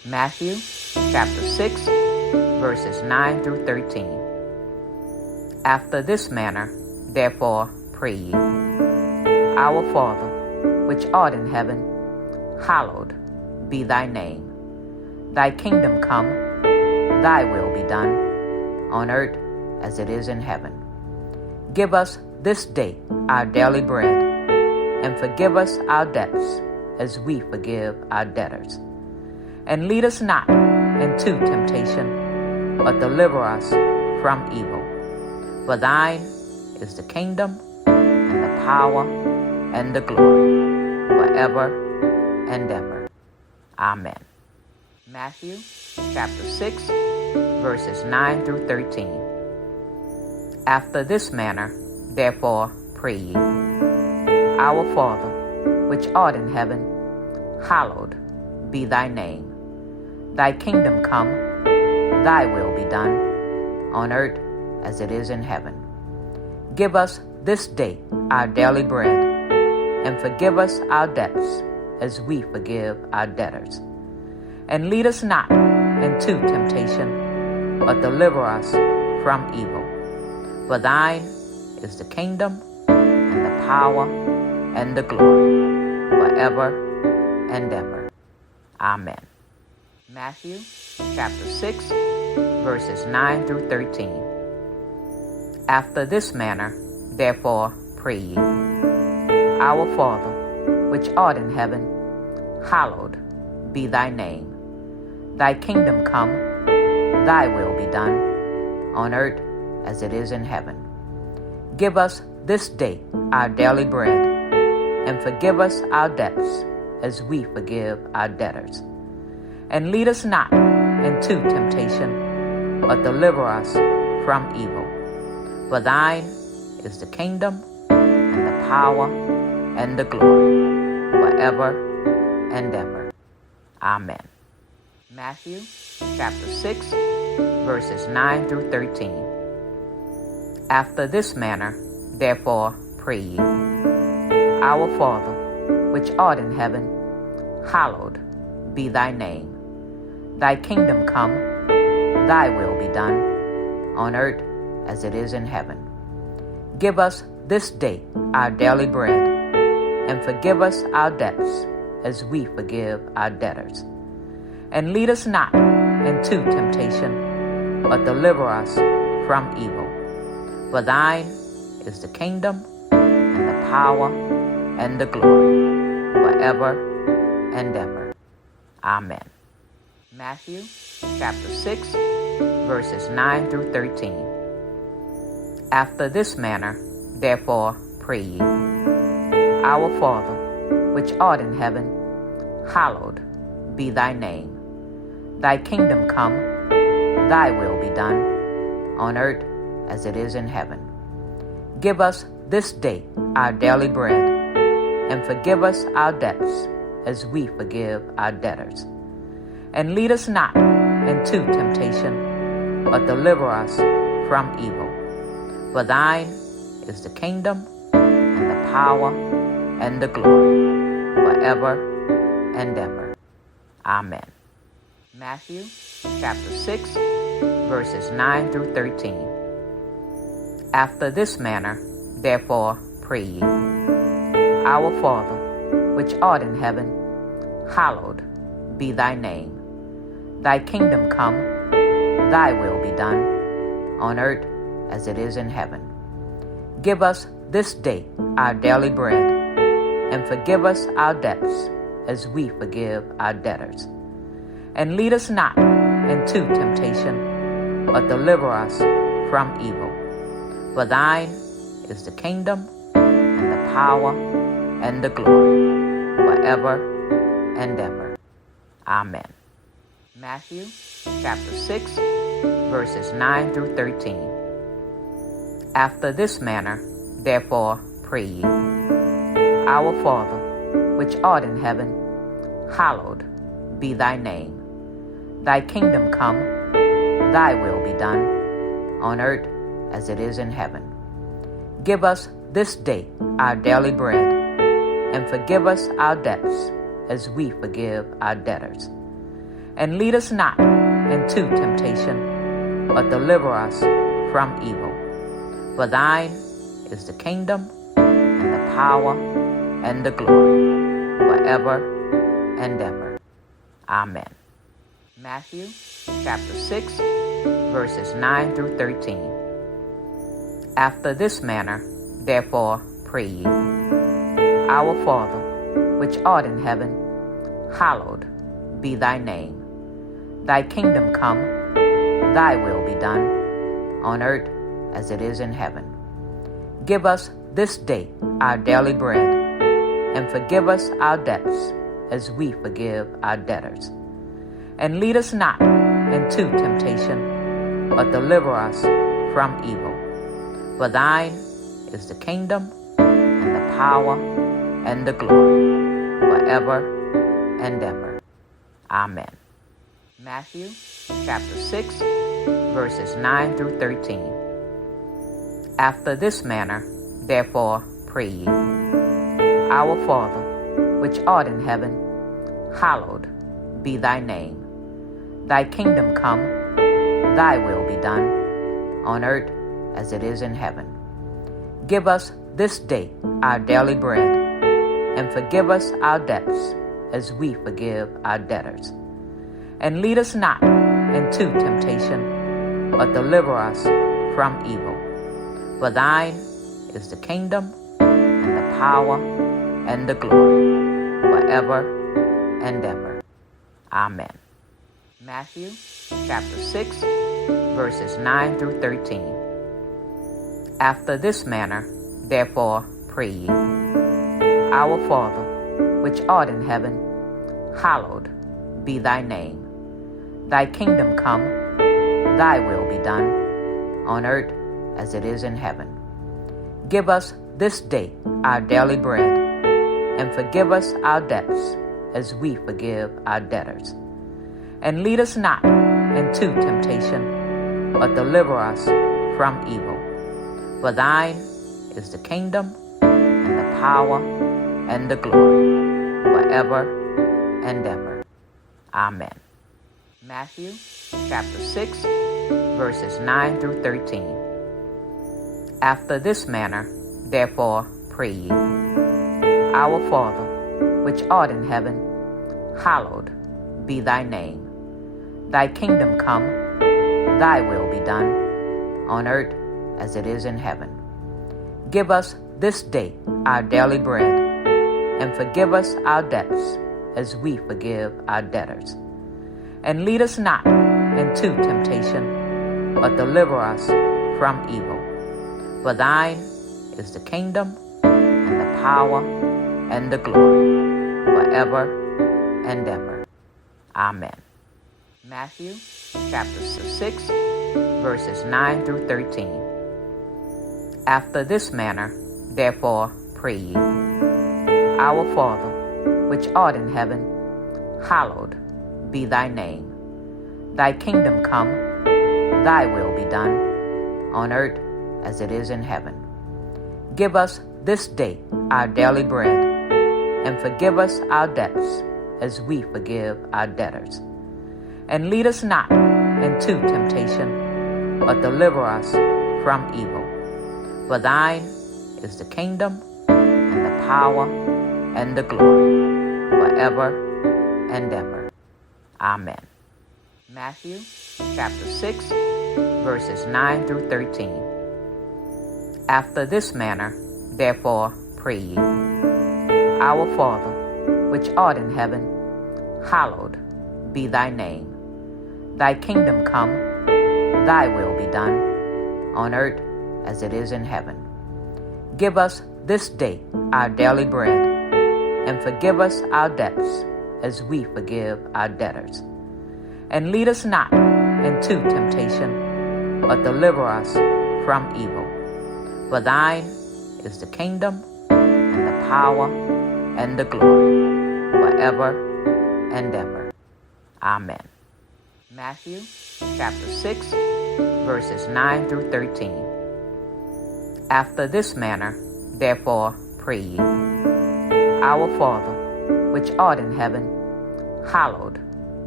Matthew chapter 6, verses 9 through 13. After this manner, therefore, pray ye. Our Father, which art in heaven, hallowed be thy name. Thy kingdom come, thy will be done, on earth as it is in heaven. Give us this day our daily bread, and forgive us our debts as we forgive our debtors. And lead us not into temptation, but deliver us from evil. For thine is the kingdom, and the power, and the glory, forever and ever. Amen. Matthew chapter 6, verses 9 through 13. After this manner, therefore, pray ye. Our Father, which art in heaven, hallowed be thy name. Thy kingdom come, thy will be done, on earth as it is in heaven. Give us this day our daily bread, and forgive us our debts as we forgive our debtors. And lead us not into temptation, but deliver us from evil. For thine is the kingdom, and the power, and the glory, forever and ever. Amen. Matthew chapter 6, verses 9 through 13. After this manner, therefore, pray ye. Our Father, which art in heaven, hallowed be thy name. Thy kingdom come, thy will be done, on earth as it is in heaven. Give us this day our daily bread, and forgive us our debts as we forgive our debtors. And lead us not into temptation, but deliver us from evil. For thine is the kingdom, and the power, and the glory, forever and ever. Amen. Matthew chapter 6, verses 9 through 13. After this manner, therefore, pray ye. Our Father, which art in heaven, hallowed be thy name. Thy kingdom come, thy will be done, on earth as it is in heaven. Give us this day our daily bread, and forgive us our debts as we forgive our debtors. And lead us not into temptation, but deliver us from evil. For thine is the kingdom, and the power, and the glory, forever and ever. Amen. Matthew chapter 6, verses 9 through 13. After this manner, therefore, pray ye. Our Father, which art in heaven, hallowed be thy name. Thy kingdom come, thy will be done, on earth as it is in heaven. Give us this day our daily bread, and forgive us our debts as we forgive our debtors. And lead us not into temptation, but deliver us from evil. For thine is the kingdom, and the power, and the glory, forever and ever. Amen. Matthew chapter 6, verses 9 through 13. After this manner, therefore, pray ye. Our Father, which art in heaven, hallowed be thy name. Thy kingdom come, thy will be done, on earth as it is in heaven. Give us this day our daily bread, and forgive us our debts as we forgive our debtors. And lead us not into temptation, but deliver us from evil. For thine is the kingdom, and the power, and the glory, forever and ever. Amen. Matthew chapter 6, verses 9 through 13. After this manner, therefore, pray ye. Our Father, which art in heaven, hallowed be thy name. Thy kingdom come, thy will be done, on earth as it is in heaven. Give us this day our daily bread, and forgive us our debts as we forgive our debtors. And lead us not into temptation, but deliver us from evil. For thine is the kingdom, and the power, and the glory, forever and ever. Amen. Matthew chapter 6, verses 9 through 13. After this manner, therefore, pray ye. Our Father, which art in heaven, hallowed be thy name. Thy kingdom come, thy will be done, on earth as it is in heaven. Give us this day our daily bread, and forgive us our debts as we forgive our debtors. And lead us not into temptation, but deliver us from evil. For thine is the kingdom, and the power, and the glory, forever and ever. Amen. Matthew chapter 6, verses 9 through 13. After this manner, therefore, pray ye. Our Father, which art in heaven, hallowed be thy name. Thy kingdom come, thy will be done, on earth as it is in heaven. Give us this day our daily bread, and forgive us our debts as we forgive our debtors. And lead us not into temptation, but deliver us from evil. For thine is the kingdom, and the power, and the glory, forever and ever. Amen. Matthew chapter 6, verses 9 through 13. After this manner, therefore, pray ye. Our Father, which art in heaven, hallowed be thy name. Thy kingdom come, thy will be done, on earth as it is in heaven. Give us this day our daily bread, and forgive us our debts as we forgive our debtors. And lead us not into temptation, but deliver us from evil. For thine is the kingdom, and the power, and the glory, forever and ever. Amen. Matthew chapter 6, verses 9 through 13. After this manner, therefore, pray ye. Our Father, which art in heaven, hallowed be thy name. Thy kingdom come, thy will be done, on earth as it is in heaven. Give us this day our daily bread, and forgive us our debts as we forgive our debtors. And lead us not into temptation, but deliver us from evil. For thine is the kingdom, and the power, and the glory, forever and ever. Amen. Matthew chapter 6, verses 9 through 13. After this manner, therefore, pray ye. Our Father, which art in heaven, hallowed be thy name. Thy kingdom come, thy will be done, on earth as it is in heaven. Give us this day our daily bread, and forgive us our debts as we forgive our debtors. And lead us not into temptation, but deliver us from evil. For thine is the kingdom, and the power, and the glory, forever and ever. Amen. Matthew chapter 6, verses 9 through 13. After this manner, therefore, pray ye. Our Father, which art in heaven, hallowed be thy name. Thy kingdom come, thy will be done, on earth as it is in heaven. Give us this day our daily bread, and forgive us our debts as we forgive our debtors. And lead us not into temptation, but deliver us from evil. For thine is the kingdom, and the power, and the glory, forever and ever. Amen. Matthew chapter 6, verses 9 through 13. After this manner, therefore, pray ye. Our Father, which art in heaven, hallowed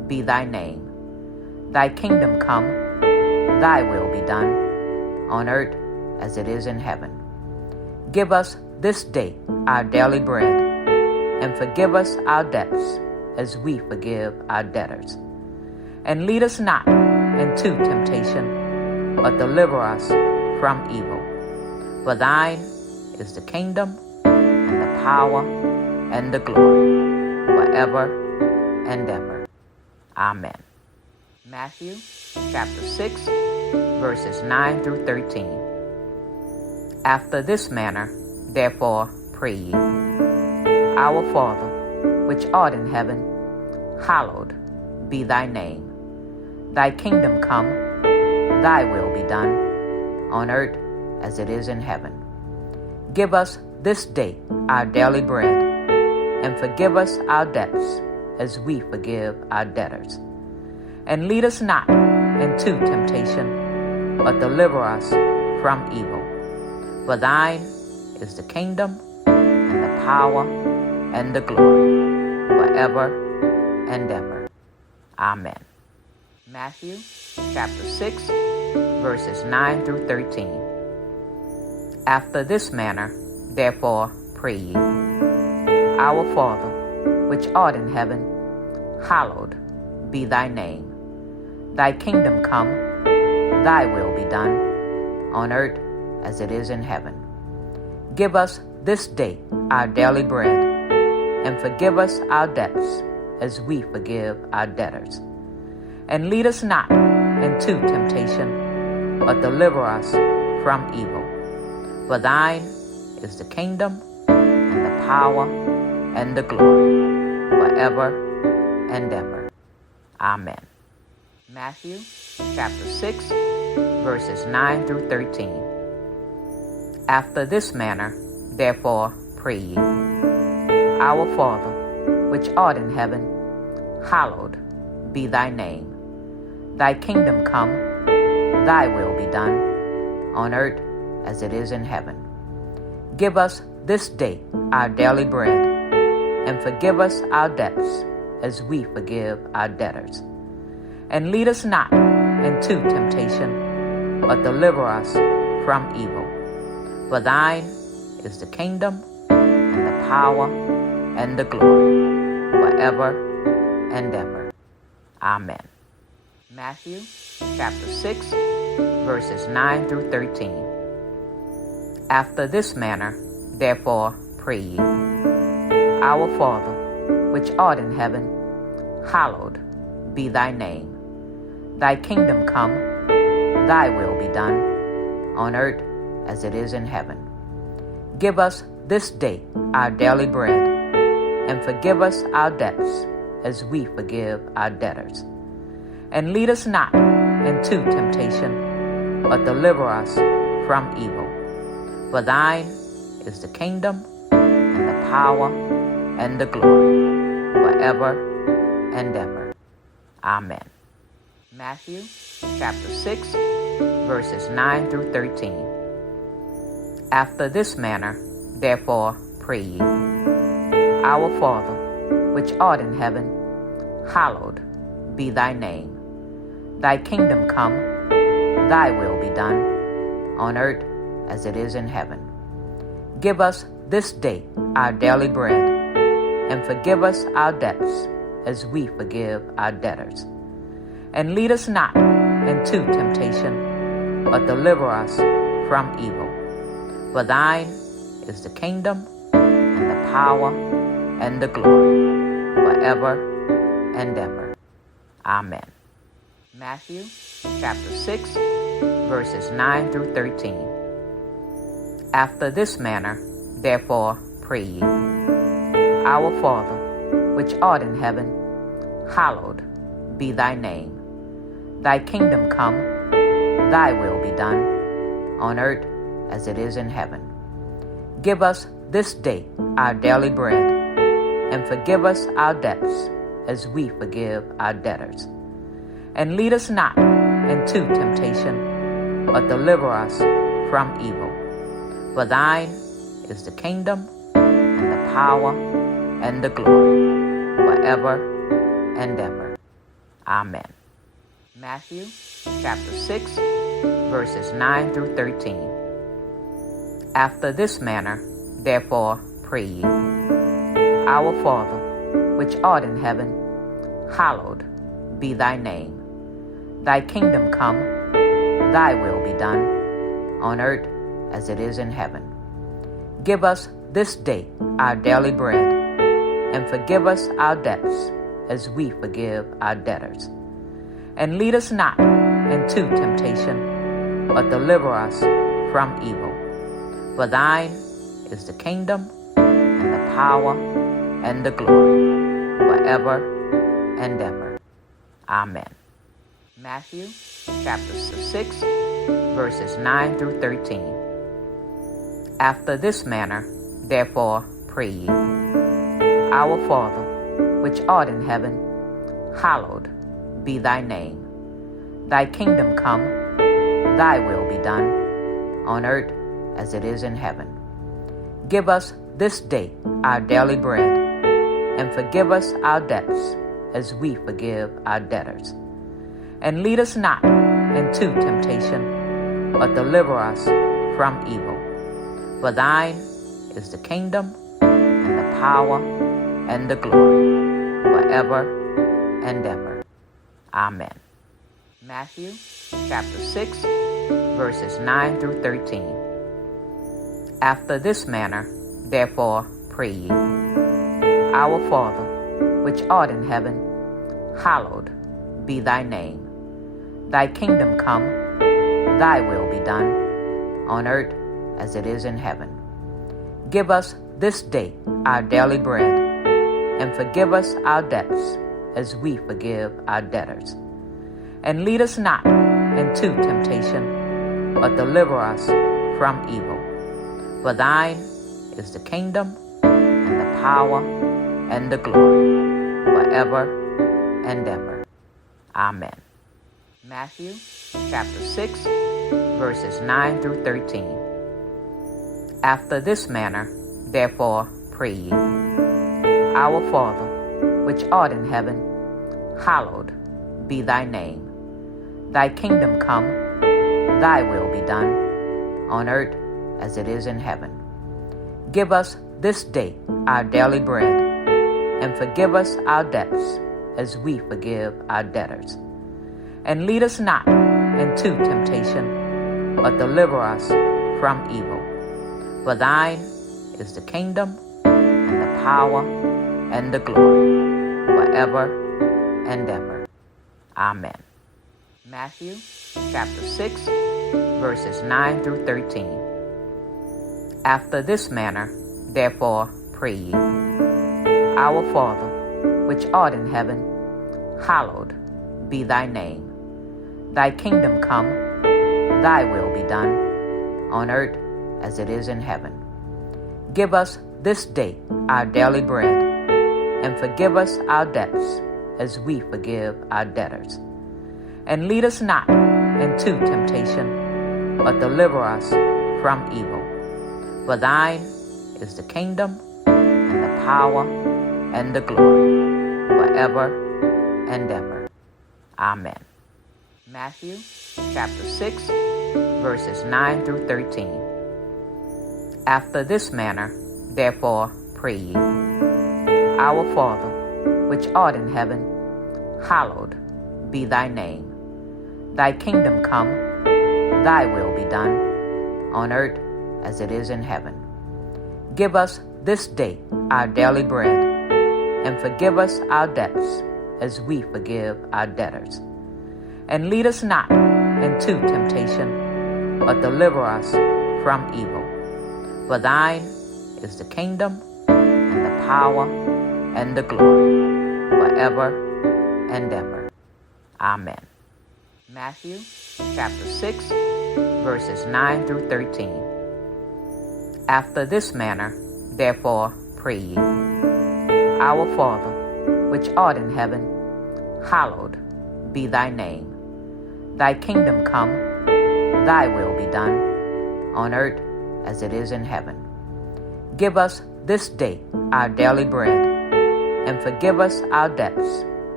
be thy name. Thy kingdom come, thy will be done, on earth as it is in heaven. Give us this day our daily bread, and forgive us our debts as we forgive our debtors. And lead us not into temptation, but deliver us from evil. For thine is the kingdom, and the power, and the glory, forever and ever. Amen. Matthew chapter 6, verses 9 through 13. After this manner, therefore, pray ye. Our Father, which art in heaven, hallowed be thy name. Thy kingdom come, thy will be done, on earth as it is in heaven. Give us this day our daily bread, and forgive us our debts as we forgive our debtors. And lead us not into temptation, but deliver us from evil. For thine is the kingdom, and the power, and the glory, forever and ever. Amen. Matthew chapter 6, verses 9 through 13. After this manner, therefore, pray ye. Our Father, which art in heaven, hallowed be thy name. Thy kingdom come, thy will be done, on earth as it is in heaven. Give us this day our daily bread, and forgive us our debts as we forgive our debtors. And lead us not into temptation, but deliver us from evil. For thine is the kingdom, and the power, and the glory, forever and ever. Amen. Matthew chapter 6, verses 9 through 13. After this manner, therefore, pray ye. Our Father, which art in heaven, hallowed be thy name. Thy kingdom come, thy will be done, on earth as it is in heaven. Give us this day our daily bread, and forgive us our debts as we forgive our debtors. And lead us not into temptation, but deliver us from evil. For thine is the kingdom, and the power, and the glory, forever and ever. Amen. Matthew chapter 6, verses 9 through 13. After this manner, therefore, pray ye. Our Father, which art in heaven, hallowed be thy name. Thy kingdom come, thy will be done, on earth as it is in heaven. Give us this day our daily bread, and forgive us our debts as we forgive our debtors. And lead us not into temptation, but deliver us from evil. For thine is the kingdom, and the power, and the glory, forever and ever. Amen. Matthew chapter 6, verses 9 through 13. After this manner, therefore, pray ye. Our Father, which art in heaven, hallowed be thy name. Thy kingdom come, thy will be done, on earth as it is in heaven. Give us this day our daily bread, and forgive us our debts as we forgive our debtors. And lead us not into temptation, but deliver us from evil. For thine is the kingdom, and the power, and the glory, forever and ever. Amen. Matthew chapter 6, verses 9 through 13. After this manner, therefore, pray ye. Our Father, which art in heaven, hallowed be thy name. Thy kingdom come, thy will be done, on earth as it is in heaven. Give us this day our daily bread, and forgive us our debts as we forgive our debtors. And lead us not into temptation, but deliver us from evil. For thine is the kingdom, and the power, and the glory, forever and ever. Amen. Matthew chapter 6, verses 9 through 13. After this manner, therefore, pray ye. Our Father, which art in heaven, hallowed be thy name. Thy kingdom come, thy will be done, on earth as it is in heaven. Give us this day our daily bread, and forgive us our debts as we forgive our debtors. And lead us not into temptation, but deliver us from evil. For thine is the kingdom, and the power, and the glory, forever and ever. Amen. Matthew chapter 6, verses 9 through 13. After this manner, therefore, pray ye. Our Father, which art in heaven, hallowed be thy name. Thy kingdom come, thy will be done, on earth as it is in heaven. Give us this day our daily bread, and forgive us our debts as we forgive our debtors. And lead us not into temptation, but deliver us from evil. For thine is the kingdom, and the power, and the glory, forever and ever. Amen. Matthew chapter 6, verses 9 through 13. After this manner, therefore, pray ye. Our Father, which art in heaven, hallowed be thy name. Thy kingdom come, thy will be done, on earth as it is in heaven. Give us this day our daily bread, and forgive us our debts as we forgive our debtors. And lead us not into temptation, but deliver us from evil. For thine is the kingdom, and the power, and the glory, forever and ever. Amen. Matthew chapter 6, verses 9 through 13. After this manner, therefore, pray ye. Our Father, which art in heaven, hallowed be thy name. Thy kingdom come, thy will be done, on earth as it is in heaven. Give us this day our daily bread, and forgive us our debts as we forgive our debtors. And lead us not into temptation, but deliver us from evil. For thine is the kingdom, and the power, and the glory, forever and ever. Amen. Matthew chapter 6, verses 9 through 13. After this manner, therefore, pray ye. Our Father, which art in heaven, hallowed be thy name. Thy kingdom come, thy will be done, on earth as it is in heaven. Give us this day our daily bread, and forgive us our debts as we forgive our debtors. And lead us not into temptation, but deliver us from evil. For thine is the kingdom, and the power, and the glory, forever and ever. Amen. Matthew chapter 6, verses 9 through 13. After this manner, therefore, pray ye. Our Father, which art in heaven, hallowed be thy name. Thy kingdom come, thy will be done, on earth as it is in heaven. Give us this day our daily bread, and forgive us our debts as we forgive our debtors. And lead us not into temptation, but deliver us from evil. For thine is the kingdom, and the power, and the glory, forever and ever. Amen. Matthew chapter 6, verses 9 through 13. After this manner, therefore, pray ye. Our Father, which art in heaven, hallowed be thy name. Thy kingdom come, thy will be done, on earth as it is in heaven. Give us this day our daily bread, and forgive us our debts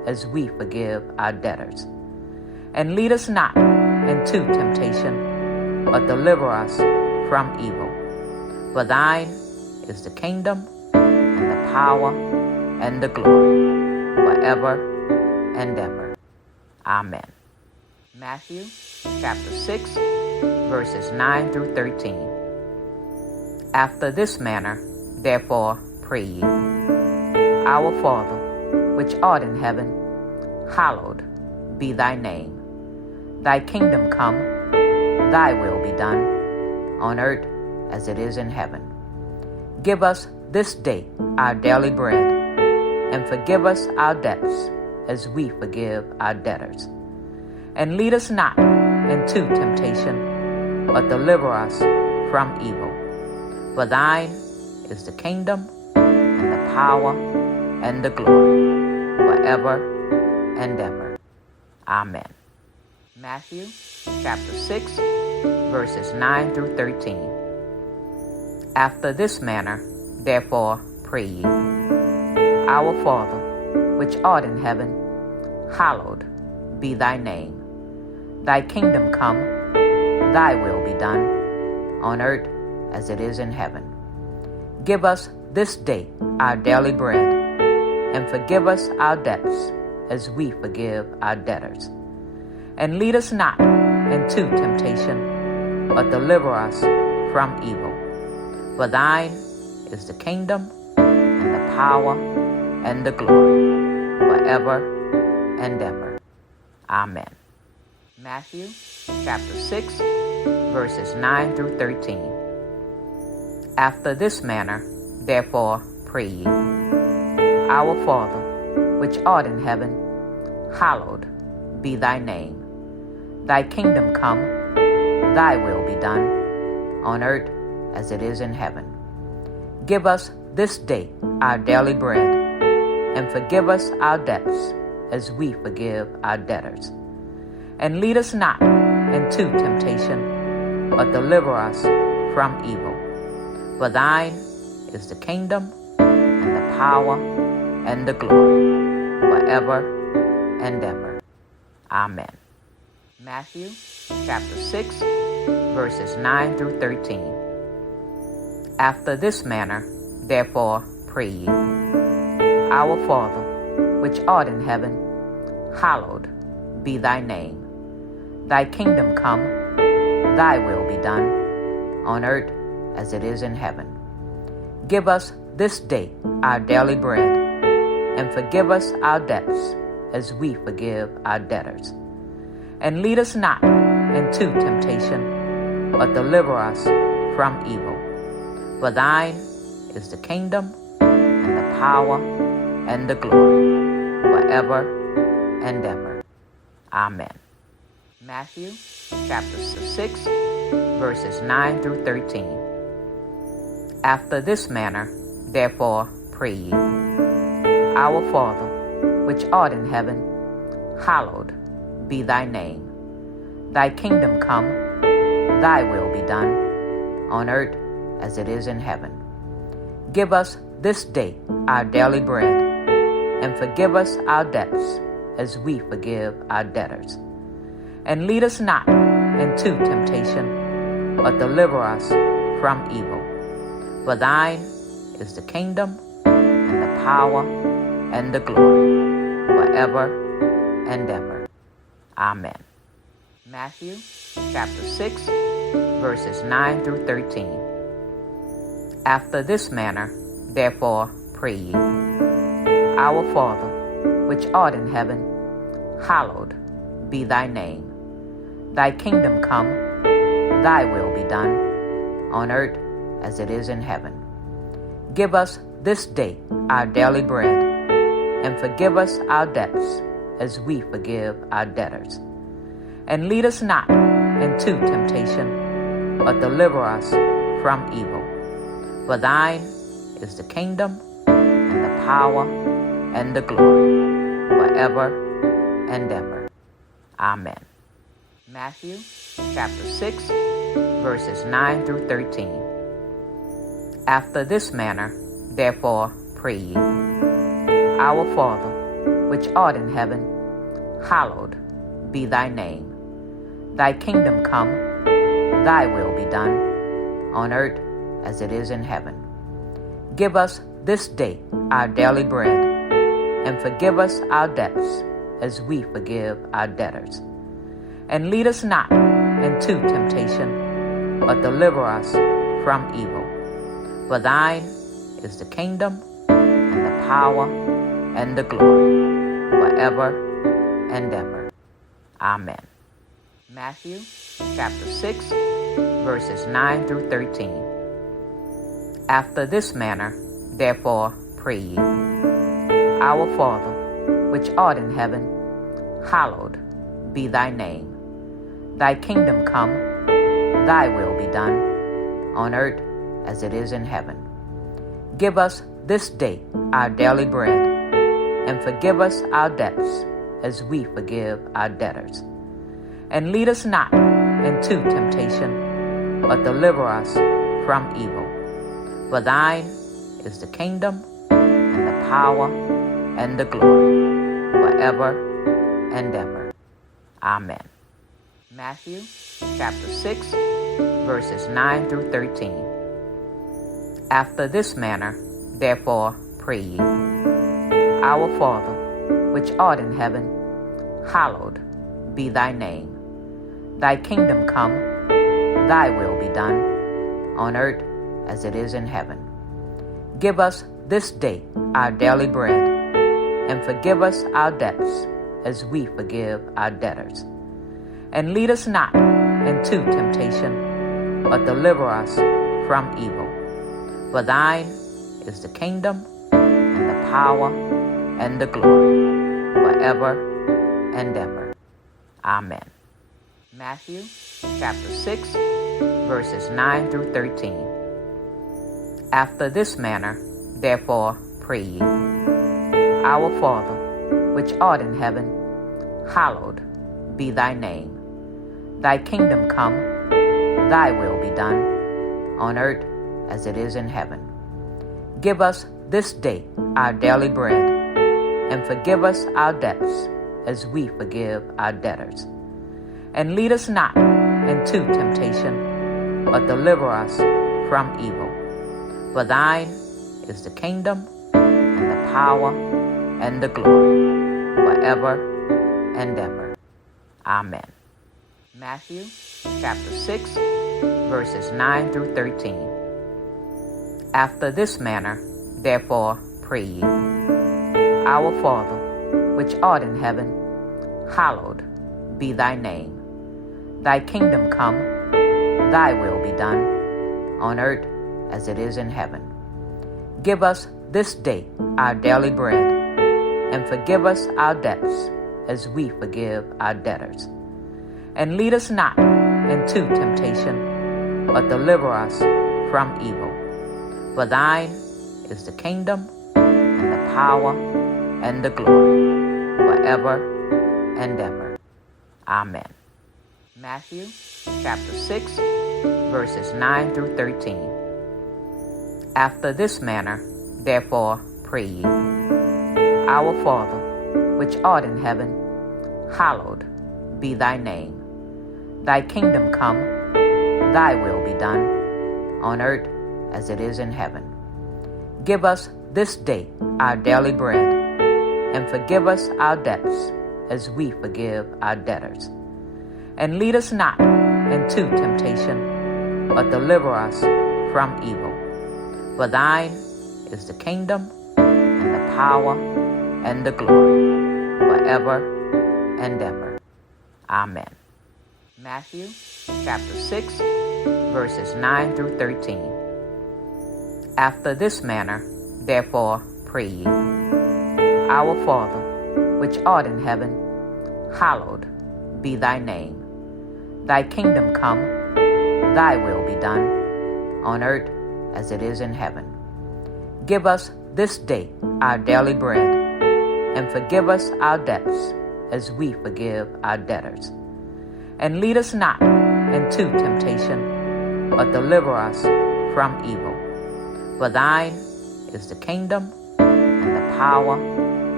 as we forgive our debtors. And lead us not into temptation, but deliver us from evil. For thine is the kingdom, and the power, and the glory, forever and ever. Amen. Matthew chapter 6, verses 9 through 13. After this manner, therefore, pray ye. Our Father, which art in heaven, hallowed be thy name. Thy kingdom come, thy will be done, on earth as it is in heaven. Give us this day our daily bread, and forgive us our debts as we forgive our debtors. And lead us not into temptation, but deliver us from evil. For thine is the kingdom, and the power, and the glory, forever and ever. Amen. Matthew chapter 6, verses 9 through 13. After this manner, therefore, pray ye. Our Father, which art in heaven, hallowed be thy name. Thy kingdom come, thy will be done, on earth as it is in heaven. Give us this day our daily bread, and forgive us our debts as we forgive our debtors. And lead us not into temptation, but deliver us from evil. For thine is the kingdom, and the power, and the glory, forever and ever. Amen. Matthew chapter 6, verses 9 through 13. After this manner, therefore, pray ye. Our Father, which art in heaven, hallowed be thy name. Thy kingdom come, thy will be done, on earth as it is in heaven. Give us this day our daily bread, and forgive us our debts as we forgive our debtors. And lead us not into temptation, but deliver us from evil. For thine is the kingdom, and the power, and the glory, forever and ever. Amen. Matthew chapter 6, verses 9 through 13. After this manner, therefore, pray ye. Our Father, which art in heaven, hallowed be thy name. Thy kingdom come, thy will be done, on earth as it is in heaven. Give us this day our daily bread, and forgive us our debts as we forgive our debtors. And lead us not into temptation, but deliver us from evil. For thine is the kingdom, and the power, and the glory, forever and ever. Amen. Matthew chapter 6, verses 9 through 13. After this manner, therefore, pray ye. Our Father, which art in heaven, hallowed be thy name. Thy kingdom come, thy will be done, on earth as it is in heaven. Give us this day our daily bread, and forgive us our debts as we forgive our debtors. And lead us not into temptation, but deliver us from evil. For thine is the kingdom, and the power, and the glory, forever and ever. Amen. Matthew chapter 6, verses 9 through 13. After this manner, therefore, pray ye. Our Father, which art in heaven, hallowed be thy name. Thy kingdom come, thy will be done, on earth as it is in heaven. Give us this day our daily bread, and forgive us our debts as we forgive our debtors. And lead us not into temptation, but deliver us from evil. For thine is the kingdom, and the power, and the glory, forever and ever. Amen. Matthew chapter 6, verses 9 through 13. After this manner, therefore, pray ye. Our Father, which art in heaven, hallowed be thy name. Thy kingdom come, thy will be done, on earth as it is in heaven. Give us this day our daily bread, and forgive us our debts as we forgive our debtors. And lead us not into temptation, but deliver us from evil. For thine is the kingdom, and the power, and the glory, forever and ever. Amen. Matthew chapter 6, verses 9 through 13. After this manner, therefore, pray ye. Our Father, which art in heaven, hallowed be thy name. Thy kingdom come, thy will be done, on earth as it is in heaven. Give us this day our daily bread, and forgive us our debts as we forgive our debtors. And lead us not into temptation, but deliver us from evil. For thine is the kingdom, and the power, and the glory, forever and ever. Amen. Matthew chapter 6, verses 9 through 13. After this manner, therefore, pray ye. Our Father, which art in heaven, hallowed be thy name. Thy kingdom come, thy will be done, on earth as it is in heaven. Give us this day our daily bread, and forgive us our debts as we forgive our debtors. And lead us not into temptation, but deliver us from evil. For thine is the kingdom, and the power, and the glory, forever and ever. Amen. Matthew chapter 6, verses 9 through 13. After this manner, therefore, pray ye. Our Father, which art in heaven, hallowed be thy name. Thy kingdom come, thy will be done, on earth as it is in heaven. Give us this day our daily bread, and forgive us our debts as we forgive our debtors. And lead us not into temptation, but deliver us from evil. For thine is the kingdom, and the power, and the glory, forever and ever. Amen. Matthew chapter 6, verses 9 through 13. After this manner, therefore, pray ye. Our Father, which art in heaven, hallowed be thy name. Thy kingdom come, thy will be done, on earth as it is in heaven. Give us this day our daily bread, and forgive us our debts as we forgive our debtors. And lead us not into temptation, but deliver us from evil. For thine is the kingdom, and the power, and the glory, forever and ever. Amen. Matthew chapter 6, verses 9 through 13. After this manner, therefore, pray ye. Our Father, which art in heaven, hallowed be thy name. Thy kingdom come, thy will be done, on earth as it is in heaven. Give us this day our daily bread, and forgive us our debts as we forgive our debtors. And lead us not into temptation, but deliver us from evil. For thine is the kingdom, and the power, and the glory, forever and ever. Amen. Matthew chapter 6, verses 9 through 13. After this manner, therefore, pray ye. Our Father, which art in heaven, hallowed be thy name. Thy kingdom come, thy will be done, on earth as it is in heaven. Give us this day our daily bread, and forgive us our debts as we forgive our debtors. And lead us not into temptation, but deliver us from evil. For thine is the kingdom, and the power,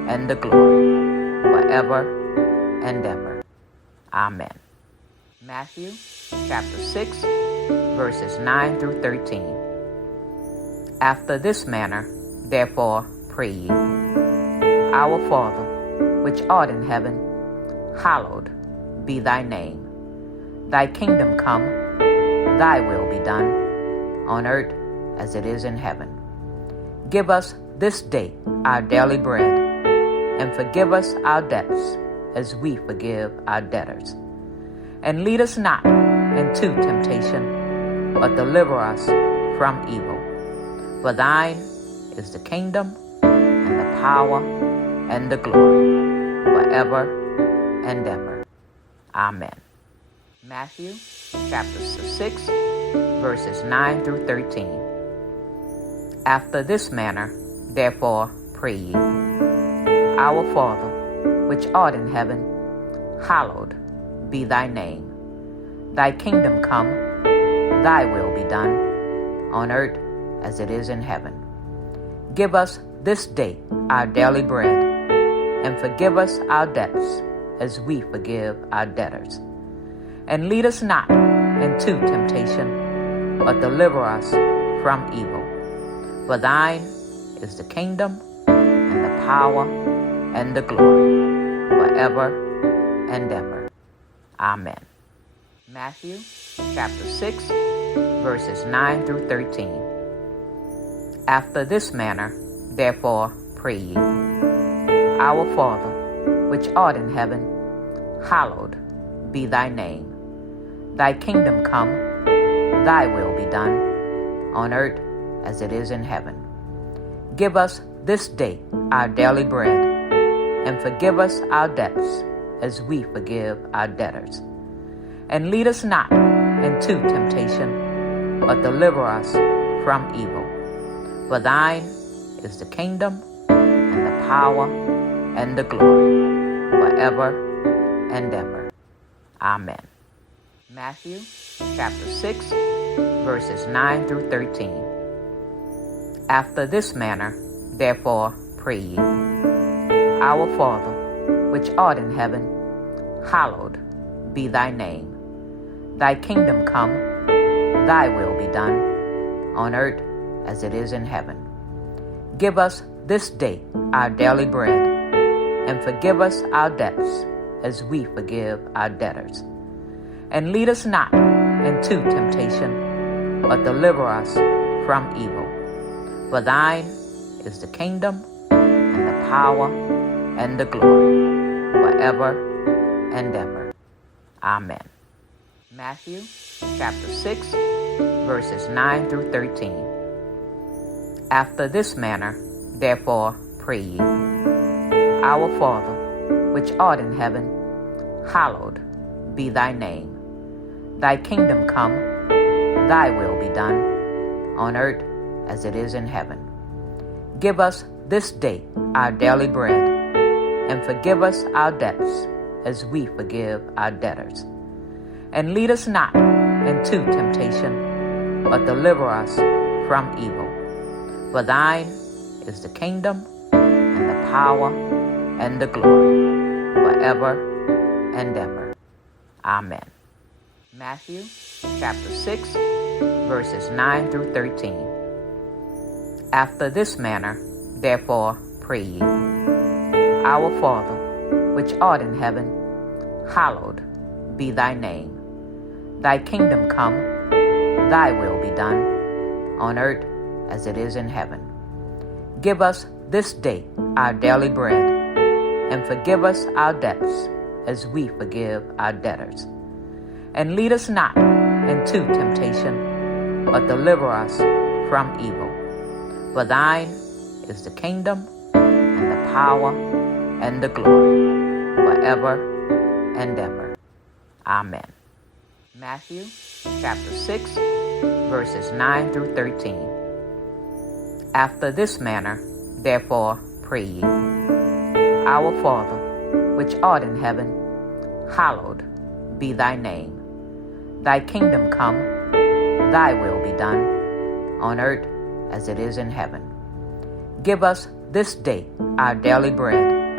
and the glory, forever and ever. Amen. Matthew chapter 6, verses 9 through 13. After this manner, therefore, pray ye. Our Father, which art in heaven, hallowed be thy name. Thy kingdom come, thy will be done, on earth as it is in heaven. Give us this day our daily bread, and forgive us our debts as we forgive our debtors. And lead us not into temptation, but deliver us from evil. For thine is the kingdom, and the power, and the glory, forever and ever. Amen. Matthew chapter 6, verses 9 through 13. After this manner, therefore, pray ye. Our Father, which art in heaven, hallowed be thy name. Thy kingdom come, thy will be done, on earth as it is in heaven. Give us this day our daily bread, and forgive us our debts as we forgive our debtors. And lead us not into temptation, but deliver us from evil. For thine is the kingdom, and the power, and the glory, forever and ever. Amen. Matthew chapter 6, verses 9 through 13. After this manner, therefore, pray ye. Our Father, which art in heaven, hallowed be thy name. Thy kingdom come, thy will be done, on earth as it is in heaven. Give us this day our daily bread, and forgive us our debts as we forgive our debtors. And lead us not into temptation, but deliver us from evil. For thine is the kingdom, and the power, and the glory, forever and ever. Amen. Matthew chapter 6, verses 9 through 13. After this manner, therefore, pray ye. Our Father, which art in heaven, hallowed be thy name. Thy kingdom come, thy will be done, on earth as it is in heaven. Give us this day our daily bread, and forgive us our debts as we forgive our debtors. And lead us not into temptation, but deliver us from evil. For thine is the kingdom, and the power, and the glory, forever and ever. Amen. Matthew chapter 6, verses 9 through 13. After this manner, therefore, pray ye. Our Father, which art in heaven, hallowed be thy name. Thy kingdom come, thy will be done, on earth as it is in heaven. Give us this day our daily bread, and forgive us our debts as we forgive our debtors. And lead us not into temptation, but deliver us from evil. For thine is the kingdom, and the power, and the glory, forever and ever. Amen. Matthew chapter 6, verses 9 through 13. After this manner, therefore, pray ye. Our Father, which art in heaven, hallowed be thy name. Thy kingdom come, thy will be done, on earth as it is in heaven. Give us this day our daily bread, and forgive us our debts as we forgive our debtors. And lead us not into temptation, but deliver us from evil. For thine is the kingdom, and the power, and the glory, forever and ever. Amen. Matthew chapter 6, verses 9 through 13. After this manner, therefore, pray ye. Our Father, which art in heaven, hallowed be thy name. Thy kingdom come, thy will be done, on earth as it is in heaven. Give us this day our daily bread,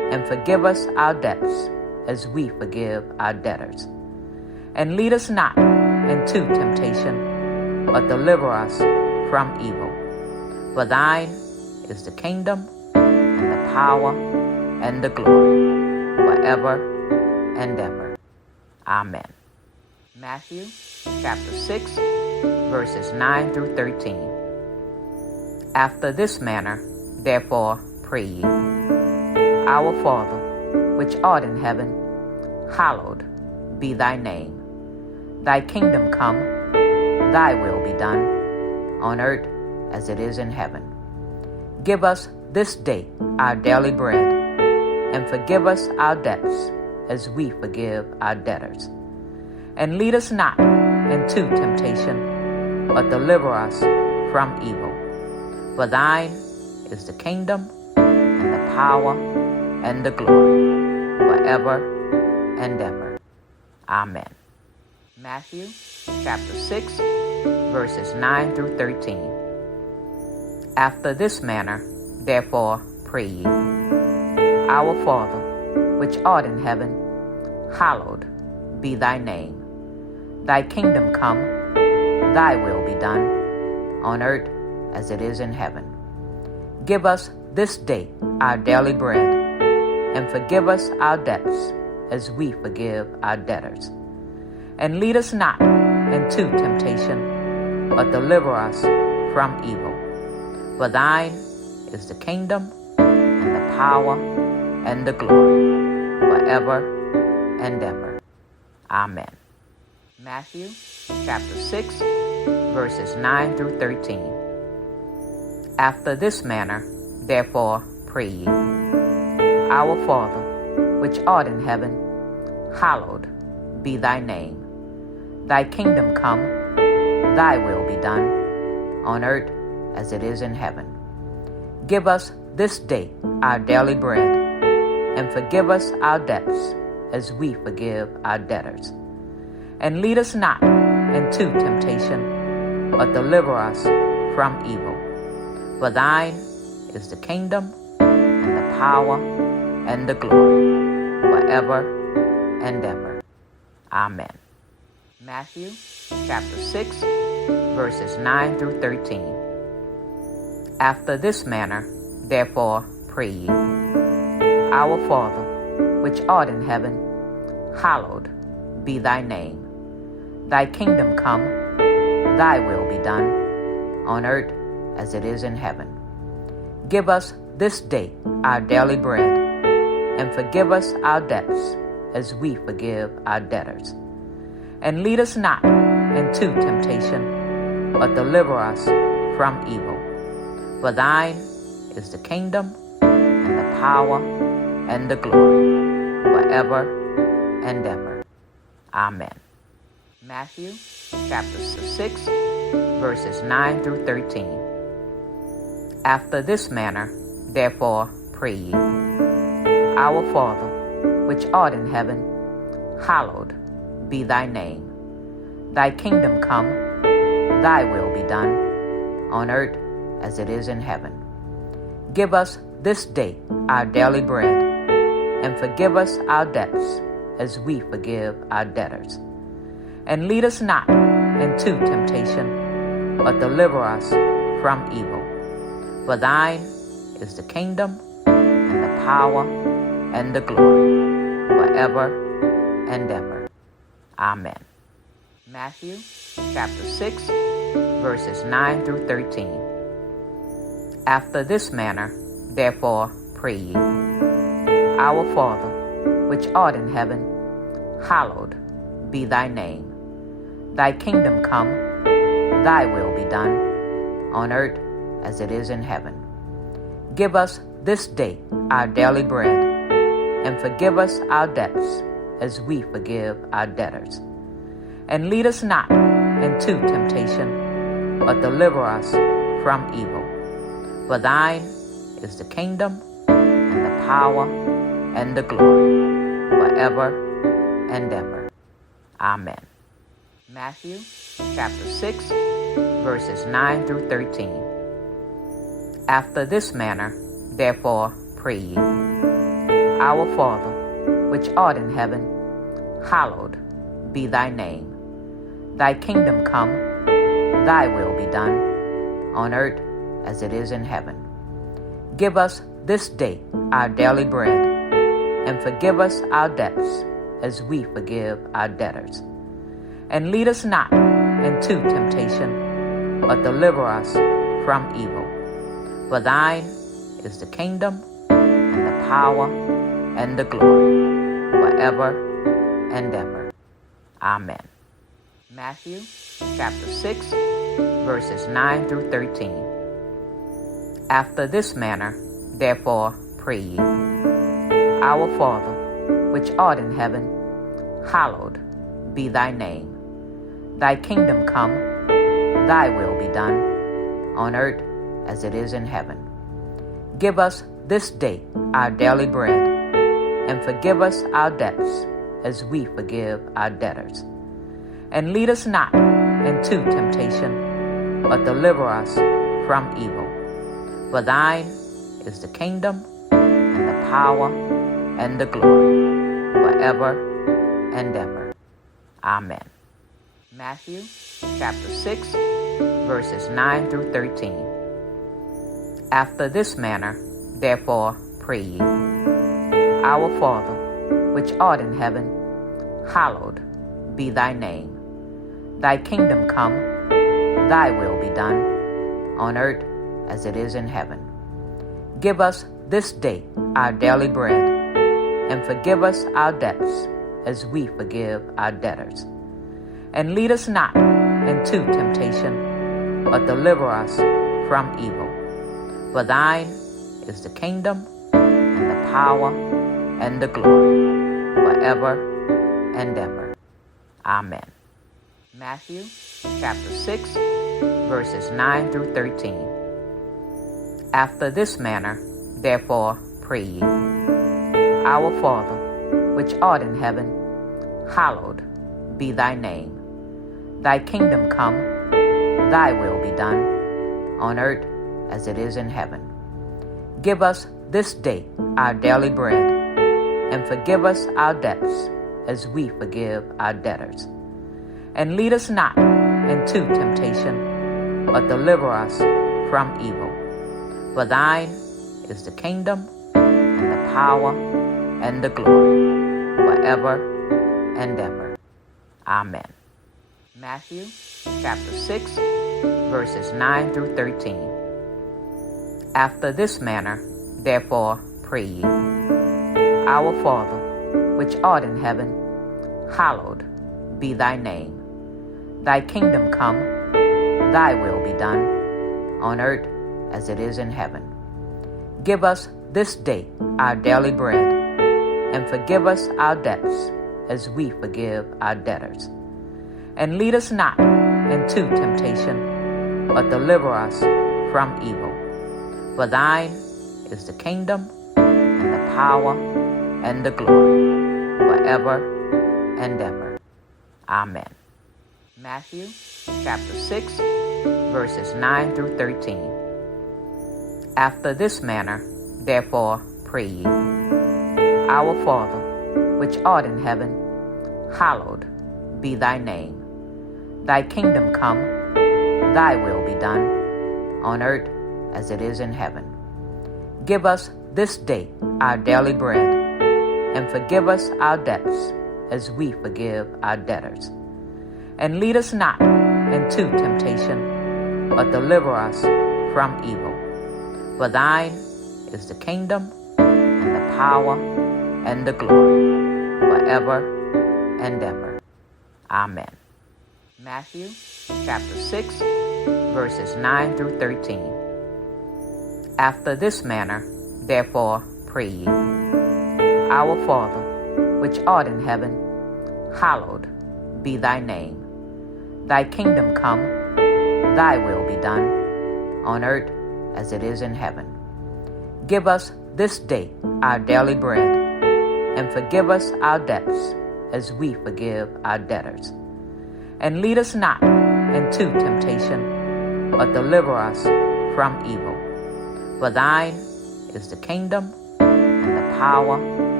and forgive us our debts, as we forgive our debtors. And lead us not into temptation, but deliver us from evil. For thine is the kingdom, and the power, and the glory, forever and ever. Amen. Matthew chapter 6, verses 9 through 13. After this manner, therefore, pray ye. Our Father, which art in heaven, hallowed be thy name. Thy kingdom come, thy will be done, on earth as it is in heaven. Give us this day our daily bread, and forgive us our debts, as we forgive our debtors. And lead us not into temptation, but deliver us from evil. For thine is the kingdom, and the power, and the glory, forever and ever. Amen. Matthew chapter 6, verses 9 through 13. After this manner, therefore, pray ye. Our Father, which art in heaven, hallowed be thy name. Thy kingdom come, thy will be done, on earth as it is in heaven. Give us this day our daily bread, and forgive us our debts, as we forgive our debtors. And lead us not into temptation, but deliver us from evil. For thine is the kingdom, and the power, and the glory, forever and ever. Amen. Matthew chapter 6, verses 9 through 13. After this manner, therefore, pray ye. Our Father, which art in heaven, hallowed be thy name. Thy kingdom come, thy will be done, on earth as it is in heaven. Give us this day our daily bread, and forgive us our debts, as we forgive our debtors. And lead us not into temptation, but deliver us from evil. For thine is the kingdom, and the power, and the glory, forever and ever. Amen. Matthew chapter 6, verses 9 through 13. After this manner, therefore, pray ye. Our Father, which art in heaven, hallowed be thy name. Thy kingdom come, thy will be done, on earth as it is in heaven. Give us this day our daily bread, and forgive us our debts, as we forgive our debtors. And lead us not into temptation, but deliver us from evil. For thine is the kingdom, and the power, and the glory, forever and ever. Amen. Matthew chapter 6, verses 9 through 13. After this manner, therefore, pray ye. Our Father, which art in heaven, hallowed be thy name. Thy kingdom come, thy will be done, on earth as it is in heaven. Give us this day our daily bread, and forgive us our debts, as we forgive our debtors. And lead us not into temptation, but deliver us from evil. For thine is the kingdom, and the power, and the glory, forever and ever. Amen. Matthew chapter 6, verses 9 through 13. After this manner, therefore, pray ye. Our Father, which art in heaven, hallowed be thy name. Thy kingdom come, thy will be done, on earth as it is in heaven. Give us this day our daily bread, and forgive us our debts, as we forgive our debtors. And lead us not into temptation, but deliver us from evil. For thine is the kingdom, and the power, and the glory, forever and ever. Amen. Matthew chapter 6, verses 9 through 13. After this manner, therefore, pray ye. Our Father, which art in heaven, hallowed be thy name. Thy kingdom come, thy will be done, on earth as it is in heaven. Give us this day our daily bread, and forgive us our debts as we forgive our debtors. And lead us not into temptation, but deliver us from evil. For thine is the kingdom, and the power, and the glory, forever and ever. Amen. Matthew chapter 6, verses 9 through 13. After this manner, therefore, pray ye. Our Father, which art in heaven, hallowed be thy name. Thy kingdom come, thy will be done, on earth as it is in heaven. Give us this day our daily bread, and forgive us our debts as we forgive our debtors. And lead us not into temptation, but deliver us from evil. For thine is the kingdom, and the power, and the glory, forever and ever. Amen. Matthew chapter 6, verses 9 through 13. After this manner, therefore, pray ye. Our Father, which art in heaven, hallowed be thy name. Thy kingdom come, thy will be done, on earth as it is in heaven. Give us this day our daily bread, and forgive us our debts as we forgive our debtors. And lead us not into temptation, but deliver us from evil. For thine is the kingdom, and the power, and the glory, forever and ever. Amen. Matthew chapter 6, verses 9 through 13. After this manner, therefore, pray ye. Our Father, which art in heaven, hallowed be thy name. Thy kingdom come, thy will be done, on earth as it is in heaven. Give us this day our daily bread, and forgive us our debts as we forgive our debtors. And lead us not into temptation, but deliver us from evil. For thine is the kingdom, and the power, and the glory, forever and ever. Amen. Matthew chapter 6, verses 9 through 13. After this manner, therefore, pray ye. Our Father, which art in heaven, hallowed be thy name. Thy kingdom come, thy will be done, on earth as it is in heaven. Give us this day our daily bread, and forgive us our debts as we forgive our debtors. And lead us not into temptation, but deliver us from evil. For thine is the kingdom, and the power, and the glory, forever and ever. Amen. Matthew chapter 6, verses 9 through 13. After this manner, therefore, pray ye. Our Father, which art in heaven, hallowed be thy name. Thy kingdom come, thy will be done, on earth as it is in heaven. Give us this day our daily bread, and forgive us our debts as we forgive our debtors. And lead us not into temptation, but deliver us from evil. For thine is the kingdom, and the power, and the glory, forever and ever. Amen. Matthew chapter 6, verses 9 through 13. After this manner, therefore, pray ye. Our Father, which art in heaven, hallowed be thy name. Thy kingdom come, thy will be done, on earth as it is in heaven. Give us this day our daily bread, and forgive us our debts as we forgive our debtors. And lead us not into temptation, but deliver us from evil. For thine is the kingdom, and the power,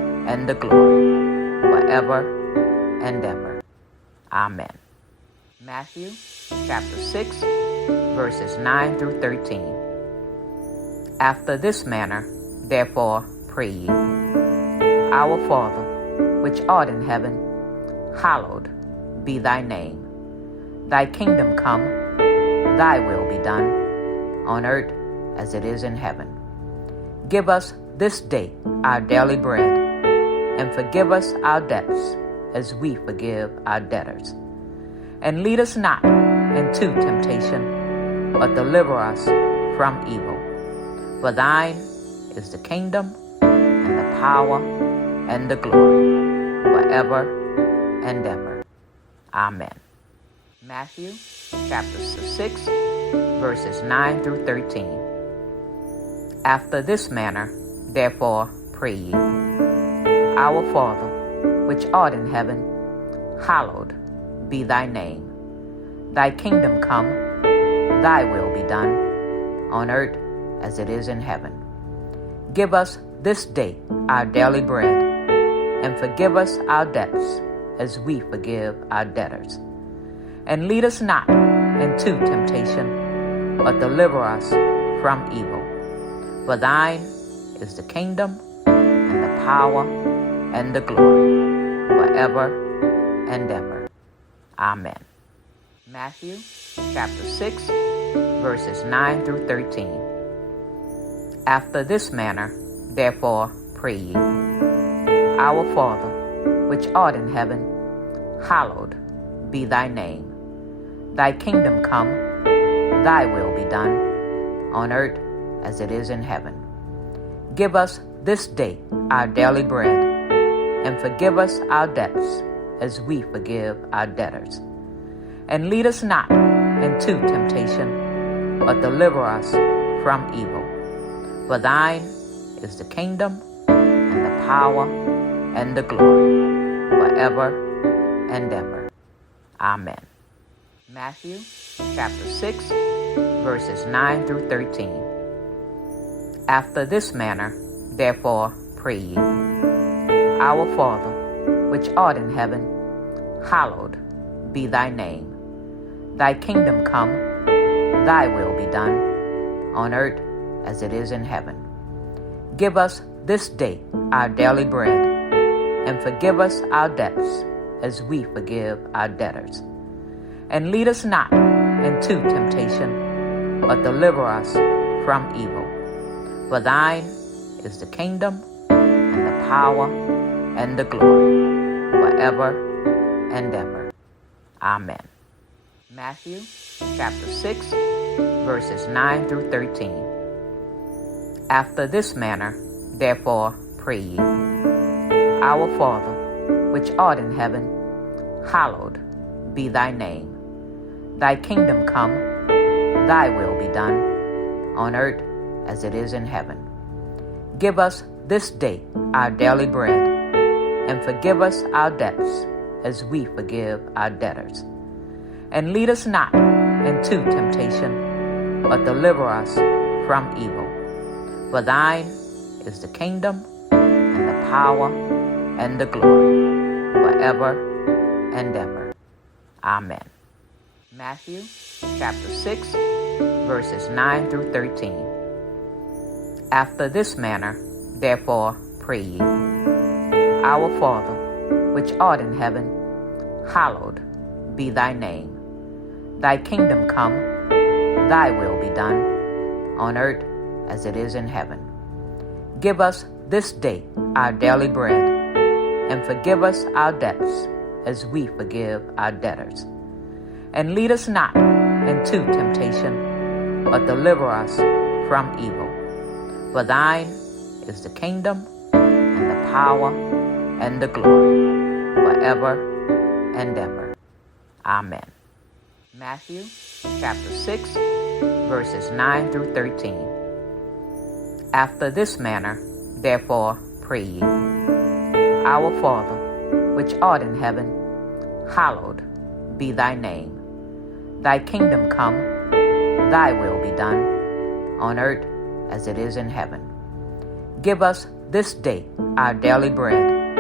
and the glory, forever and ever. Amen. Matthew chapter 6, verses 9 through 13. After this manner, therefore, pray ye. Our Father, which art in heaven, hallowed be thy name. Thy kingdom come, thy will be done, on earth as it is in heaven. Give us this day our daily bread, and forgive us our debts as we forgive our debtors. And lead us not into temptation, but deliver us from evil. For thine is the kingdom, and the power, and the glory, forever and ever. Amen. Matthew chapter 6, verses 9 through 13. After this manner, therefore, pray ye. Our Father, which art in heaven, hallowed be thy name. Thy kingdom come, thy will be done, on earth as it is in heaven. Give us this day our daily bread, and forgive us our debts as we forgive our debtors. And lead us not into temptation, but deliver us from evil. For thine is the kingdom, and the power, and the glory, forever and ever. Amen. Matthew chapter 6, verses 9 through 13. After this manner, therefore, pray ye. Our Father, which art in heaven, hallowed be thy name. Thy kingdom come, thy will be done, on earth as it is in heaven. Give us this day our daily bread, and forgive us our debts as we forgive our debtors. And lead us not into temptation, but deliver us from evil. For thine is the kingdom, and the power, and the glory, forever and ever. Amen. Matthew chapter 6, verses 9 through 13. After this manner, therefore, pray ye. Our Father, which art in heaven, hallowed be thy name. Thy kingdom come, thy will be done, on earth as it is in heaven. Give us this day our daily bread, and forgive us our debts as we forgive our debtors. And lead us not into temptation, but deliver us from evil. For thine is the kingdom, and the power, and the glory, forever and ever. Amen. Matthew chapter 6, verses 9 through 13. After this manner, therefore, pray ye. Our Father, which art in heaven, hallowed be thy name. Thy kingdom come, thy will be done, on earth as it is in heaven. Give us this day our daily bread, and forgive us our debts as we forgive our debtors. And lead us not into temptation, but deliver us from evil. For thine is the kingdom, and the power, and the glory, forever and ever. Amen. Matthew chapter 6, verses 9 through 13. After this manner, therefore, pray ye. Our Father, which art in heaven, hallowed be thy name. Thy kingdom come, thy will be done, on earth as it is in heaven. Give us this day our daily bread, and forgive us our debts as we forgive our debtors. And lead us not into temptation, but deliver us from evil. For thine is the kingdom, and the power, and the glory, forever and ever. Amen. Matthew chapter 6, verses 9 through 13. After this manner, therefore, pray ye. Our Father, which art in heaven, hallowed be thy name. Thy kingdom come, thy will be done, on earth as it is in heaven. Give us this day our daily bread,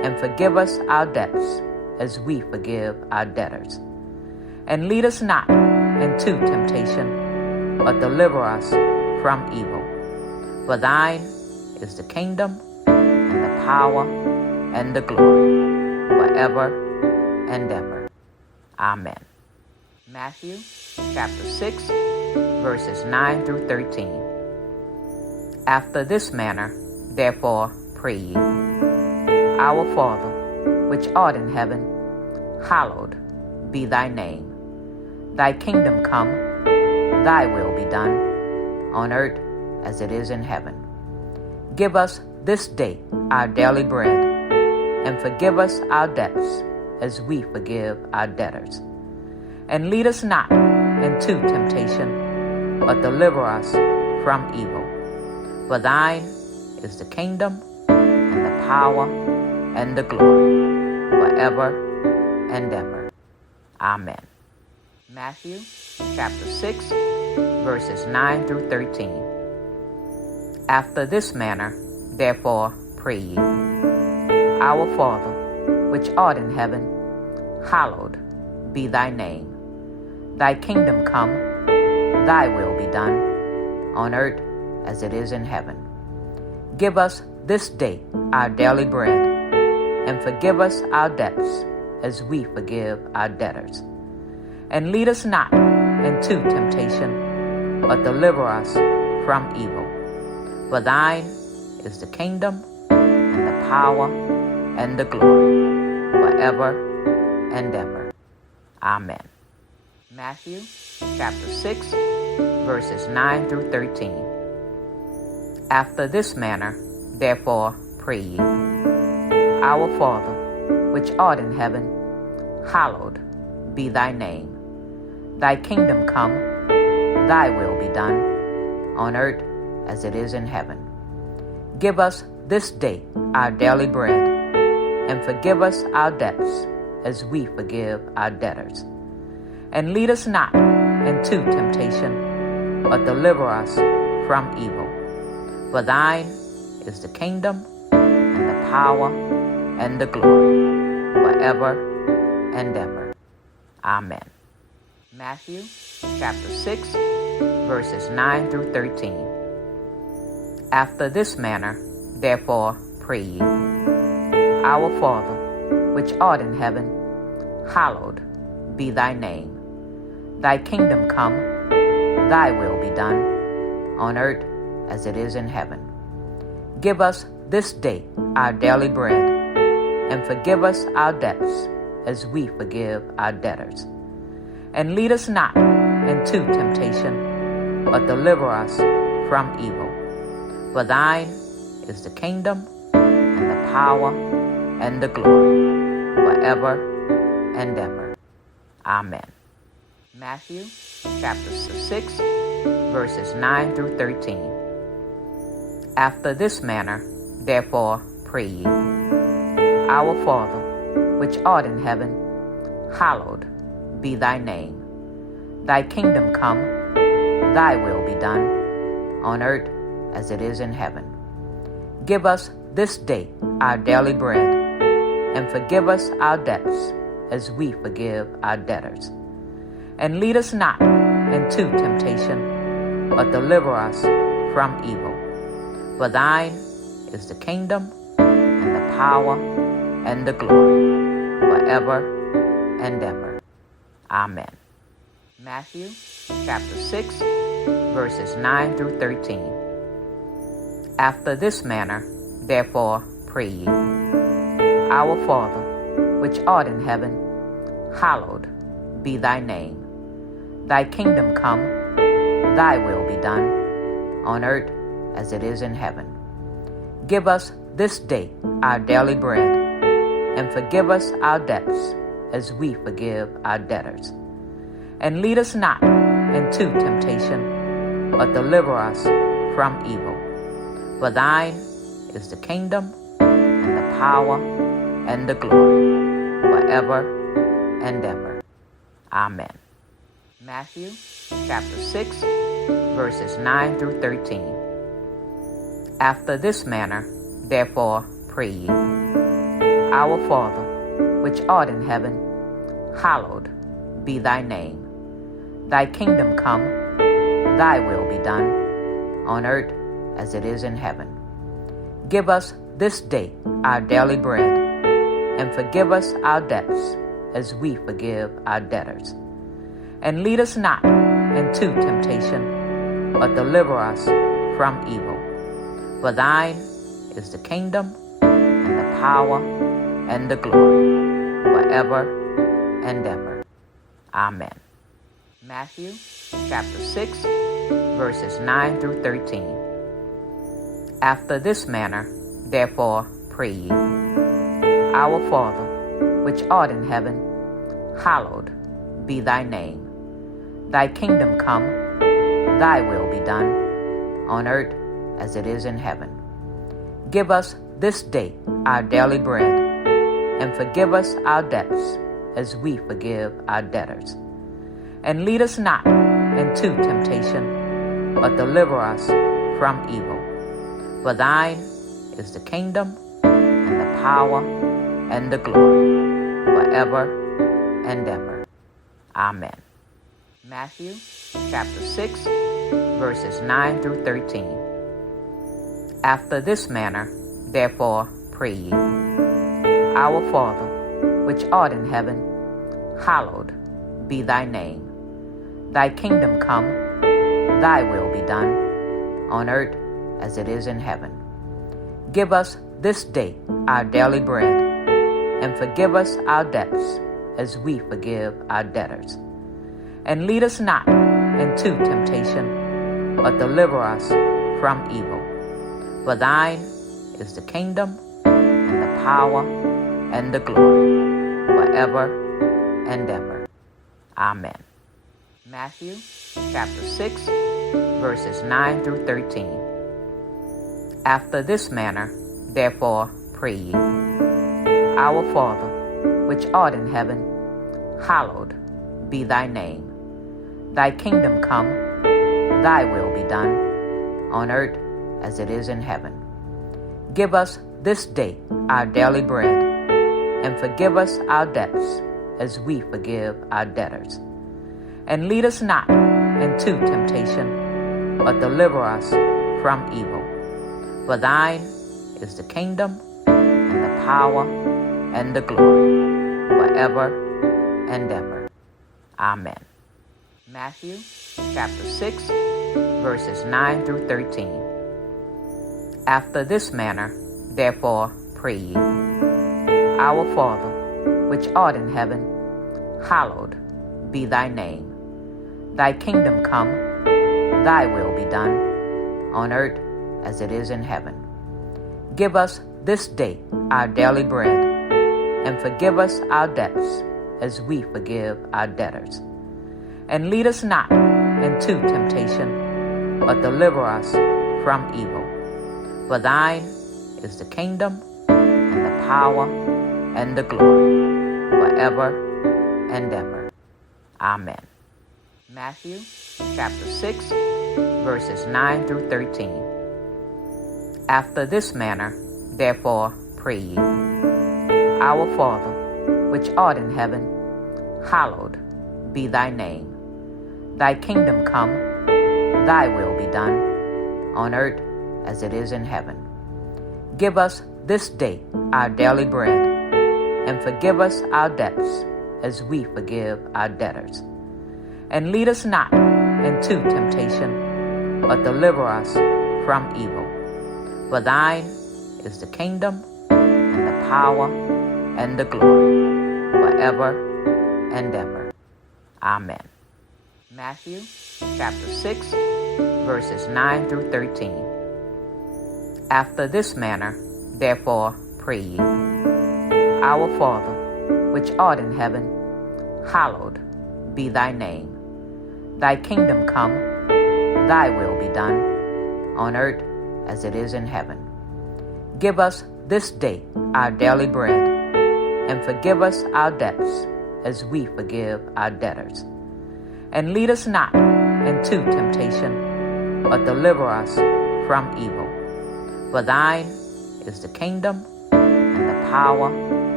and forgive us our debts, as we forgive our debtors. And lead us not into temptation, but deliver us from evil. For thine is the kingdom, and the power, and the glory, forever and ever. Amen. Matthew chapter 6, verses 9 through 13. After this manner, therefore, pray ye. Our Father, which art in heaven, hallowed be thy name. Thy kingdom come, thy will be done, on earth as it is in heaven. Give us this day our daily bread, and forgive us our debts, as we forgive our debtors. And lead us not into temptation, but deliver us from evil. For thine is the kingdom, and the power, and the glory, forever and ever. Amen. Matthew chapter 6, verses 9 through 13. After this manner, therefore, pray ye. Our Father, which art in heaven, hallowed be thy name. Thy kingdom come, thy will be done, on earth as it is in heaven. Give us this day our daily bread, and forgive us our debts, as we forgive our debtors. And lead us not into temptation, but deliver us from evil. For thine is the kingdom, and the power, and the glory, forever and ever. Amen. Matthew chapter 6, verses 9 through 13. After this manner, therefore, pray ye. Our Father, which art in heaven, hallowed be thy name. Thy kingdom come, thy will be done, on earth as it is in heaven. Give us this day our daily bread, and forgive us our debts, as we forgive our debtors. And lead us not into temptation, but deliver us from evil. For thine is the kingdom, and the power, and the glory, forever and ever. Amen. Matthew chapter 6, verses 9 through 13. After this manner, therefore, pray ye. Our Father, which art in heaven, hallowed be thy name. Thy kingdom come, thy will be done, on earth as it is in heaven. Give us this day our daily bread, and forgive us our debts, as we forgive our debtors. And lead us not into temptation, but deliver us from evil. For thine is the kingdom, and the power, and the glory, forever and ever. Amen. Matthew chapter 6, verses 9 through 13. After this manner, therefore, pray ye. Our Father, which art in heaven, hallowed be thy name. Thy kingdom come, thy will be done, on earth as it is in heaven. Give us this day our daily bread, and forgive us our debts, as we forgive our debtors. And lead us not into temptation, but deliver us from evil. For thine is the kingdom, and the power, and the glory, forever and ever. Amen. Matthew chapter 6, verses 9 through 13. After this manner, therefore, pray ye. Our Father, which art in heaven, hallowed be thy name. Thy kingdom come, thy will be done, on earth as it is in heaven. Give us this day our daily bread, and forgive us our debts, as we forgive our debtors. And lead us not into temptation, but deliver us from evil. For thine is the kingdom, and the power, and the glory, forever and ever. Amen. Matthew chapter 6, verses 9 through 13. After this manner, therefore, pray ye. Our Father, which art in heaven, hallowed be thy name. Thy kingdom come, thy will be done, on earth as it is in heaven. Give us this day our daily bread, and forgive us our debts as we forgive our debtors. And lead us not into temptation, but deliver us from evil. For thine is the kingdom, and the power, and the glory, forever and ever. Amen. Matthew chapter 6, verses 9 through 13. After this manner, therefore, pray ye. Our Father, which art in heaven, hallowed be thy name. Thy kingdom come, thy will be done, on earth as it is in heaven. Give us this day our daily bread, and forgive us our debts as we forgive our debtors. And lead us not into temptation, but deliver us from evil. For thine is the kingdom, and the power, and the glory, forever and ever. Amen. Matthew chapter 6, verses 9 through 13. After this manner, therefore, pray ye. Our Father, which art in heaven, hallowed be thy name. Thy kingdom come, thy will be done, on earth as it is in heaven. Give us this day our daily bread, and forgive us our debts as we forgive our debtors. And lead us not into temptation, but deliver us from evil. For thine is the kingdom, and the power, and the glory, forever and ever. Amen. Matthew chapter 6, verses 9 through 13. After this manner, therefore, pray ye. Our Father, which art in heaven, hallowed be thy name. Thy kingdom come, thy will be done, on earth as it is in heaven. Give us this day our daily bread, and forgive us our debts as we forgive our debtors. And lead us not into temptation, but deliver us from evil. For thine is the kingdom, and the power, and the glory, forever and ever. Amen. Matthew chapter 6, verses 9 through 13. After this manner, therefore, pray ye. Our Father, which art in heaven, hallowed be thy name. Thy kingdom come, thy will be done, on earth as it is in heaven. Give us this day our daily bread, and forgive us our debts as we forgive our debtors. And lead us not into temptation, but deliver us from evil. For thine is the kingdom, and the power, and the glory, forever and ever. Amen. Matthew chapter 6, verses 9 through 13. After this manner, therefore, pray ye. Our Father, which art in heaven, hallowed be thy name. Thy kingdom come, thy will be done, on earth as it is in heaven. Give us this day our daily bread, and forgive us our debts as we forgive our debtors. And lead us not into temptation, but deliver us from evil. For thine is the kingdom, and the power, and the glory, forever and ever. Amen. Matthew chapter 6, verses 9 through 13. After this manner, therefore, pray ye. Our Father, which art in heaven, hallowed be thy name. Thy kingdom come, thy will be done, on earth as it is in heaven. Give us this day our daily bread, and forgive us our debts as we forgive our debtors. And lead us not into temptation, but deliver us from evil. For thine is the kingdom, and the power,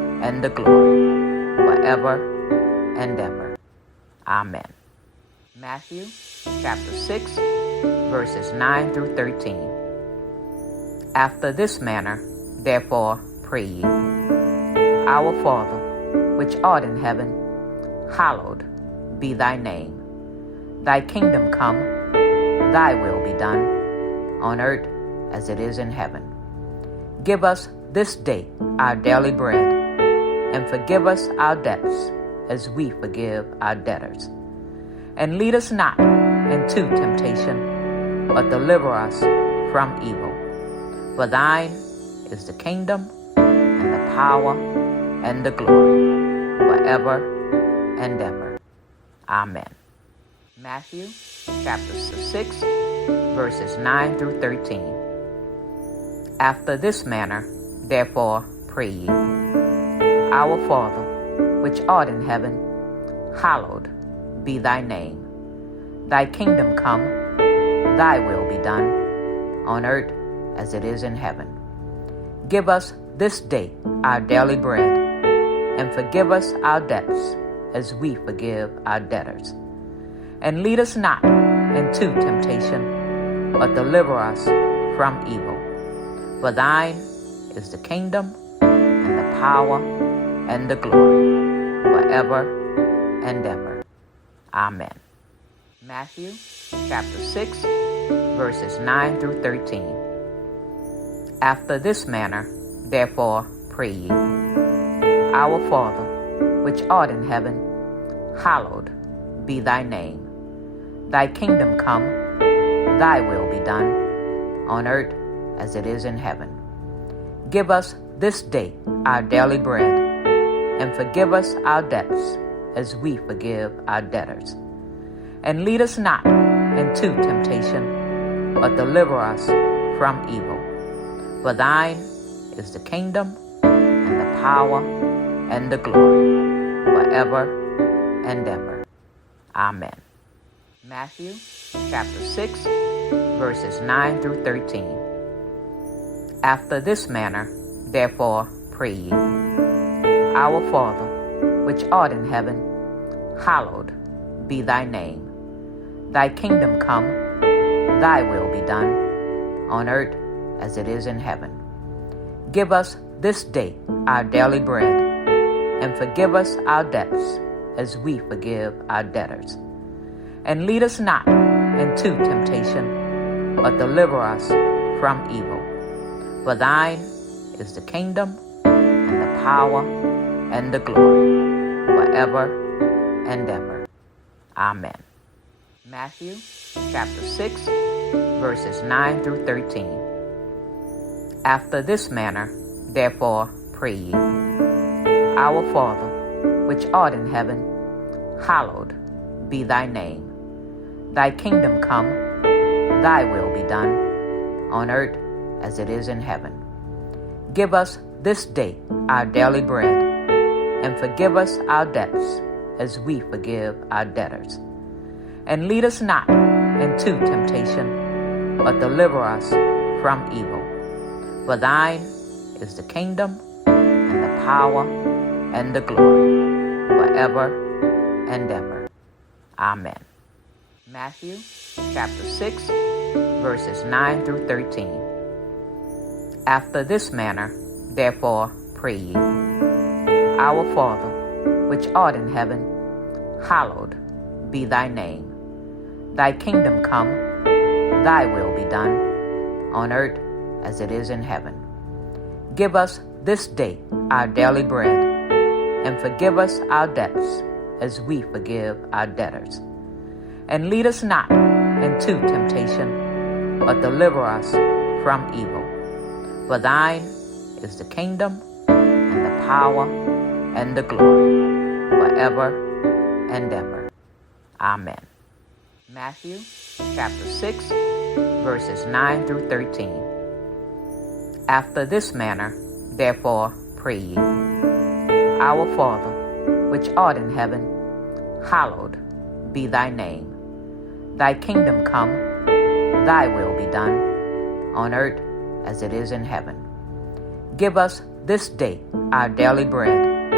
and the glory, forever and ever. Amen. Matthew chapter 6, verses 9 through 13. After this manner, therefore, pray ye. Our Father, which art in heaven, hallowed be thy name. Thy kingdom come, thy will be done, on earth as it is in heaven. Give us this day our daily bread, and forgive us our debts as we forgive our debtors. And lead us not into temptation, but deliver us from evil. For thine is the kingdom, and the power, and the glory, forever and ever. Amen. Matthew chapter 6, verses 9 through 13. After this manner, therefore, pray ye. Our Father, which art in heaven, hallowed be thy name. Thy kingdom come, thy will be done, on earth as it is in heaven. Give us this day our daily bread, and forgive us our debts as we forgive our debtors. And lead us not into temptation, but deliver us from evil. For thine is the kingdom, and the power, and the glory, forever and ever. Amen. Matthew chapter 6, verses 9 through 13. After this manner, therefore, pray ye. Our Father, which art in heaven, hallowed be thy name. Thy kingdom come, thy will be done, on earth as it is in heaven. Give us this day our daily bread, and forgive us our debts as we forgive our debtors. And lead us not into temptation, but deliver us from evil. For thine is the kingdom, and the power, and the glory, forever and ever. Amen. Matthew chapter 6, verses 9 through 13. After this manner, therefore, pray ye. Our Father, which art in heaven, hallowed be thy name. Thy kingdom come, thy will be done, on earth as it is in heaven. Give us this day our daily bread, and forgive us our debts as we forgive our debtors. And lead us not into temptation, but deliver us from evil. For thine is the kingdom, and the power, and the glory, forever and ever. Amen. Matthew chapter 6, verses 9 through 13. After this manner, therefore, pray ye. Our Father, which art in heaven, hallowed be thy name. Thy kingdom come, thy will be done, on earth as it is in heaven. Give us this day our daily bread, and forgive us our debts as we forgive our debtors. And lead us not into temptation, but deliver us from evil. For thine is the kingdom, and the power, and the glory, forever and ever. Amen. Matthew chapter 6, verses 9 through 13. After this manner, therefore, pray ye. Our Father, which art in heaven, hallowed be thy name. Thy kingdom come, thy will be done, on earth as it is in heaven. Give us this day our daily bread, and forgive us our debts as we forgive our debtors. And lead us not into temptation, but deliver us from evil. For thine is the kingdom, and the power, and the glory, forever and ever. Amen. Matthew chapter 6, verses 9 through 13. After this manner, therefore, pray ye. Our Father, which art in heaven, hallowed be thy name. Thy kingdom come, thy will be done, on earth as it is in heaven. Give us this day our daily bread,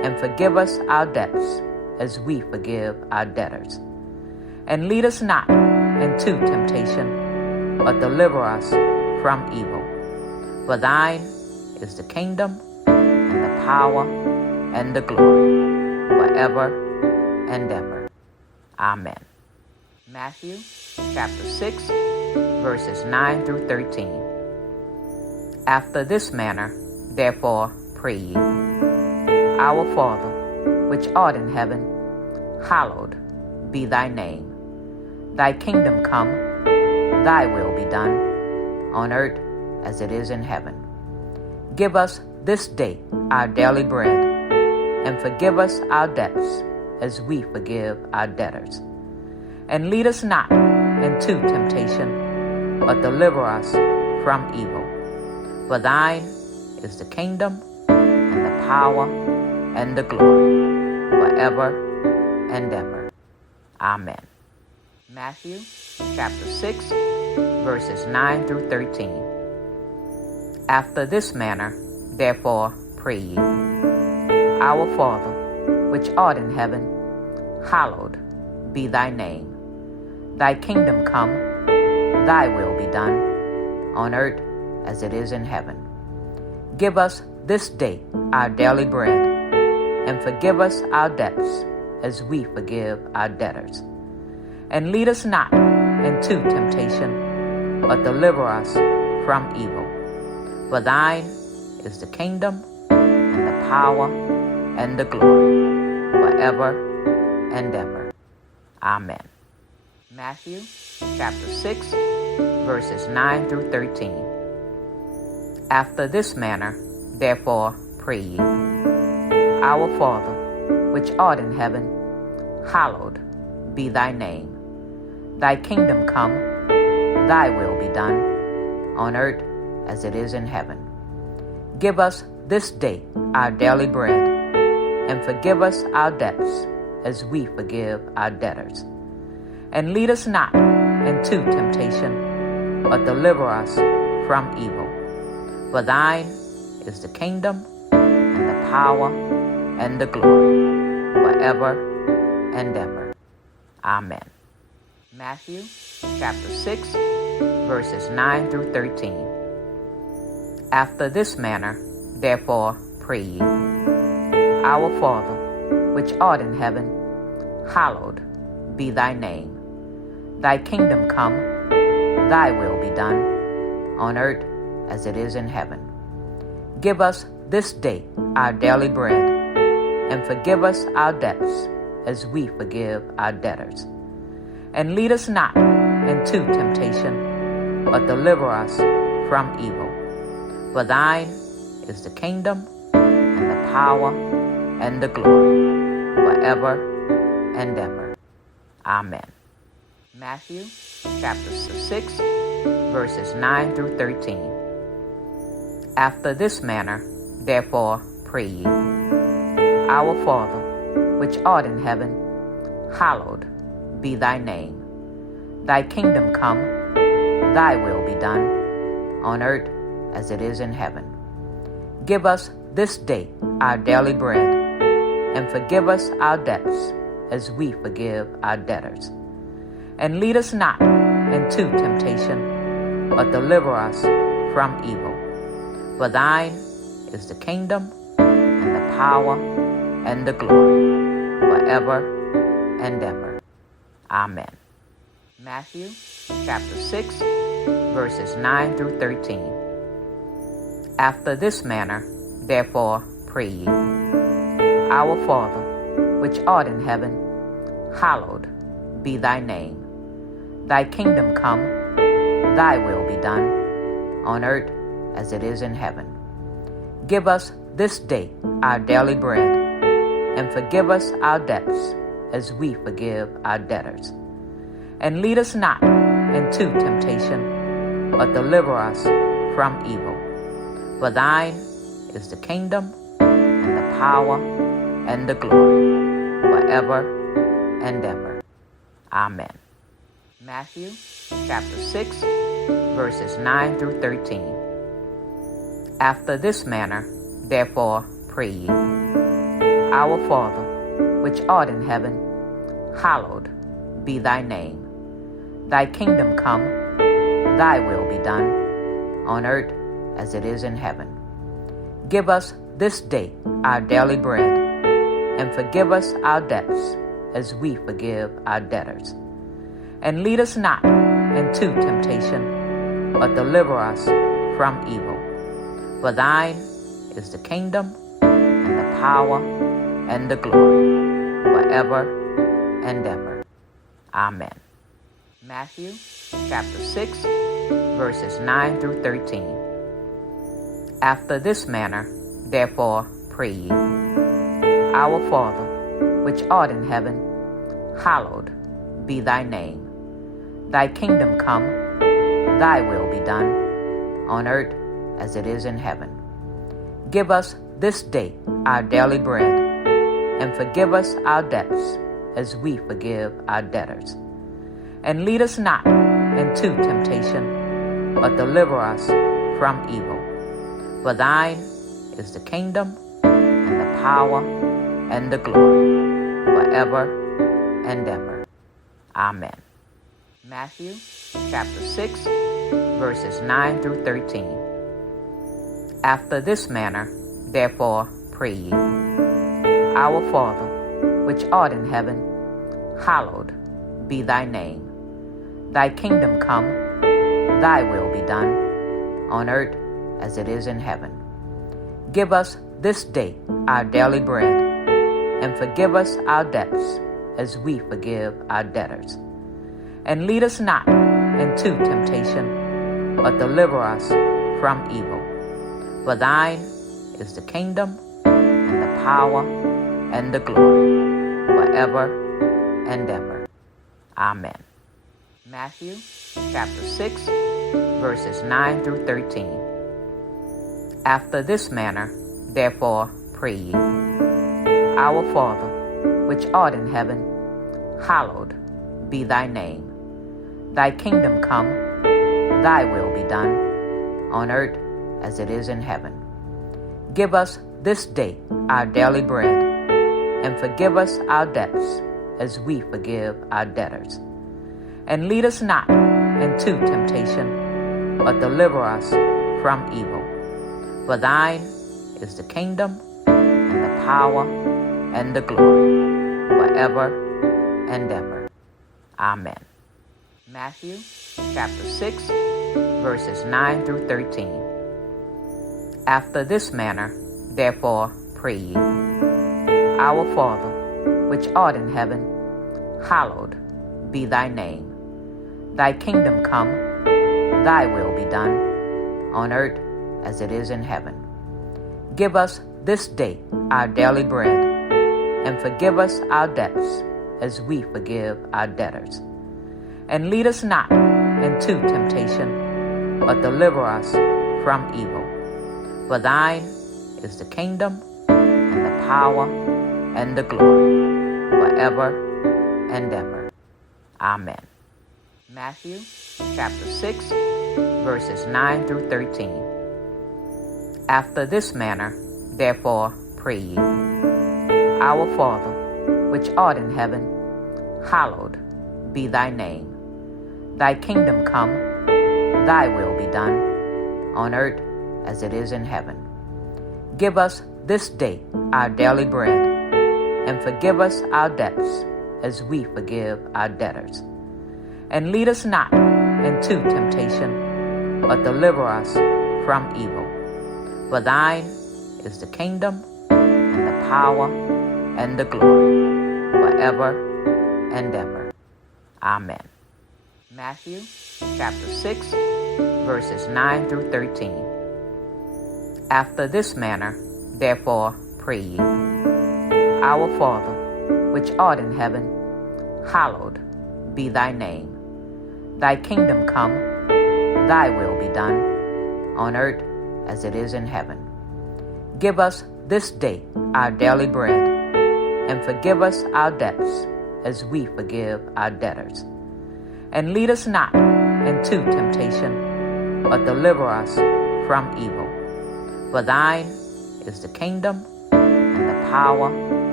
and forgive us our debts, as we forgive our debtors. And lead us not into temptation, but deliver us from evil. For thine is the kingdom, and the power, and the glory, forever and ever. Amen. Matthew chapter 6, verses 9 through 13. After this manner, therefore, pray ye. Our Father, which art in heaven, hallowed be thy name. Thy kingdom come, thy will be done, on earth as it is in heaven. Give us this day our daily bread, and forgive us our debts, as we forgive our debtors. And lead us not into temptation, but deliver us from evil. For thine is the kingdom, and the power, and the glory, forever and ever. Amen. Matthew chapter 6, verses 9 through 13. After this manner, therefore, pray ye. Our Father, which art in heaven, hallowed be thy name. Thy kingdom come, thy will be done, on earth as it is in heaven. Give us this day our daily bread, and forgive us our debts, as we forgive our debtors. And lead us not into temptation, but deliver us from evil. For thine is the kingdom, and the power, and the glory, forever and ever. Amen. Matthew chapter 6, verses 9 through 13. After this manner, therefore, pray ye. Our Father, which art in heaven, hallowed be thy name. Thy kingdom come, thy will be done, on earth as it is in heaven. Give us this day our daily bread, and forgive us our debts, as we forgive our debtors. And lead us not into temptation, but deliver us from evil. For thine is the kingdom, and the power, and the glory, forever and ever. Amen. Matthew chapter 6, verses 9 through 13. After this manner, therefore, pray ye. Our Father, which art in heaven, hallowed be thy name. Thy kingdom come, thy will be done, on earth as it is in heaven. Give us this day our daily bread, and forgive us our debts, as we forgive our debtors. And lead us not into temptation, but deliver us from evil. For thine is the kingdom, and the power, and the glory, forever and ever. Amen. Matthew chapter 6, verses 9 through 13. After this manner, therefore, pray ye. Our Father, which art in heaven, hallowed be thy name. Thy kingdom come, thy will be done, on earth as it is in heaven. Give us this day our daily bread, and forgive us our debts, as we forgive our debtors. And lead us not into temptation, but deliver us from evil. For thine is the kingdom, and the power, and the glory, forever and ever. Amen. Matthew chapter 6, verses 9 through 13. After this manner, therefore, pray ye. Our Father, which art in heaven, hallowed be thy name. Thy kingdom come, thy will be done, on earth as it is in heaven. Give us this day our daily bread, and forgive us our debts, as we forgive our debtors. And lead us not into temptation, but deliver us from evil. For thine is the kingdom, and the power, and the glory, forever and ever. Amen. Matthew chapter 6, verses 9 through 13. After this manner, therefore, pray ye. Our Father, which art in heaven, hallowed be thy name. Thy kingdom come, thy will be done, on earth as it is in heaven. Give us this day our daily bread, and forgive us our debts as we forgive our debtors. And lead us not into temptation, but deliver us from evil. For thine is the kingdom, and the power, and the glory, forever and ever. Amen. Matthew chapter 6, verses 9 through 13. After this manner, therefore, pray ye. Our Father, which art in heaven, hallowed be thy name. Thy kingdom come, thy will be done, on earth as it is in heaven. Give us this day our daily bread, and forgive us our debts as we forgive our debtors. And lead us not into temptation, but deliver us from evil. For thine is the kingdom, and the power, and the glory, forever and ever. Amen. Matthew chapter 6, verses 9 through 13. After this manner, therefore, pray ye. Our Father, which art in heaven, hallowed be thy name. Thy kingdom come, thy will be done, on earth as it is in heaven. Give us this day our daily bread, and forgive us our debts as we forgive our debtors. And lead us not into temptation, but deliver us from evil. For thine is the kingdom, and the power, and the glory, forever and ever. Amen. Matthew chapter 6, verses 9 through 13. After this manner, therefore, pray ye. Our Father, which art in heaven, hallowed be thy name. Thy kingdom come, thy will be done, on earth as it is in heaven. Give us this day our daily bread, and forgive us our debts as we forgive our debtors. And lead us not into temptation, but deliver us from evil. For thine is the kingdom, and the power, and the glory, forever and ever. Amen. Matthew chapter 6, verses 9 through 13. After this manner, therefore, pray ye. Our Father, which art in heaven, hallowed be thy name. Thy kingdom come, thy will be done, on earth as it is in heaven. Give us this day our daily bread, and forgive us our debts as we forgive our debtors. And lead us not into temptation, but deliver us from evil. For thine is the kingdom, and the power, and the glory, forever and ever. Amen. Matthew chapter 6, verses 9 through 13. After this manner, therefore, pray ye. Our Father, which art in heaven, hallowed be thy name. Thy kingdom come, thy will be done, on earth as it is in heaven. Give us this day our daily bread, and forgive us our debts as we forgive our debtors. And lead us not into temptation, but deliver us from evil. For thine is the kingdom, and the power, and the glory, forever and ever. Amen. Matthew chapter 6, verses 9 through 13. After this manner, therefore, pray ye. Our Father, which art in heaven, hallowed be thy name. Thy kingdom come, thy will be done, on earth as it is in heaven. Give us this day our daily bread, and forgive us our debts as we forgive our debtors. And lead us not into temptation, but deliver us from evil. For thine is the kingdom, and the power,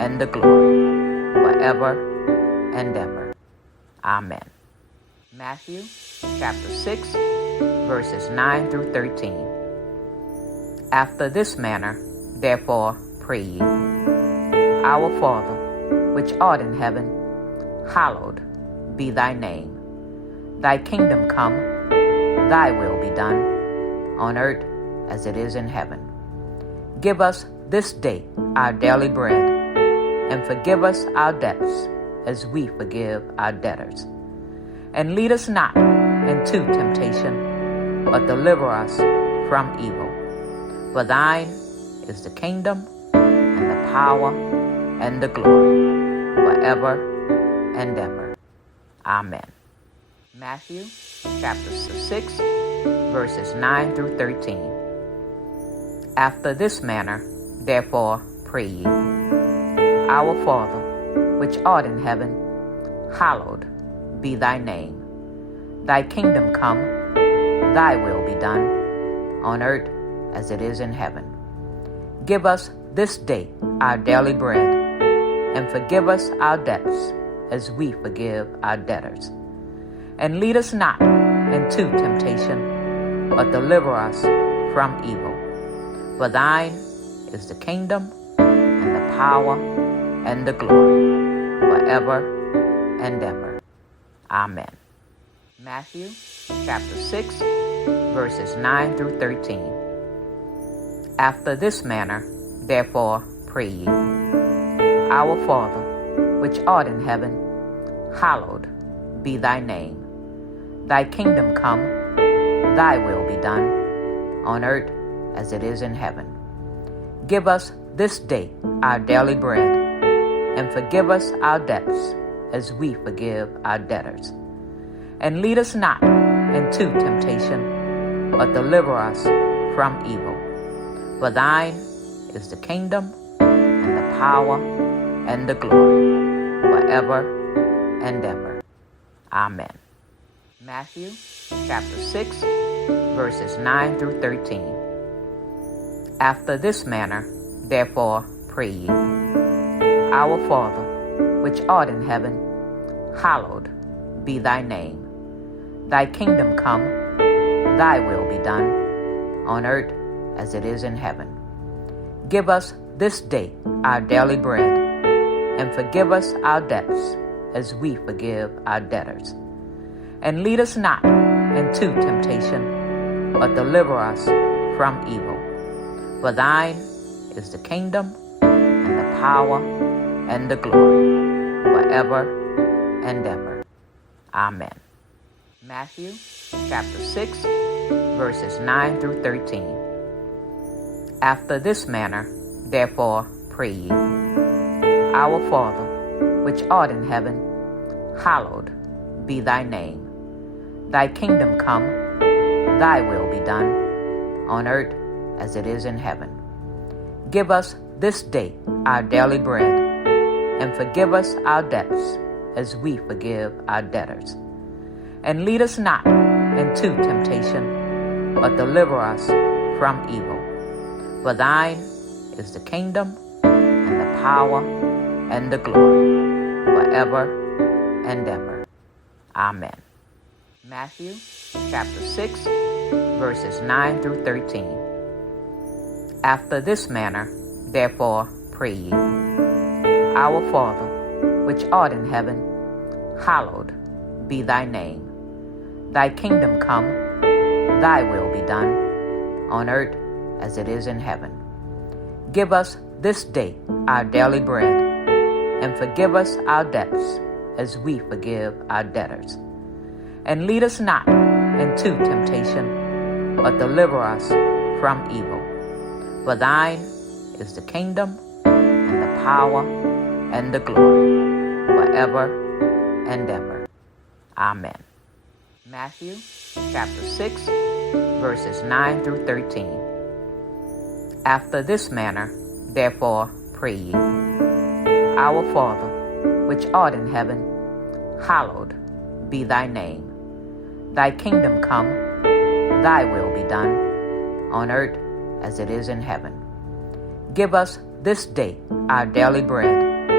and the glory, forever and ever. Amen. Matthew chapter 6, verses 9 through 13. After this manner, therefore, pray ye. Our Father, which art in heaven, hallowed be thy name. Thy kingdom come, thy will be done, on earth as it is in heaven. Give us this day our daily bread, and forgive us our debts as we forgive our debtors. And lead us not into temptation, but deliver us from evil. For thine is the kingdom, and the power, and the glory, forever and ever. Amen. Matthew chapter 6, verses 9 through 13. After this manner, therefore, pray ye. Our Father, which art in heaven, hallowed be thy name. Thy kingdom come, thy will be done, on earth as it is in heaven. Give us this day our daily bread, and forgive us our debts as we forgive our debtors. And lead us not into temptation, but deliver us from evil. For thine is the kingdom, and the power, and the glory, forever and ever. Amen. Matthew chapter 6, verses 9 through 13. After this manner, therefore, pray ye. Our Father, which art in heaven, hallowed be thy name. Thy kingdom come, thy will be done, on earth as it is in heaven. Give us this day our daily bread, and forgive us our debts as we forgive our debtors. And lead us not into temptation, but deliver us from evil. For thine is the kingdom, and the power, and the glory, forever and ever. Amen. Matthew chapter 6, verses 9 through 13. After this manner, therefore, pray ye. Our Father, which art in heaven, hallowed be thy name. Thy kingdom come, thy will be done, on earth as it is in heaven. Give us this day our daily bread, and forgive us our debts as we forgive our debtors. And lead us not into temptation, but deliver us from evil. For thine is the kingdom, and the power, and the glory, forever and ever. Amen. Matthew chapter 6, verses 9 through 13. After this manner, therefore, pray ye. Our Father, which art in heaven, hallowed be thy name. Thy kingdom come, thy will be done, on earth as it is in heaven. Give us this day our daily bread, and forgive us our debts as we forgive our debtors. And lead us not into temptation, but deliver us from evil. For thine is the kingdom, and the power, and the glory, forever and ever. Amen. Matthew chapter 6, verses 9 through 13. After this manner, therefore, pray ye. Our Father, which art in heaven, hallowed be thy name. Thy kingdom come, thy will be done, on earth as it is in heaven. Give us this day our daily bread, and forgive us our debts as we forgive our debtors. And lead us not into temptation, but deliver us from evil. For thine is the kingdom, and the power, and the glory, forever and ever. Amen. Matthew chapter 6, verses 9 through 13. After this manner, therefore, pray ye. Our Father, which art in heaven, hallowed be thy name. Thy kingdom come, thy will be done, on earth as it is in heaven. Give us this day our daily bread,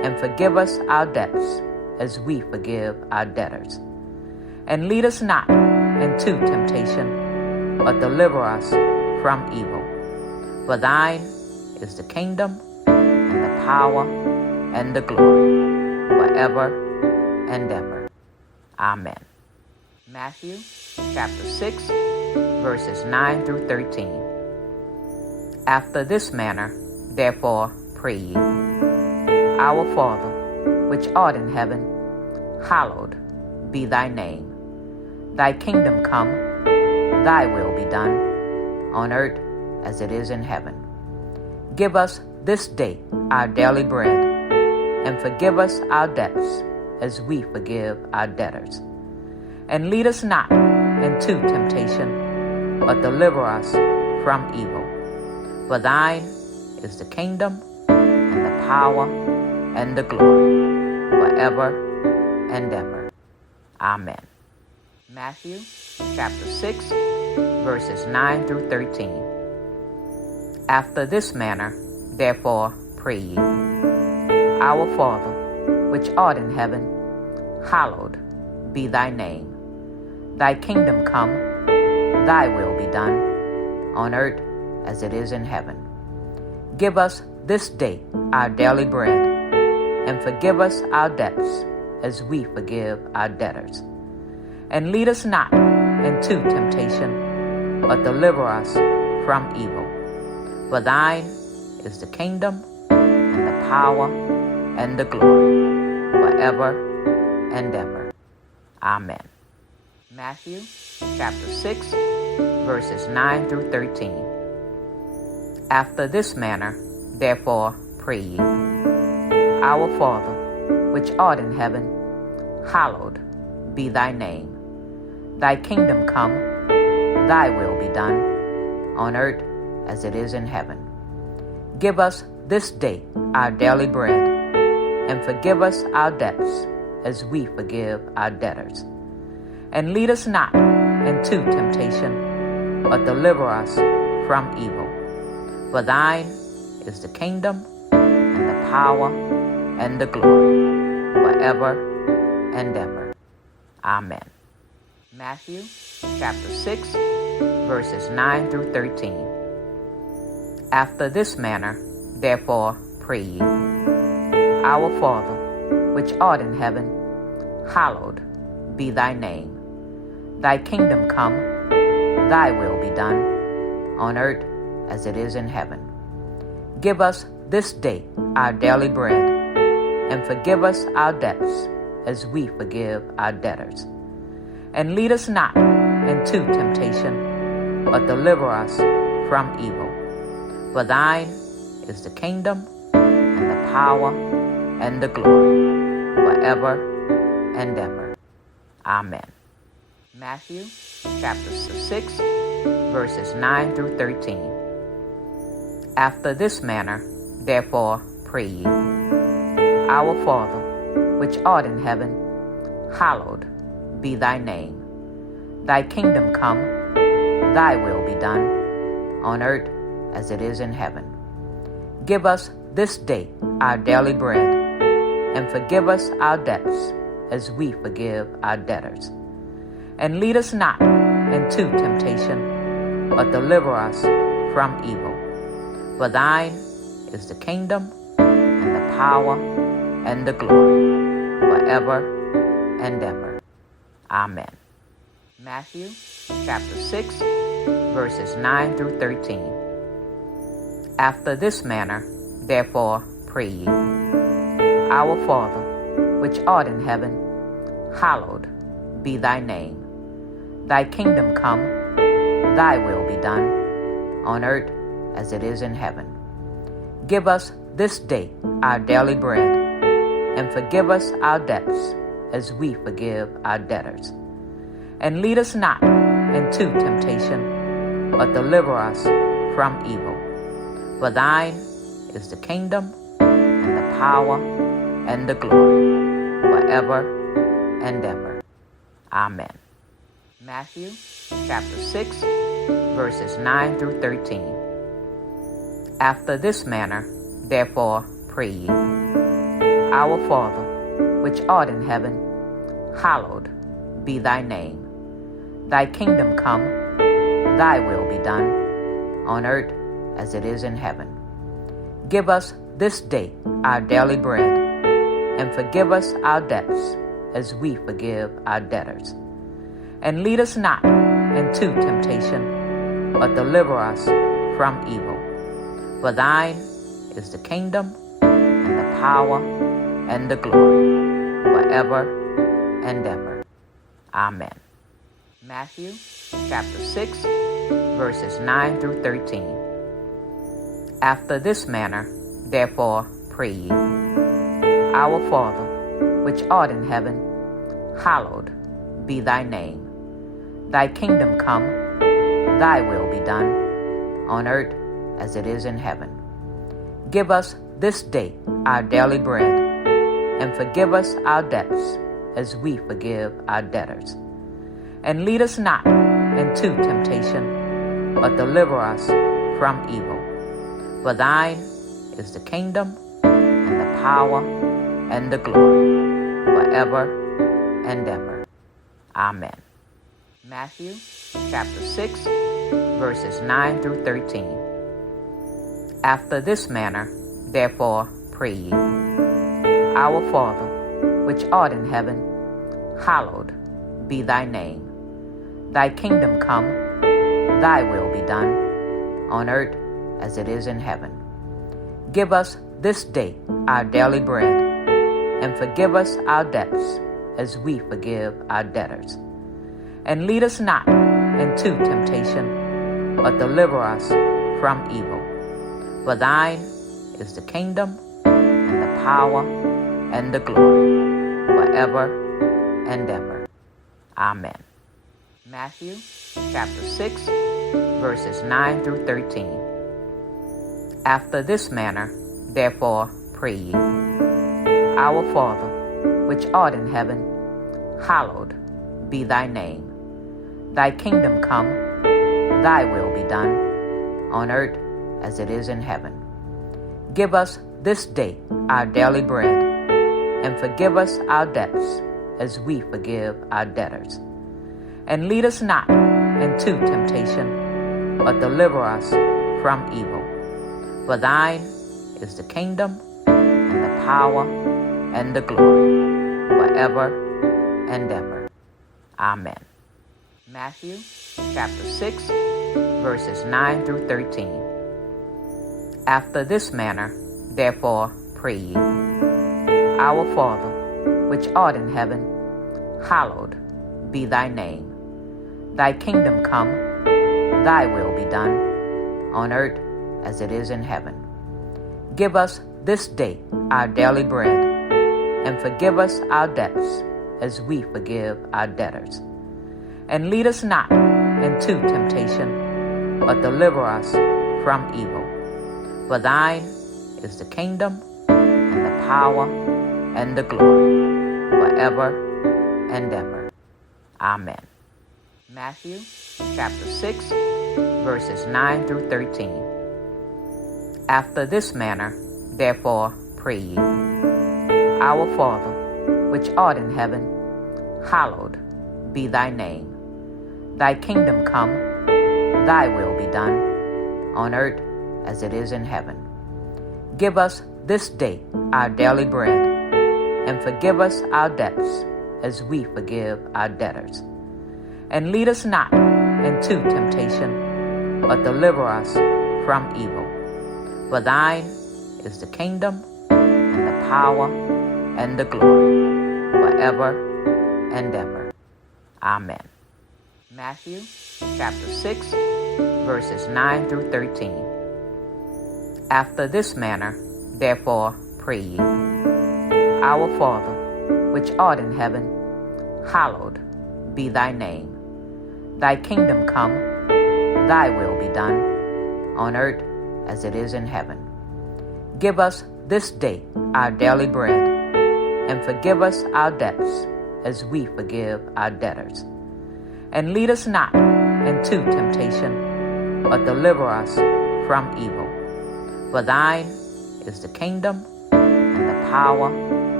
and forgive us our debts, as we forgive our debtors. And lead us not into temptation, but deliver us from evil. For thine is the kingdom, and the power, and the glory, forever and ever. Amen. Matthew chapter 6, verses 9 through 13. After this manner, therefore, pray ye. Our Father, which art in heaven, hallowed be thy name. Thy kingdom come, thy will be done, on earth as it is in heaven. Give us this day our daily bread, and forgive us our debts, as we forgive our debtors. And lead us not into temptation, but deliver us from evil. For thine is the kingdom, and the power, and the glory, forever and ever. Amen. Matthew chapter 6, verses 9 through 13. After this manner, therefore, pray ye. Our Father, which art in heaven, hallowed be thy name. Thy kingdom come, thy will be done, on earth as it is in heaven. Give us this day our daily bread, and forgive us our debts, as we forgive our debtors. And lead us not into temptation, but deliver us from evil. For thine is the kingdom, and the power, and the glory, forever and ever. Amen. Matthew chapter 6, verses 9 through 13. After this manner, therefore, pray ye. Our Father, which art in heaven, hallowed be thy name. Thy kingdom come, thy will be done, on earth as it is in heaven. Give us this day our daily bread, and forgive us our debts, as we forgive our debtors. And lead us not into temptation, but deliver us from evil. For thine is the kingdom, and the power, and the glory, forever and ever. Amen. Matthew chapter 6, verses 9 through 13. After this manner, therefore, pray ye. Our Father, which art in heaven, hallowed be thy name. Thy kingdom come, thy will be done, on earth as it is in heaven. Give us this day our daily bread, and forgive us our debts, as we forgive our debtors. And lead us not into temptation, but deliver us from evil. For thine is the kingdom, and the power, and the glory, forever and ever. Amen. Matthew chapter 6, verses 9 through 13. After this manner, therefore, pray ye. Our Father, which art in heaven, hallowed be thy name. Thy kingdom come, thy will be done, on earth as it is in heaven. Give us this day our daily bread, and forgive us our debts, as we forgive our debtors. And lead us not into temptation, but deliver us from evil. For thine is the kingdom, and the power, and the glory, forever and ever. Amen. Matthew chapter 6, verses 9 through 13. After this manner, therefore, pray ye. Our Father, which art in heaven, hallowed be thy name. Thy kingdom come, thy will be done, on earth as it is in heaven. Give us this day our daily bread, and forgive us our debts, as we forgive our debtors. And lead us not into temptation, but deliver us from evil. For thine is the kingdom, and the power, and the glory, forever and ever. Amen. Matthew chapter 6, verses 9 through 13. After this manner, therefore, pray ye. Our Father, which art in heaven, hallowed be thy name. Thy kingdom come, thy will be done, on earth as it is in heaven. Give us this day our daily bread, and forgive us our debts as we forgive our debtors. And lead us not into temptation, but deliver us from evil. For thine is the kingdom, and the power, and the glory, forever and ever. Amen. Matthew chapter 6, verses 9 through 13. After this manner, therefore, pray ye. Our Father, which art in heaven, hallowed be thy name. Thy kingdom come, thy will be done, on earth as it is in heaven. Give us this day our daily bread, and forgive us our debts as we forgive our debtors. And lead us not into temptation, but deliver us from evil. For thine is the kingdom, and the power, and the glory, forever and ever. Amen. Matthew chapter 6, verses 9 through 13. After this manner, therefore, pray ye. Our Father, which art in heaven, hallowed be thy name. Thy kingdom come, thy will be done, on earth as it is in heaven. Give us this day our daily bread, and forgive us our debts as we forgive our debtors. And lead us not into temptation, but deliver us from evil. For thine is the kingdom, and the power, and the glory, forever and ever. Amen. Matthew chapter 6, verses 9 through 13. After this manner, therefore, pray ye. Our Father, which art in heaven, hallowed be thy name. Thy kingdom come, thy will be done, on earth as it is in heaven. Give us this day our daily bread, and forgive us our debts as we forgive our debtors. And lead us not into temptation, but deliver us from evil. For thine is the kingdom, and the power, and the glory, forever and ever. Amen. Matthew chapter 6, verses 9 through 13. After this manner, therefore, pray ye. Our Father, which art in heaven, hallowed be thy name. Thy kingdom come, thy will be done, on earth as it is in heaven. Give us this day our daily bread, and forgive us our debts as we forgive our debtors. And lead us not into temptation, but deliver us from evil. For thine is the kingdom, and the power, and the glory, forever and ever. Amen. Matthew chapter 6, verses 9 through 13. After this manner, therefore, pray ye. Our Father, which art in heaven, hallowed be thy name. Thy kingdom come, thy will be done, on earth as it is in heaven. Give us this day our daily bread, and forgive us our debts as we forgive our debtors. And lead us not into temptation, but deliver us from evil. For thine is the kingdom, and the power, and the glory, forever and ever. Amen. Matthew chapter 6, verses 9 through 13. After this manner, therefore, pray ye. Our Father, which art in heaven, hallowed be thy name. Thy kingdom come, thy will be done, on earth as it is in heaven. Give us this day our daily bread, and forgive us our debts as we forgive our debtors. And lead us not into temptation, but deliver us from evil. For thine is the kingdom, and the power,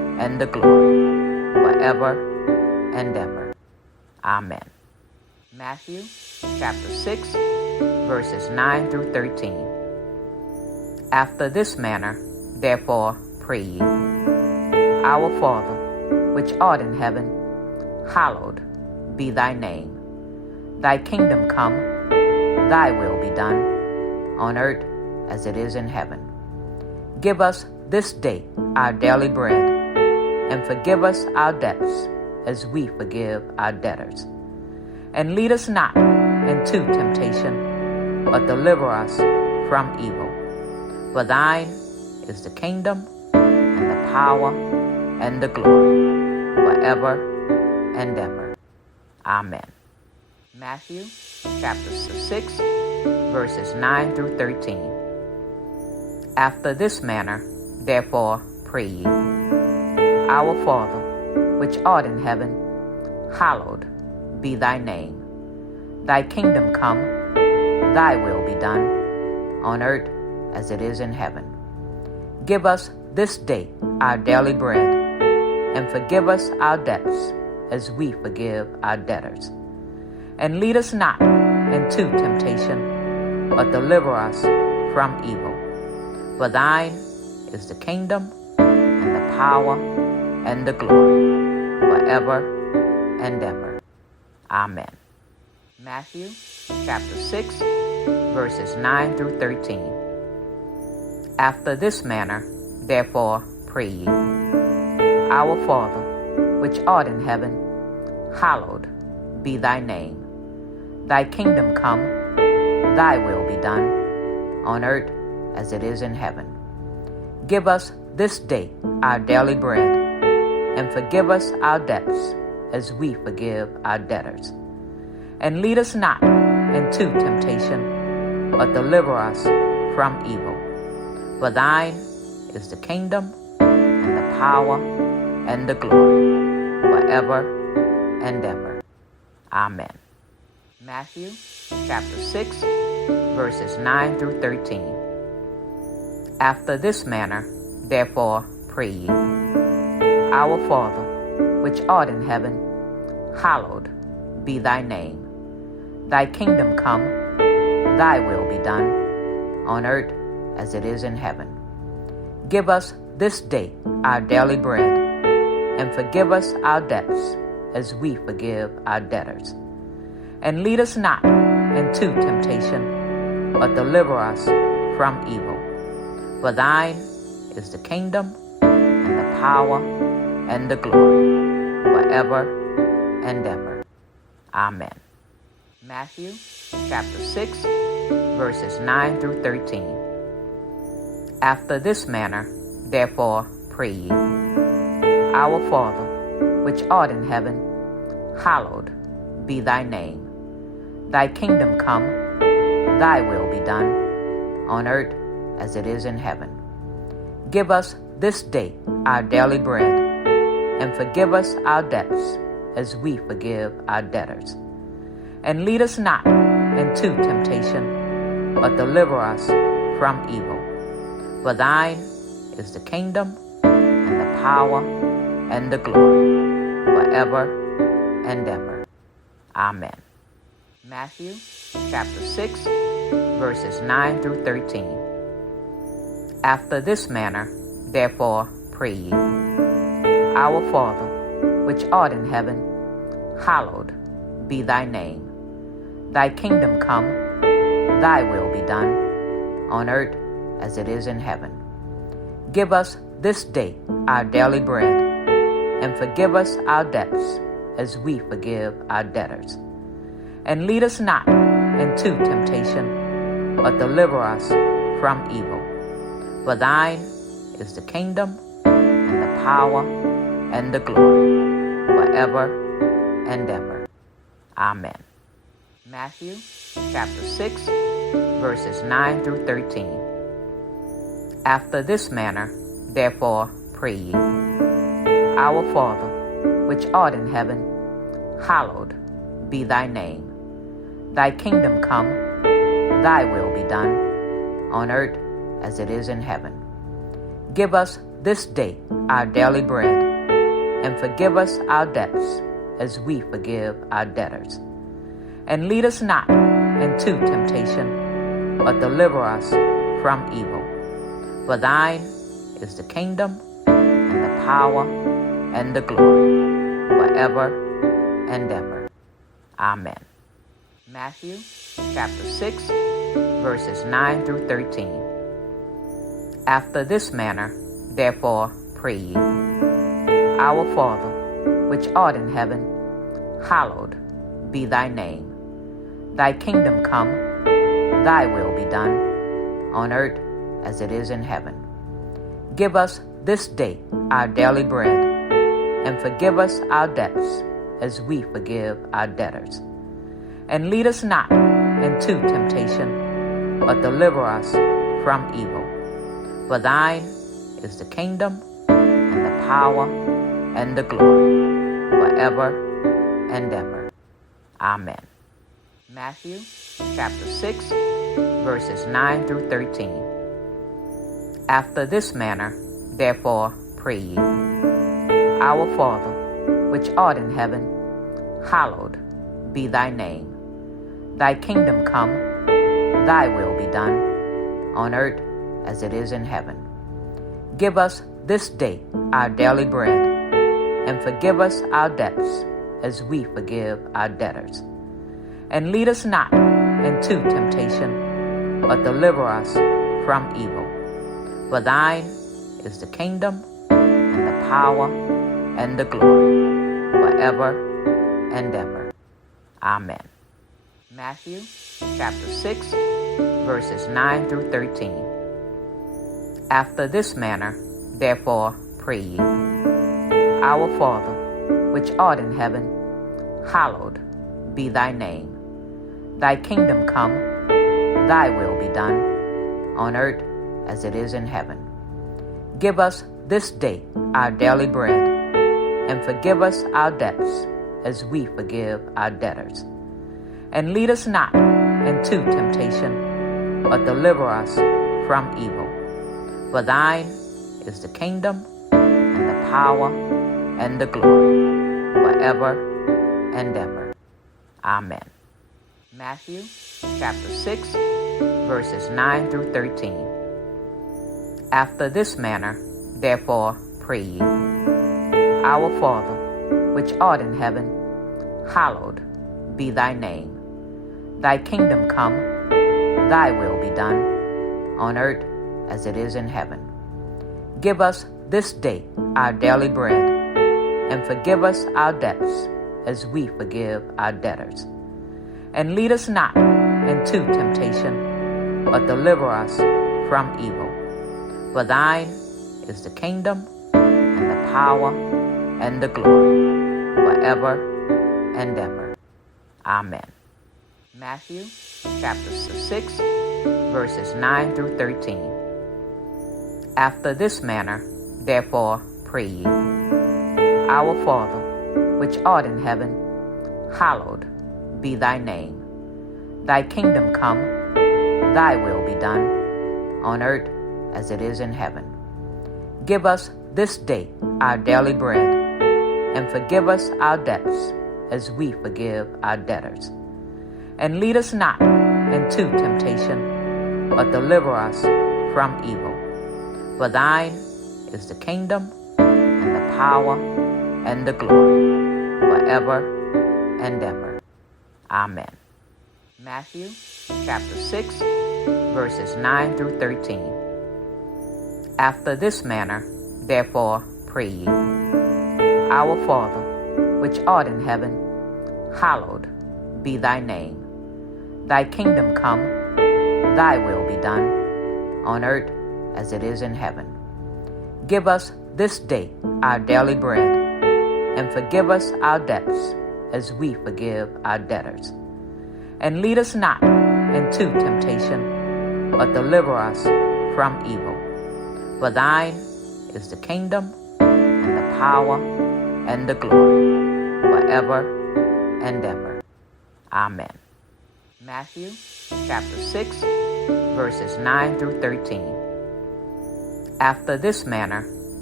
and the glory, forever and ever. Amen. Matthew chapter 6, verses 9 through 13. After this manner, therefore, pray ye. Our Father, which art in heaven, hallowed be thy name. Thy kingdom come, thy will be done, on earth as it is in heaven. Give us this day our daily bread, and forgive us our debts as we forgive our debtors. And lead us not into temptation, but deliver us from evil. For thine is the kingdom, and the power, and the glory, forever and ever. Amen. Matthew chapter 6, verses 9 through 13. After this manner, therefore, pray ye. Our Father, which art in heaven, hallowed be thy name. Thy kingdom come, thy will be done, on earth as it is in heaven. Give us this day our daily bread, and forgive us our debts as we forgive our debtors. And lead us not into temptation, but deliver us from evil. For thine is the kingdom, and the power, and the glory, forever and ever. Amen. Matthew chapter 6, verses 9 through 13. After this manner, therefore, pray ye. Our Father, which art in heaven, hallowed be thy name. Thy kingdom come, thy will be done, on earth as it is in heaven. Give us this day our daily bread, and forgive us our debts as we forgive our debtors. And lead us not into temptation, but deliver us from evil. For thine is the kingdom, and the power, and the glory, forever and ever. Amen. Matthew chapter 6, verses 9 through 13. After this manner, therefore, pray ye. Our Father, which art in heaven, hallowed be thy name. Thy kingdom come, thy will be done, on earth as it is in heaven. Give us this day our daily bread, and forgive us our debts as we forgive our debtors. And lead us not into temptation, but deliver us from evil. For thine is the kingdom, and the power, and the glory, forever and ever. Amen. Matthew chapter 6, verses 9 through 13. After this manner, therefore, pray ye. Our Father, which art in heaven, hallowed be thy name. Thy kingdom come, thy will be done, on earth as it is in heaven. Give us this day our daily bread, and forgive us our debts as we forgive our debtors. And lead us not into temptation, but deliver us from evil. For thine is the kingdom, and the power, and the glory, forever and ever. Amen. Matthew chapter 6, verses 9 through 13. After this manner, therefore, pray ye. Our Father, which art in heaven, hallowed be thy name. Thy kingdom come, thy will be done, on earth as it is in heaven. Give us this day our daily bread, and forgive us our debts as we forgive our debtors. And lead us not into temptation, but deliver us from evil. For thine is the kingdom, and the power, and the glory, forever and ever. Amen. Matthew chapter 6, verses 9 through 13. After this manner, therefore, pray ye. Our Father, which art in heaven, hallowed be thy name. Thy kingdom come, thy will be done, on earth as it is in heaven. Give us this day our daily bread, and forgive us our debts as we forgive our debtors. And lead us not into temptation, but deliver us from evil. For thine is the kingdom, and the power, and the glory, forever and ever. Amen. Matthew chapter 6, verses 9 through 13. After this manner, therefore, pray ye. Our Father, which art in heaven, hallowed be thy name. Thy kingdom come, thy will be done, on earth as it is in heaven. Give us this day our daily bread, and forgive us our debts as we forgive our debtors. And lead us not into temptation, but deliver us from evil. For thine is the kingdom, and the power, and the glory, forever and ever. Amen. Matthew chapter 6, verses 9 through 13. After this manner, therefore, pray ye. Our Father, which art in heaven, hallowed be thy name. Thy kingdom come, thy will be done, on earth as it is in heaven. Give us this day our daily bread, and forgive us our debts as we forgive our debtors. And lead us not into temptation, but deliver us from evil. For thine is the kingdom, and the power, and the glory, forever and ever. Amen. Matthew chapter 6, verses 9 through 13. After this manner, therefore, pray ye. Our Father, which art in heaven, hallowed be thy name. Thy kingdom come, thy will be done, on earth as it is in heaven. Give us this day our daily bread, and forgive us our debts as we forgive our debtors. And lead us not into temptation, but deliver us from evil. For thine is the kingdom, and the power, and the glory, forever and ever. Amen. Matthew chapter 6, verses 9 through 13. After this manner, therefore, pray ye. Our Father, which art in heaven, hallowed be thy name. Thy kingdom come, thy will be done, on earth as it is in heaven. Give us this day our daily bread, and forgive us our debts as we forgive our debtors. And lead us not into temptation, but deliver us from evil. For thine is the kingdom, and the power, and the glory, forever and ever. Amen. Matthew chapter 6, verses 9 through 13. After this manner, therefore, pray ye. Our Father, which art in heaven, hallowed be thy name. Thy kingdom come, thy will be done, on earth as it is in heaven. Give us this day our daily bread, and forgive us our debts as we forgive our debtors. And lead us not into temptation, but deliver us from evil. For thine is the kingdom, and the power, and the glory, forever and ever. Amen. Matthew chapter 6, verses 9 through 13. After this manner, therefore, pray ye. Our Father, which art in heaven, hallowed be thy name. Thy kingdom come, thy will be done, on earth as it is in heaven. Give us this day our daily bread, and forgive us our debts as we forgive our debtors. And lead us not into temptation, but deliver us from evil. For thine is the kingdom, and the power, and the glory, forever and ever. Amen. Matthew chapter 6, verses 9 through 13. After this manner,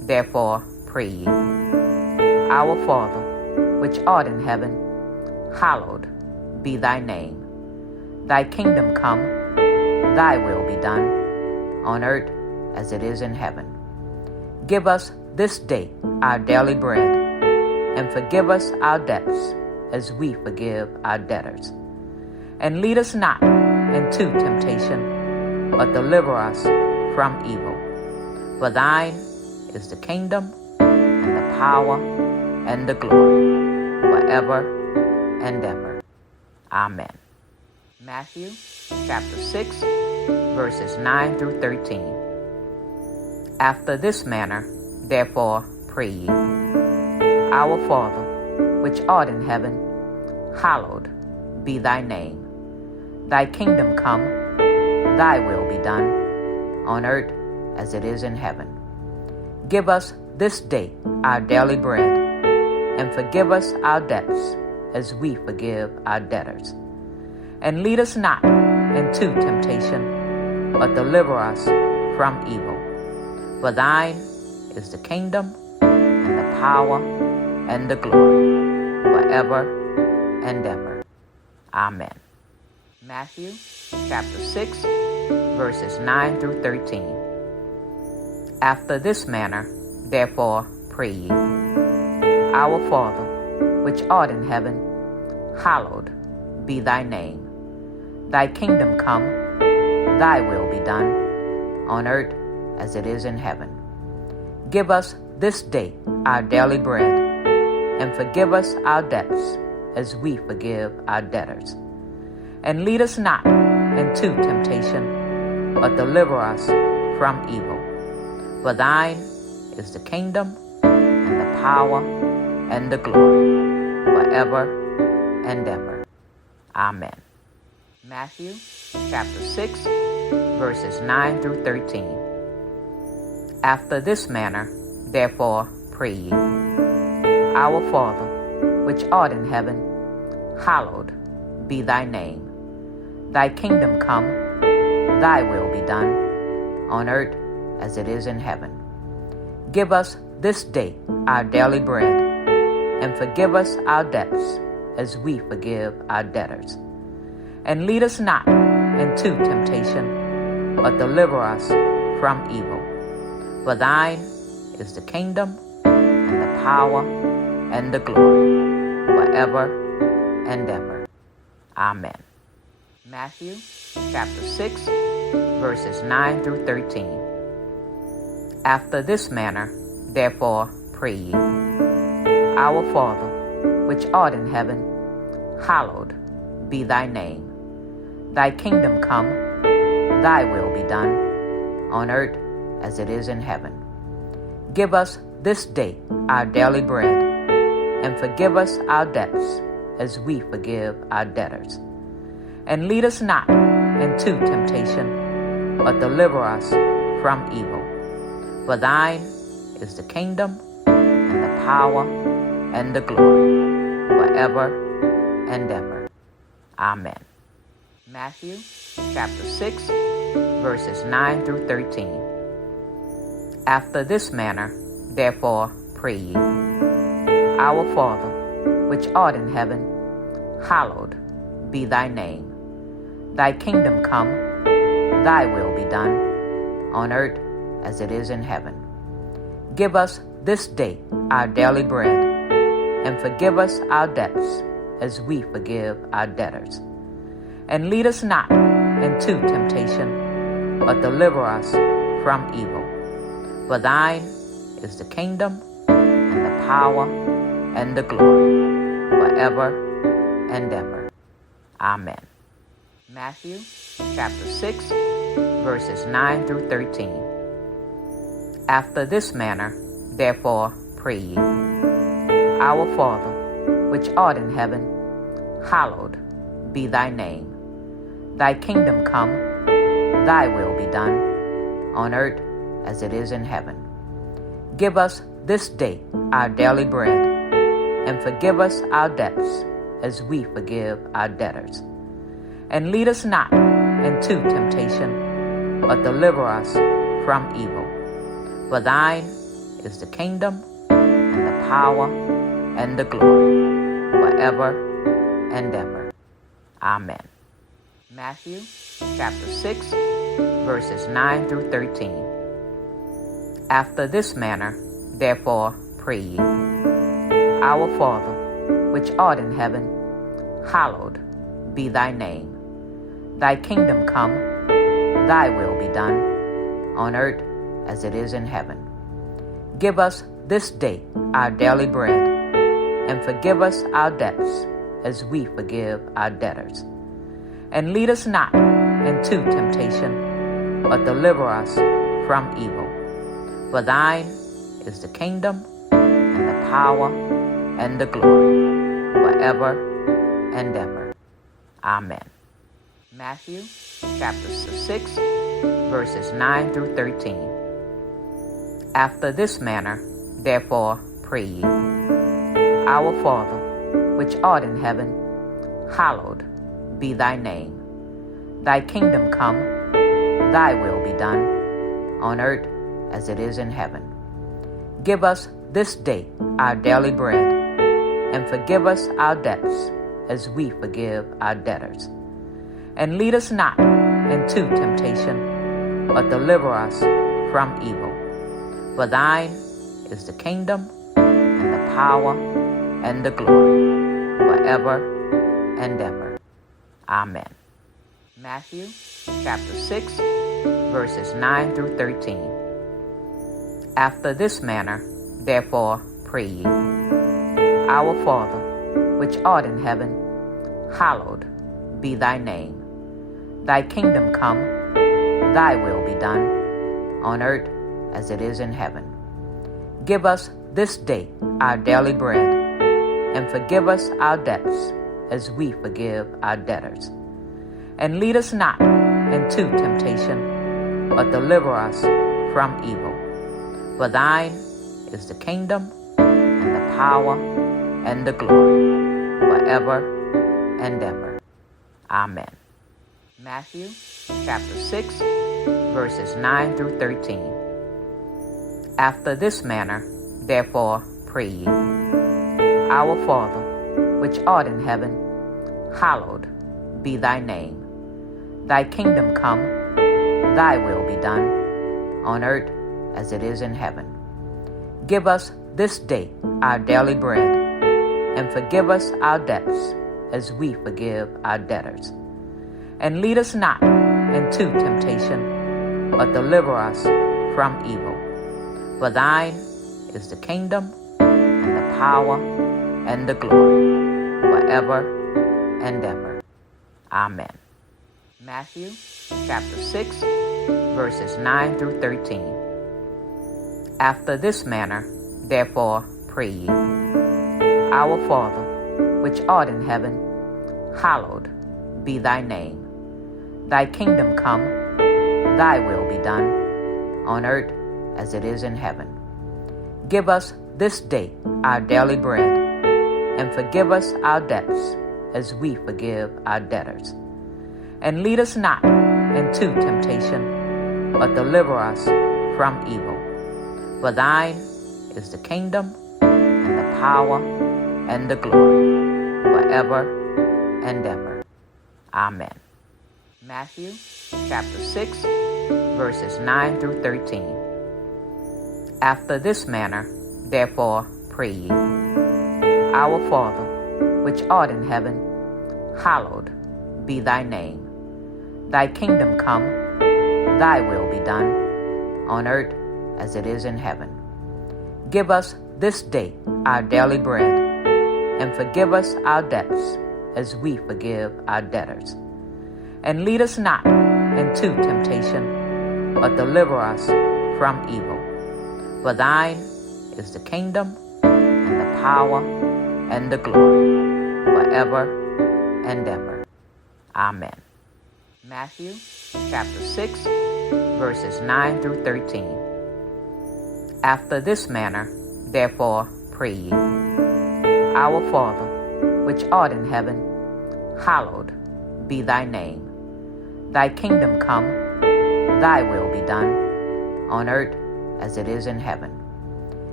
therefore pray ye. Our Father, which art in heaven, hallowed be thy name. Thy kingdom come, thy will be done, on earth as it is in heaven. Give us this day our daily bread, and forgive us our debts as we forgive our debtors. And lead us not into temptation, but deliver us from evil. For thine is the kingdom, and the power, and the glory, forever and ever. Amen. Matthew chapter 6, verses 9 through 13. After this manner, therefore, pray ye. Our Father, which art in heaven, hallowed be thy name. Thy kingdom come, thy will be done, on earth as it is in heaven. Give us this day our daily bread, and forgive us our debts as we forgive our debtors. And lead us not into temptation, but deliver us from evil. For thine is the kingdom, and the power, and the glory, forever and ever. Amen. Matthew chapter 6, verses 9 through 13. After this manner, therefore, pray ye. Our Father, which art in heaven, hallowed be thy name. Thy kingdom come, thy will be done, on earth as it is in heaven. Give us this day our daily bread, and forgive us our debts as we forgive our debtors. And lead us not into temptation, but deliver us from evil. For thine is the kingdom, and the power, and the glory, forever and ever. Amen. Matthew chapter 6, verses 9 through 13. After this manner, therefore, pray ye. Our Father, which art in heaven, hallowed be thy name. Thy kingdom come, thy will be done, on earth as it is in heaven. Give us this day our daily bread, and forgive us our debts as we forgive our debtors. And lead us not into temptation, but deliver us from evil. For thine is the kingdom, and the power, and the glory, forever and ever. Amen. Matthew chapter 6, verses 9 through 13. After this manner, therefore, pray ye. Our Father, which art in heaven, hallowed be thy name. Thy kingdom come, thy will be done, on earth as it is in heaven. Give us this day our daily bread, and forgive us our debts as we forgive our debtors. And lead us not into temptation, but deliver us from evil. For thine is the kingdom, and the power, and the glory, forever and ever. Amen. Matthew chapter 6, verses 9 through 13. After this manner, therefore, pray ye. Our Father, which art in heaven, hallowed be thy name. Thy kingdom come, thy will be done, on earth as it is in heaven. Give us this day our daily bread, and forgive us our debts as we forgive our debtors. And lead us not into temptation, but deliver us from evil. For thine is the kingdom, and the power, and the glory, forever and ever. Amen. Matthew chapter 6, verses 9 through 13. After this manner, therefore, pray ye. Our Father, which art in heaven, hallowed be thy name. Thy kingdom come, thy will be done, on earth as it is in heaven. Give us this day our daily bread, and forgive us our debts as we forgive our debtors. And lead us not into temptation, but deliver us from evil. For thine is the kingdom, and the power, and the glory, forever and ever. Amen. Matthew chapter 6, verses 9 through 13. After this manner, therefore, pray ye. Our Father, which art in heaven, hallowed be thy name. Thy kingdom come, thy will be done, on earth as it is in heaven. Give us this day our daily bread, and forgive us our debts as we forgive our debtors. And lead us not into temptation, but deliver us from evil. For thine is the kingdom, and the power, and the glory, forever and ever. Amen. Matthew chapter 6, verses 9 through 13. After this manner, therefore, pray ye. Our Father, which art in heaven, hallowed be thy name. Thy kingdom come, thy will be done, on earth as it is in heaven. Give us this day our daily bread, and forgive us our debts as we forgive our debtors. And lead us not into temptation, but deliver us from evil. For thine is the kingdom, and the power, and the glory, forever and ever. Amen. Matthew chapter 6, verses 9 through 13. After this manner, therefore, pray ye. Our Father, which art in heaven, hallowed be thy name. Thy kingdom come, thy will be done, on earth as it is in heaven. Give us this day our daily bread, and forgive us our debts as we forgive our debtors. And lead us not into temptation, but deliver us from evil. For thine is the kingdom, and the power, and the glory, forever and ever. Amen. Matthew chapter 6, verses 9 through 13. After this manner, therefore, pray ye. Our Father, which art in heaven, hallowed be thy name. Thy kingdom come, thy will be done, on earth as it is in heaven. Give us this day our daily bread, and forgive us our debts as we forgive our debtors. And lead us not into temptation, but deliver us from evil. For thine is the kingdom, and the power, and the glory, forever and ever. Amen. Matthew chapter 6, verses 9 through 13. After this manner, therefore, pray ye. Our Father, which art in heaven, hallowed be thy name. Thy kingdom come, thy will be done, on earth as it is in heaven. Give us this day our daily bread, and forgive us our debts as we forgive our debtors. And lead us not into temptation, but deliver us from evil. For thine is the kingdom, and the power, and the glory, forever and ever. Amen. Matthew chapter 6, verses 9 through 13. After this manner, therefore, pray ye. Our Father, which art in heaven, hallowed be thy name. Thy kingdom come, thy will be done, on earth as it is in heaven. Give us this day our daily bread, and forgive us our debts as we forgive our debtors. And lead us not into temptation, but deliver us from evil. For thine is the kingdom, and the power, and the glory, forever and ever. Amen. Matthew chapter 6, verses 9 through 13. After this manner, therefore, pray ye. Our Father, which art in heaven, hallowed be thy name. Thy kingdom come, thy will be done, on earth as it is in heaven.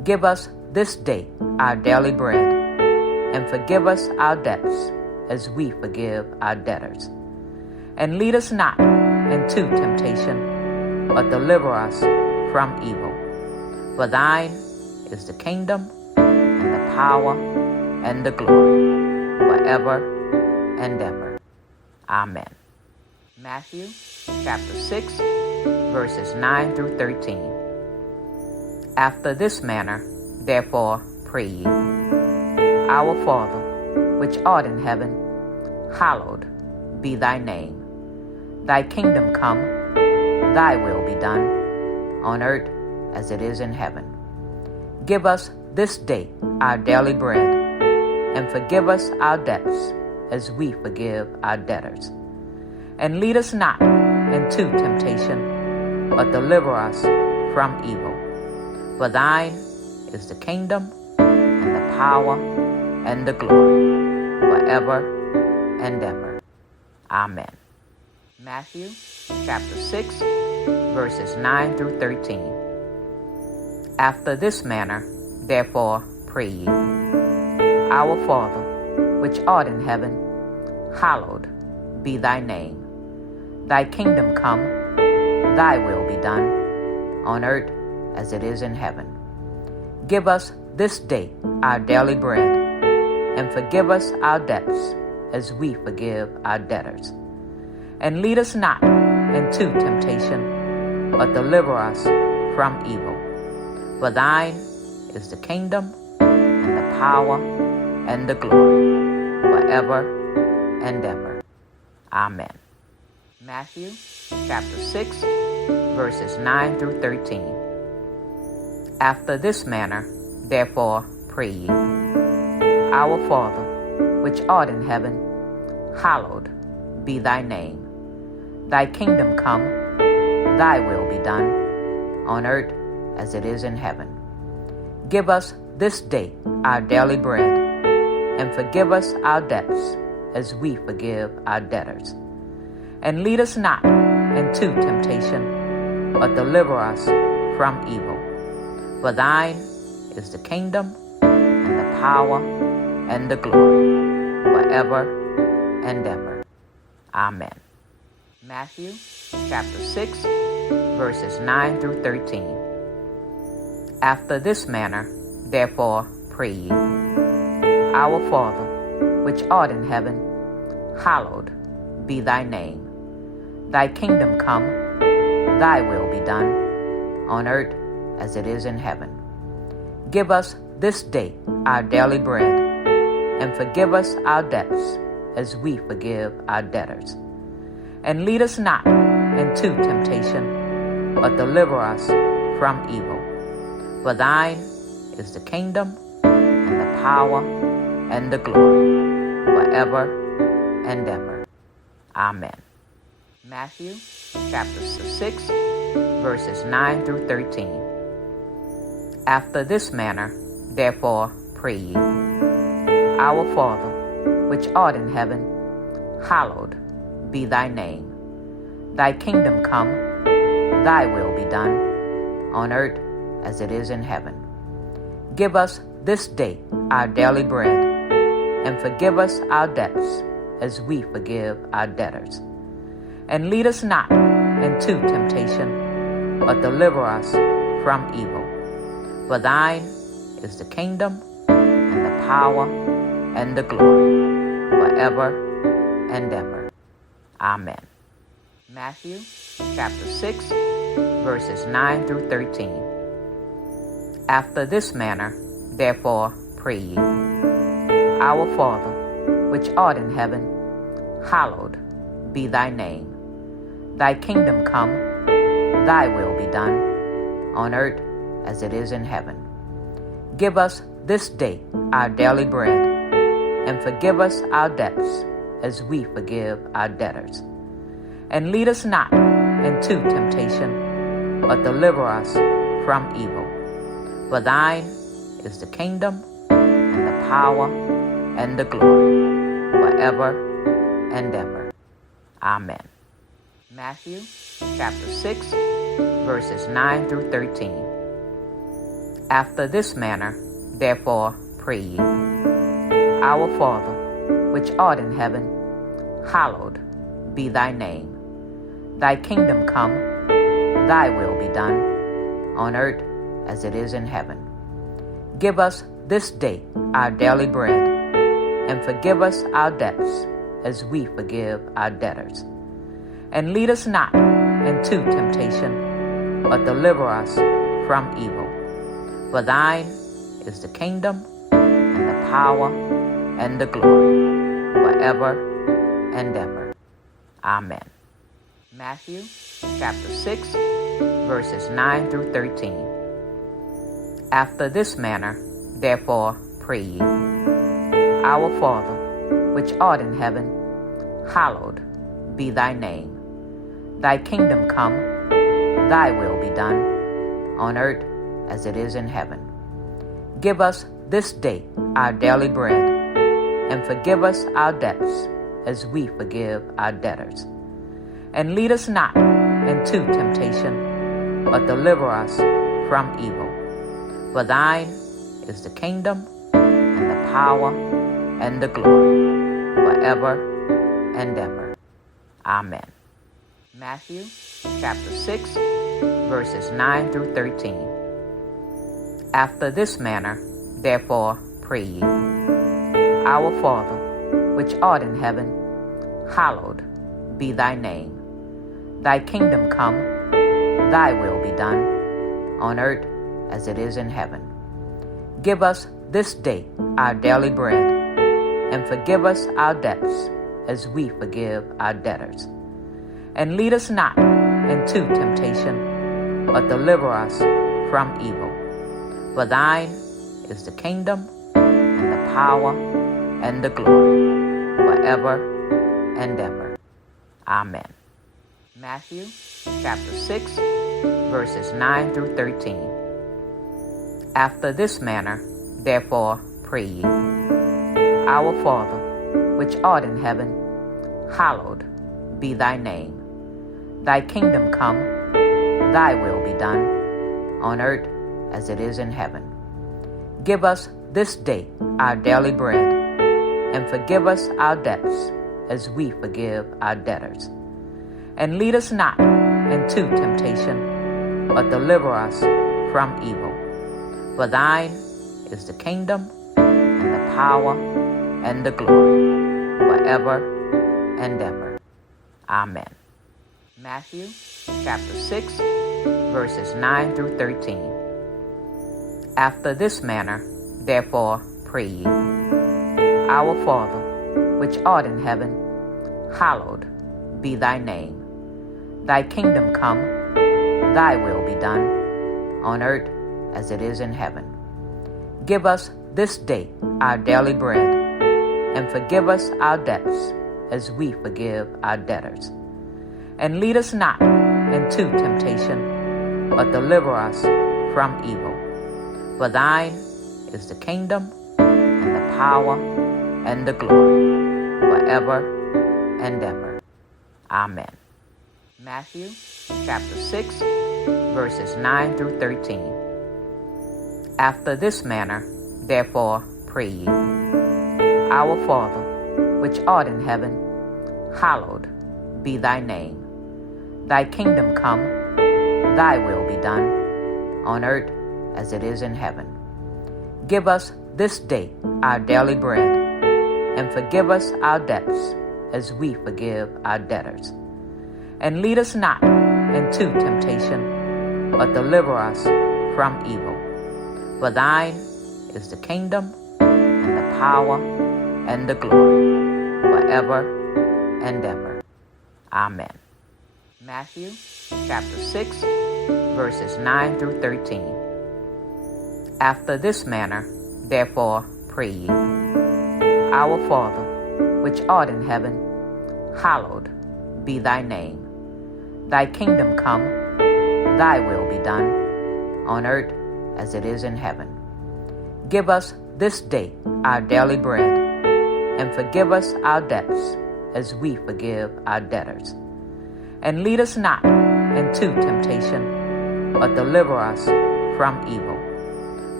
Give us this day our daily bread, and forgive us our debts as we forgive our debtors. And lead us not into temptation, but deliver us from evil. For thine is the kingdom, and the power, and the glory, forever and ever. Amen. Matthew chapter 6, verses 9 through 13. After this manner, therefore, pray ye. Our Father, which art in heaven, hallowed be thy name. Thy kingdom come, thy will be done, on earth as it is in heaven. Give us this day our daily bread, and forgive us our debts as we forgive our debtors. And lead us not into temptation, but deliver us from evil. For thine is the kingdom, and the power, and the glory, forever and ever. Amen. Matthew chapter 6, verses 9 through 13. After this manner, therefore, pray ye. Our Father, which art in heaven, hallowed be thy name. Thy kingdom come, thy will be done, on earth as it is in heaven. Give us this day our daily bread, and forgive us our debts as we forgive our debtors. And lead us not into temptation, but deliver us from evil. For thine is the kingdom, and the power, and the glory, forever and ever. Amen. Matthew chapter 6, verses 9 through 13. After this manner, therefore, pray ye. Our Father, which art in heaven, hallowed be thy name. Thy kingdom come, thy will be done, on earth as it is in heaven. Give us this day our daily bread, and forgive us our debts as we forgive our debtors. And lead us not into temptation, but deliver us from evil. For thine is the kingdom, and the power, and the glory, forever and ever. Amen. Matthew chapter 6, verses 9 through 13. After this manner, therefore, pray ye. Our Father, which art in heaven, hallowed be thy name. Thy kingdom come, thy will be done, on earth as it is in heaven. Give us this day our daily bread, and forgive us our debts as we forgive our debtors. And lead us not into temptation, but deliver us from evil. For thine is the kingdom, and the power, and the glory, forever and ever. Amen. Matthew chapter 6, verses 9 through 13. After this manner, therefore, pray ye. Our Father, which art in heaven, hallowed be thy name. Thy kingdom come, thy will be done, on earth as it is in heaven. Give us this day our daily bread, and forgive us our debts as we forgive our debtors. And lead us not into temptation, but deliver us from evil. For thine is the kingdom, and the power, and the glory, forever and ever. Amen. Matthew chapter 6, verses 9 through 13. After this manner, therefore, pray ye. Our Father, which art in heaven, hallowed be thy name. Thy kingdom come, thy will be done, on earth as it is in heaven. Give us this day our daily bread, and forgive us our debts as we forgive our debtors. And lead us not into temptation, but deliver us from evil. For thine is the kingdom, and the power, and the glory, forever and ever. Amen. Matthew chapter 6, verses 9 through 13. After this manner, therefore, pray ye. Our Father, which art in heaven, hallowed be thy name. Thy kingdom come, thy will be done, on earth as it is in heaven. Give us this day our daily bread, and forgive us our debts as we forgive our debtors. And lead us not into temptation, but deliver us from evil. For thine is the kingdom, and the power, and the glory, forever and ever. Amen. Matthew chapter 6, verses 9 through 13. After this manner, therefore, pray ye. Our Father, which art in heaven, hallowed be thy name. Thy kingdom come, thy will be done, on earth as it is in heaven. Give us this day our daily bread, and forgive us our debts as we forgive our debtors. And lead us not into temptation, but deliver us from evil. For thine is the kingdom, and the power, and the glory, forever and ever. Amen. Matthew chapter 6, verses 9 through 13. After this manner, therefore, pray ye. Our Father, which art in heaven, hallowed be thy name. Thy kingdom come, thy will be done, on earth as it is in heaven. Give us this day our daily bread, and forgive us our debts as we forgive our debtors. And lead us not into temptation, but deliver us from evil. For thine is the kingdom, and the power, and the glory, forever and ever. Amen. Matthew chapter 6, verses 9 through 13. After this manner, therefore, pray ye. Our Father, which art in heaven, hallowed be thy name. Thy kingdom come, thy will be done, on earth as it is in heaven. Give us this day our daily bread, and forgive us our debts as we forgive our debtors. And lead us not into temptation, but deliver us from evil. For thine is the kingdom, and the power, and the glory, forever and ever. Amen. Matthew chapter 6, verses 9 through 13. After this manner, therefore, pray ye. Our Father, which art in heaven, hallowed be thy name. Thy kingdom come, thy will be done, on earth as it is in heaven. Give us this day our daily bread, and forgive us our debts as we forgive our debtors. And lead us not into temptation, but deliver us from evil. For thine is the kingdom, and the power, and the glory, forever and ever. Amen. Matthew chapter 6, verses 9 through 13. After this manner, therefore, pray ye. Our Father, which art in heaven, hallowed be thy name. Thy kingdom come, thy will be done, on earth as it is in heaven. Give us this day our daily bread, and forgive us our debts as we forgive our debtors. And lead us not into temptation, but deliver us from evil. For thine is the kingdom, and the power, and the glory, forever and ever. Amen. Matthew chapter 6, verses 9 through 13. After this manner, therefore, pray ye. Our Father, which art in heaven, hallowed be thy name. Thy kingdom come, thy will be done, on earth as it is in heaven. Give us this day our daily bread, and forgive us our debts as we forgive our debtors. And lead us not into temptation, but deliver us from evil.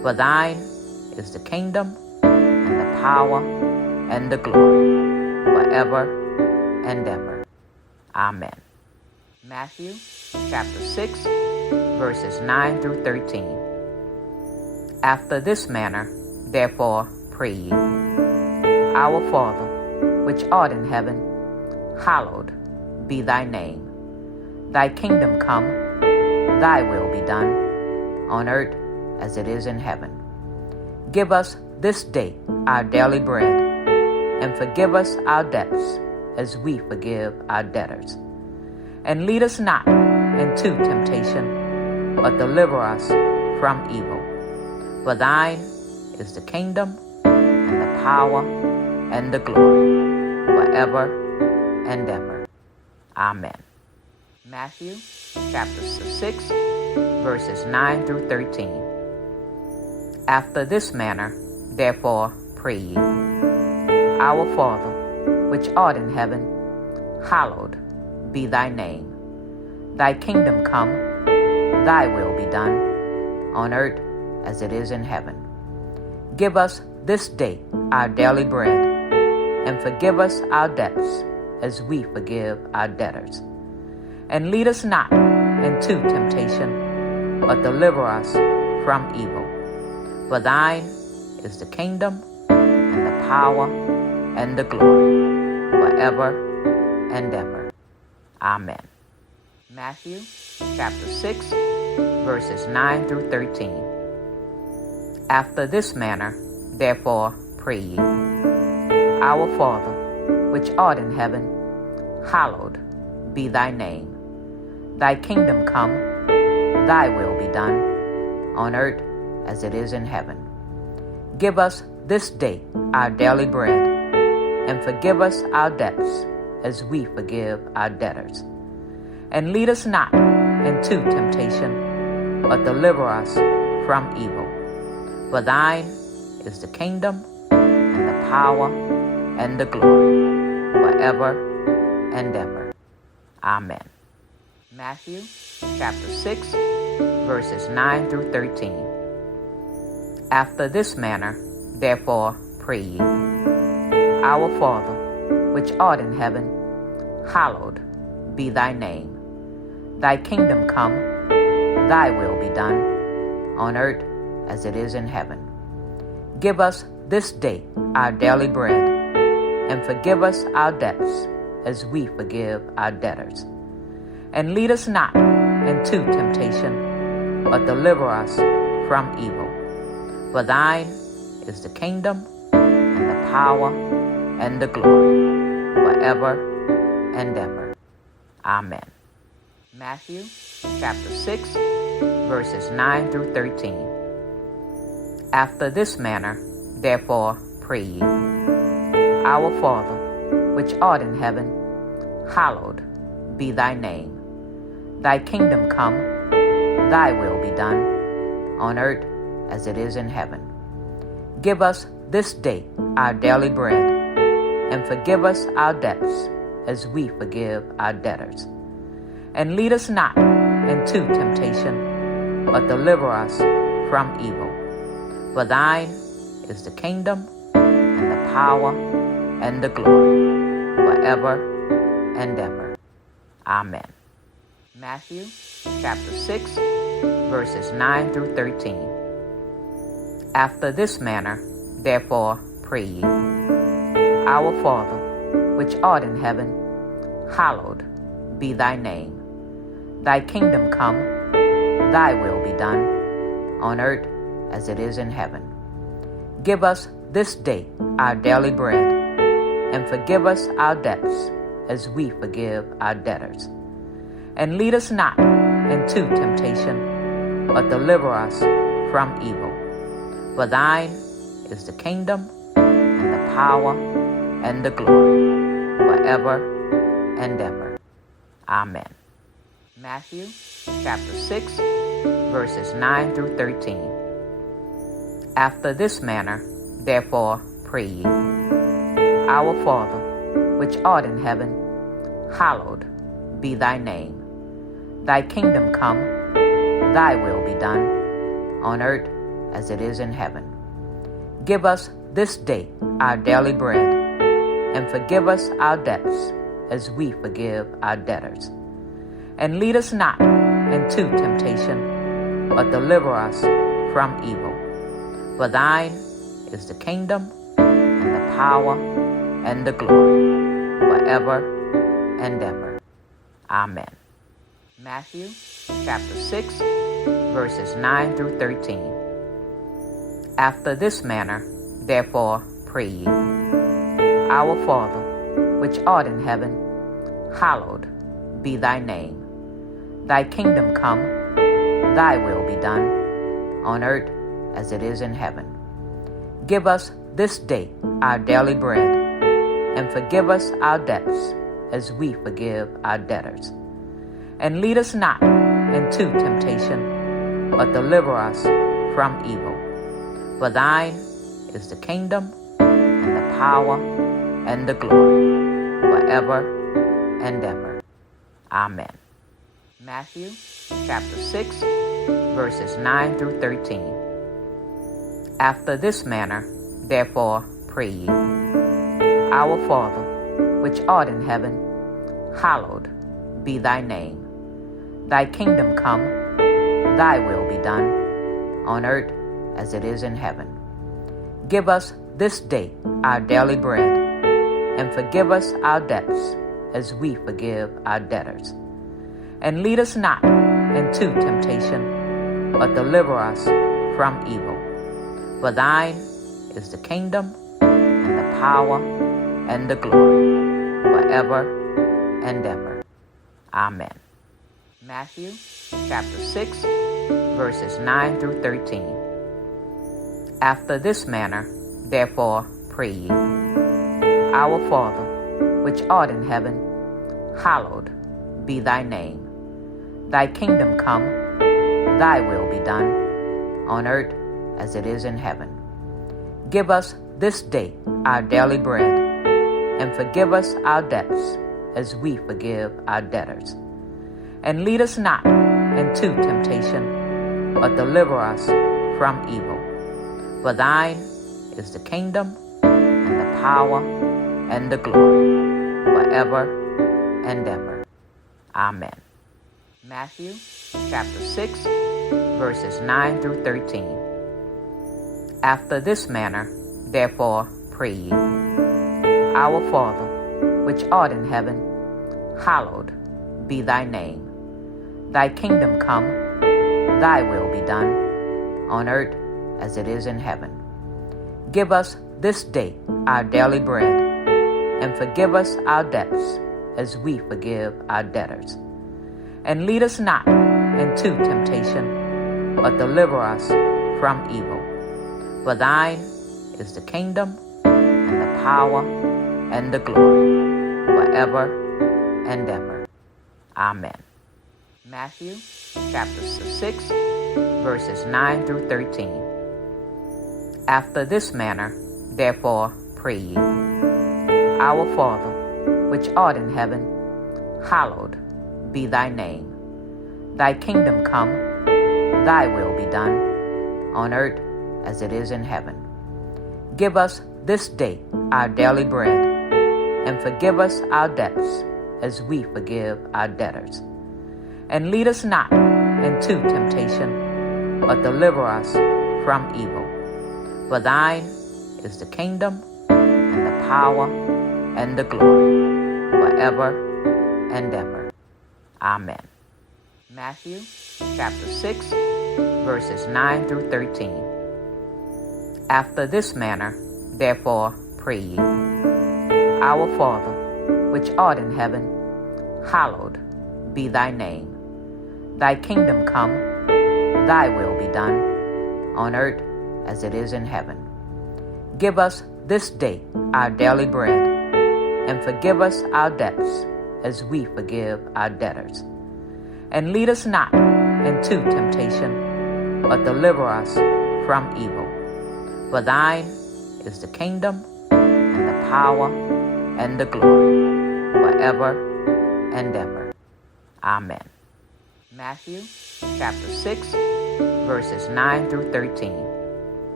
For thine is the kingdom, and the power, and the glory, forever and ever. Amen. Matthew chapter 6, verses 9 through 13. After this manner, therefore, pray ye. Our Father, which art in heaven, hallowed be thy name. Thy kingdom come, thy will be done, on earth as it is in heaven. Give us this day our daily bread, and forgive us our debts as we forgive our debtors. And lead us not into temptation, but deliver us from evil. For thine is the kingdom, and the power, and the glory, forever and ever. Amen. Matthew chapter 6, verses 9 through 13. After this manner, therefore, pray ye. Our Father, which art in heaven, hallowed be thy name. Thy kingdom come, thy will be done, on earth as it is in heaven. Give us this day our daily bread, and forgive us our debts as we forgive our debtors. And lead us not into temptation, but deliver us from evil. For thine is the kingdom, and the power, and the glory, forever and ever. Amen. Matthew chapter 6, verses 9 through 13. After this manner, therefore, pray ye. Our Father, which art in heaven, hallowed be thy name. Thy kingdom come, thy will be done, on earth as it is in heaven. Give us this day our daily bread, and forgive us our debts as we forgive our debtors. And lead us not into temptation, but deliver us from evil. For thine is the kingdom, and the power, and the glory, forever and ever. Amen. Matthew chapter 6, verses 9 through 13. After this manner, therefore, pray ye. Our Father, which art in heaven, hallowed be thy name. Thy kingdom come, thy will be done, on earth as it is in heaven. Give us this day our daily bread, and forgive us our debts as we forgive our debtors. And lead us not into temptation, but deliver us from evil. For thine is the kingdom, and the power, and the glory, forever and ever. Amen. Matthew chapter 6, verses 9 through 13. After this manner, therefore, pray ye. Our Father, which art in heaven, hallowed be thy name. Thy kingdom come, thy will be done, on earth as it is in heaven. Give us this day our daily bread, and forgive us our debts as we forgive our debtors. And lead us not into temptation, but deliver us from evil. For thine is the kingdom, and the power, and the glory, forever and ever. Amen. Matthew chapter 6, verses 9 through 13. After this manner, therefore, pray ye. Our Father, which art in heaven, hallowed be thy name. Thy kingdom come, thy will be done, on earth as it is in heaven. Give us this day our daily bread, and forgive us our debts as we forgive our debtors. And lead us not into temptation, but deliver us from evil. For thine is the kingdom, and the power, and the glory, forever and ever. Amen. Matthew chapter 6, verses 9 through 13. After this manner, therefore, pray ye. Our Father, which art in heaven, hallowed be thy name. Thy kingdom come, thy will be done, on earth as it is in heaven. Give us this day our daily bread, and forgive us our debts as we forgive our debtors. And lead us not into temptation, but deliver us from evil. For thine is the kingdom, and the power, and the glory, forever and ever. Amen. Matthew chapter 6, verses 9 through 13. After this manner, therefore, pray ye. Our Father, which art in heaven, hallowed be thy name. Thy kingdom come, thy will be done, on earth as it is in heaven. Give us this day our daily bread, and forgive us our debts as we forgive our debtors. And lead us not into temptation, but deliver us from evil. For thine is the kingdom, and the power, and the glory, forever and ever. Amen. Matthew chapter 6, verses 9 through 13. After this manner, therefore, pray ye. Our Father, which art in heaven, hallowed be thy name. Thy kingdom come, thy will be done, on earth as it is in heaven. Give us this day our daily bread, and forgive us our debts as we forgive our debtors. And lead us not into temptation, but deliver us from evil. For thine is the kingdom, and the power, and the glory, forever and ever. Amen. Matthew chapter 6, verses 9 through 13. After this manner, therefore, pray ye. Our Father, which art in heaven, hallowed be thy name. Thy kingdom come, thy will be done, on earth as it is in heaven. Give us this day our daily bread, and forgive us our debts as we forgive our debtors. And lead us not into temptation, but deliver us from evil. For thine is the kingdom, and the power, and the glory, forever and ever. Amen. Matthew chapter 6, verses 9 through 13. After this manner, therefore, pray ye. Our Father, which art in heaven, hallowed be thy name. Thy kingdom come, thy will be done, on earth as it is in heaven. Give us this day our daily bread, and forgive us our debts as we forgive our debtors. And lead us not into temptation, but deliver us from evil. For thine is the kingdom, and the power, and the glory, forever and ever. Amen. Matthew chapter 6, verses 9 through 13. After this manner, therefore, pray ye. Our Father, which art in heaven, hallowed be thy name. Thy kingdom come, thy will be done, on earth as it is in heaven. Give us this day our daily bread, and forgive us our debts as we forgive our debtors. And lead us not into temptation, but deliver us from evil. For thine is the kingdom, and the power, and the glory, forever and ever. Amen. Matthew chapter 6, verses 9 through 13. After this manner, therefore, pray ye. Our Father, which art in heaven, hallowed be thy name. Thy kingdom come, thy will be done, on earth as it is in heaven. Give us this day our daily bread, and forgive us our debts as we forgive our debtors. And lead us not into temptation, but deliver us from evil. For thine is the kingdom, and the power, and the glory, forever and ever. Amen. Matthew chapter 6, verses 9 through 13.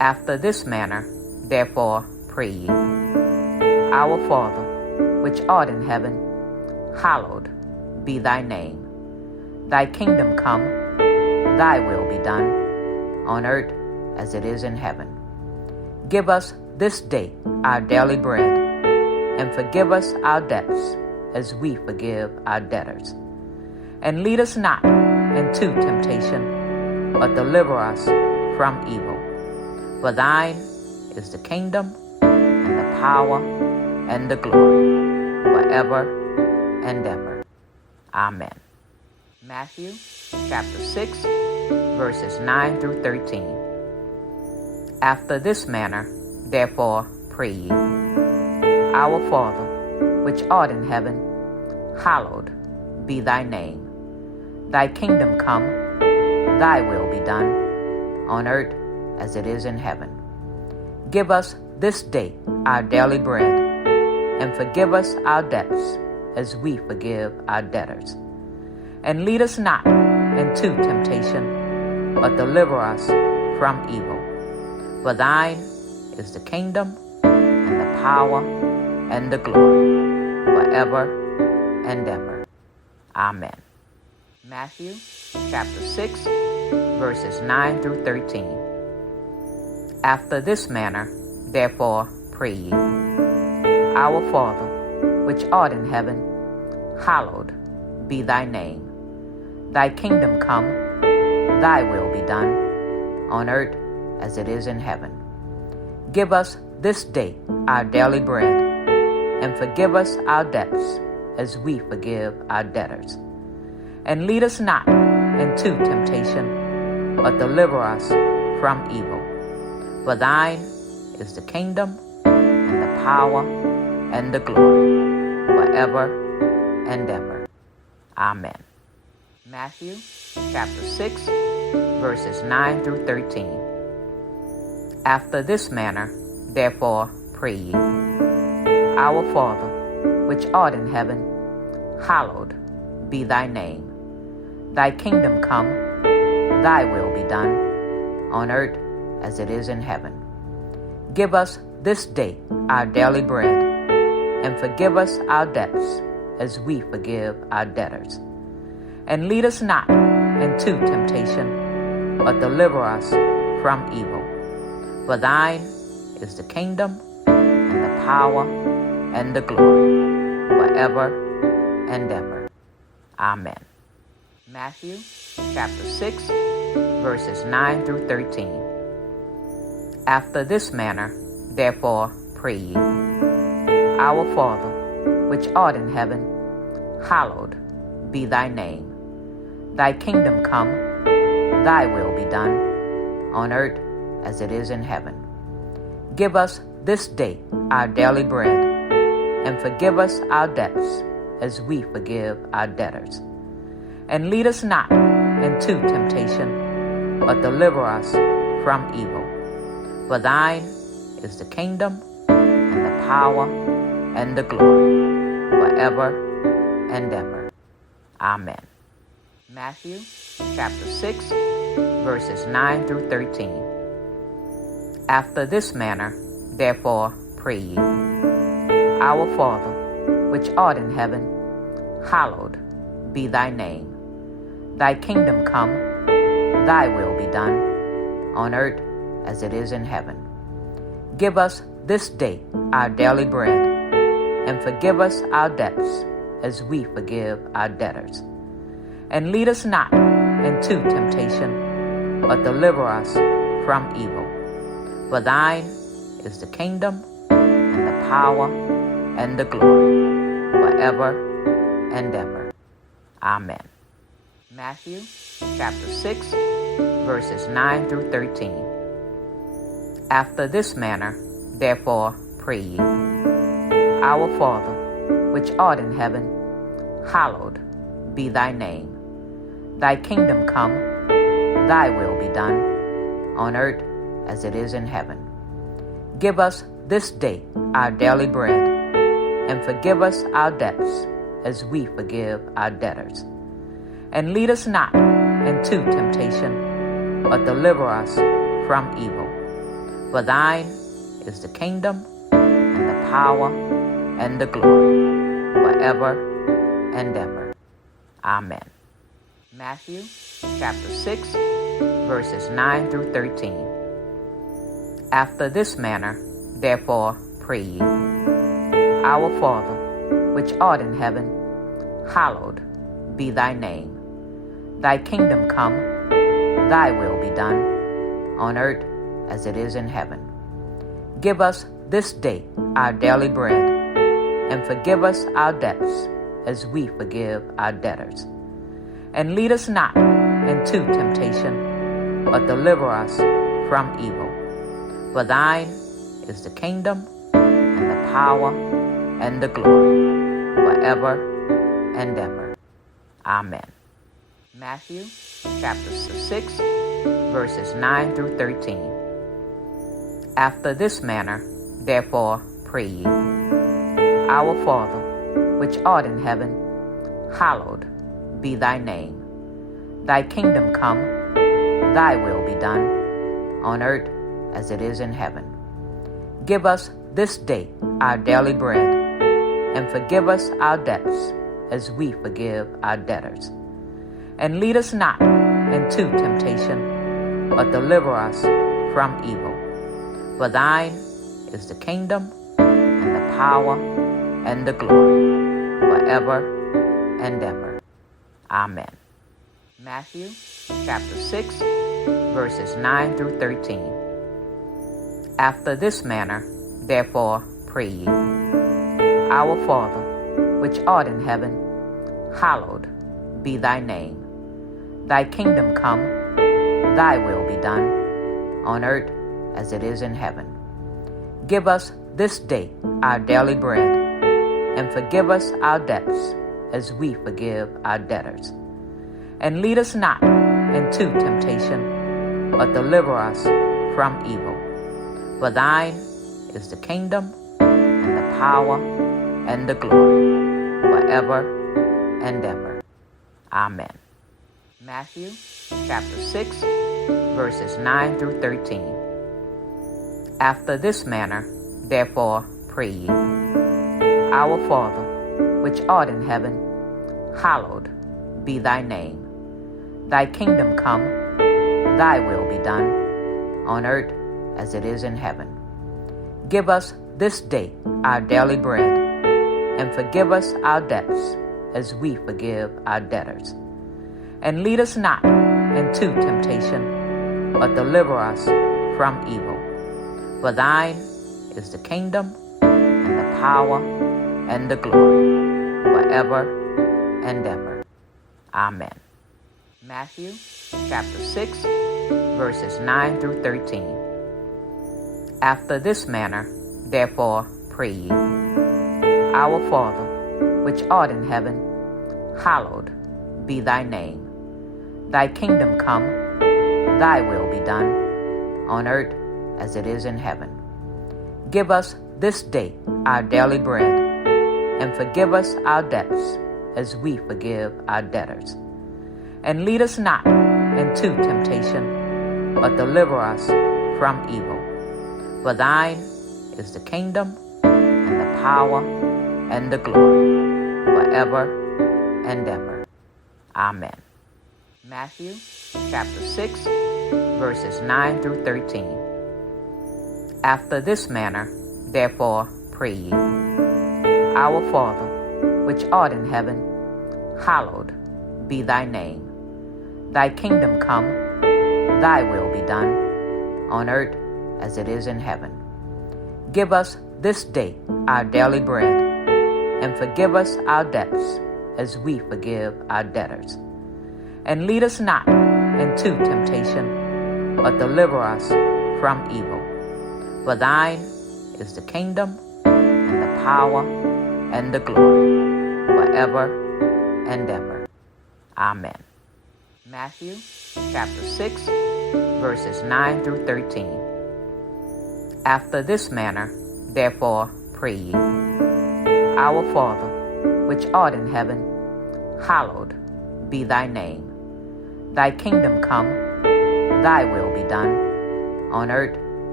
After this manner, therefore, pray ye. Our Father, which art in heaven, hallowed be thy name. Thy kingdom come, thy will be done, on earth as it is in heaven. Give us this day our daily bread, and forgive us our debts as we forgive our debtors. And lead us not into temptation, but deliver us from evil. For thine is the kingdom, and the power, and the glory, forever and ever. Amen. Matthew chapter 6, verses 9 through 13. After this manner, therefore, pray ye. Our Father, which art in heaven, hallowed be thy name. Thy kingdom come, thy will be done, on earth as it is in heaven. Give us this day our daily bread, and forgive us our debts as we forgive our debtors. And lead us not into temptation, but deliver us from evil. For thine is the kingdom, and the power, and the glory, forever and ever. Amen. Matthew chapter 6, verses 9 through 13. After this manner, therefore, pray ye. Our Father, which art in heaven, hallowed be thy name. Thy kingdom come, thy will be done, on earth as it is in heaven. Give us this day our daily bread, and forgive us our debts as we forgive our debtors. And lead us not into temptation, but deliver us from evil. For thine is the kingdom, and the power, and the glory, forever and ever. Amen. Matthew chapter 6, verses 9 through 13. After this manner, therefore, pray ye. Our Father, which art in heaven, hallowed be thy name. Thy kingdom come, thy will be done, on earth as it is in heaven. Give us this day our daily bread, and forgive us our debts as we forgive our debtors. And lead us not into temptation, but deliver us from evil. For thine is the kingdom, and the power, and the glory, forever and ever. Amen. Matthew chapter 6, verses 9 through 13. After this manner, therefore, pray ye. Our Father, which art in heaven, hallowed be thy name. Thy kingdom come, thy will be done, on earth as it is in heaven. Give us this day our daily bread, and forgive us our debts as we forgive our debtors. And lead us not into temptation, but deliver us from evil. For thine is the kingdom, and the power, and the glory, forever and ever. Amen. Matthew chapter 6, verses 9 through 13. After this manner, therefore, pray ye. Our Father, which art in heaven, hallowed be thy name. Thy kingdom come, thy will be done, on earth as it is in heaven. Give us this day our daily bread, and forgive us our debts as we forgive our debtors. And lead us not into temptation, but deliver us from evil. For thine is the kingdom, and the power, and the glory, forever and ever. Amen. Matthew chapter 6, verses 9 through 13. After this manner, therefore, pray ye. Our Father, which art in heaven, hallowed be thy name. Thy kingdom come, thy will be done, on earth as it is in heaven. Give us this day our daily bread, and forgive us our debts as we forgive our debtors. And lead us not into temptation, but deliver us from evil. For thine is the kingdom, and the power, and the glory, forever and ever. Amen. Matthew chapter 6, verses 9 through 13. After this manner, therefore, pray ye. Our Father, which art in heaven, hallowed be thy name. Thy kingdom come, thy will be done, on earth as it is in heaven. Give us this day our daily bread, and forgive us our debts as we forgive our debtors. And lead us not into temptation, but deliver us from evil. For thine is the kingdom, and the power, and the glory, forever and ever. Amen. Matthew chapter 6, verses 9 through 13. After this manner, therefore, pray ye. Our Father, which art in heaven, hallowed be thy name. Thy kingdom come, thy will be done, on earth as it is in heaven. Give us this day our daily bread, and forgive us our debts as we forgive our debtors. And lead us not into temptation, but deliver us from evil. For thine is the kingdom, and the power, and the glory, forever and ever. Amen. Matthew chapter 6, verses 9 through 13. After this manner, therefore, pray ye. Our Father, which art in heaven, hallowed be thy name. Thy kingdom come, thy will be done, on earth as it is in heaven. Give us this day our daily bread, and forgive us our debts as we forgive our debtors. And lead us not into temptation, but deliver us from evil. For thine is the kingdom, and the power, and the glory, forever and ever. Amen. Matthew chapter 6, verses 9 through 13. After this manner, therefore, pray ye. Our Father, which art in heaven, hallowed be thy name. Thy kingdom come, thy will be done, on earth as it is in heaven. Give us this day our daily bread, and forgive us our debts as we forgive our debtors. And lead us not into temptation, but deliver us from evil. For thine is the kingdom, and the power, and the glory, forever and ever. Amen. Matthew chapter 6, verses 9 through 13. After this manner, therefore, pray ye. Our Father, which art in heaven, hallowed be thy name. Thy kingdom come, thy will be done, on earth as it is in heaven. Give us this day our daily bread, and forgive us our debts as we forgive our debtors. And lead us not into temptation, but deliver us from evil. For thine is the kingdom, and the power, and the glory, forever and ever. Amen. Matthew chapter 6, verses 9 through 13. After this manner, therefore, pray ye. Our Father, which art in heaven, hallowed be thy name. Thy kingdom come, thy will be done, on earth as it is in heaven. Give us this day our daily bread, and forgive us our debts as we forgive our debtors. And lead us not into temptation, but deliver us from evil. For thine is the kingdom, and the power, and the glory, forever and ever. Amen. Matthew chapter 6, verses 9 through 13. After this manner, therefore, pray ye. Our Father, which art in heaven, hallowed be thy name. Thy kingdom come, thy will be done, on earth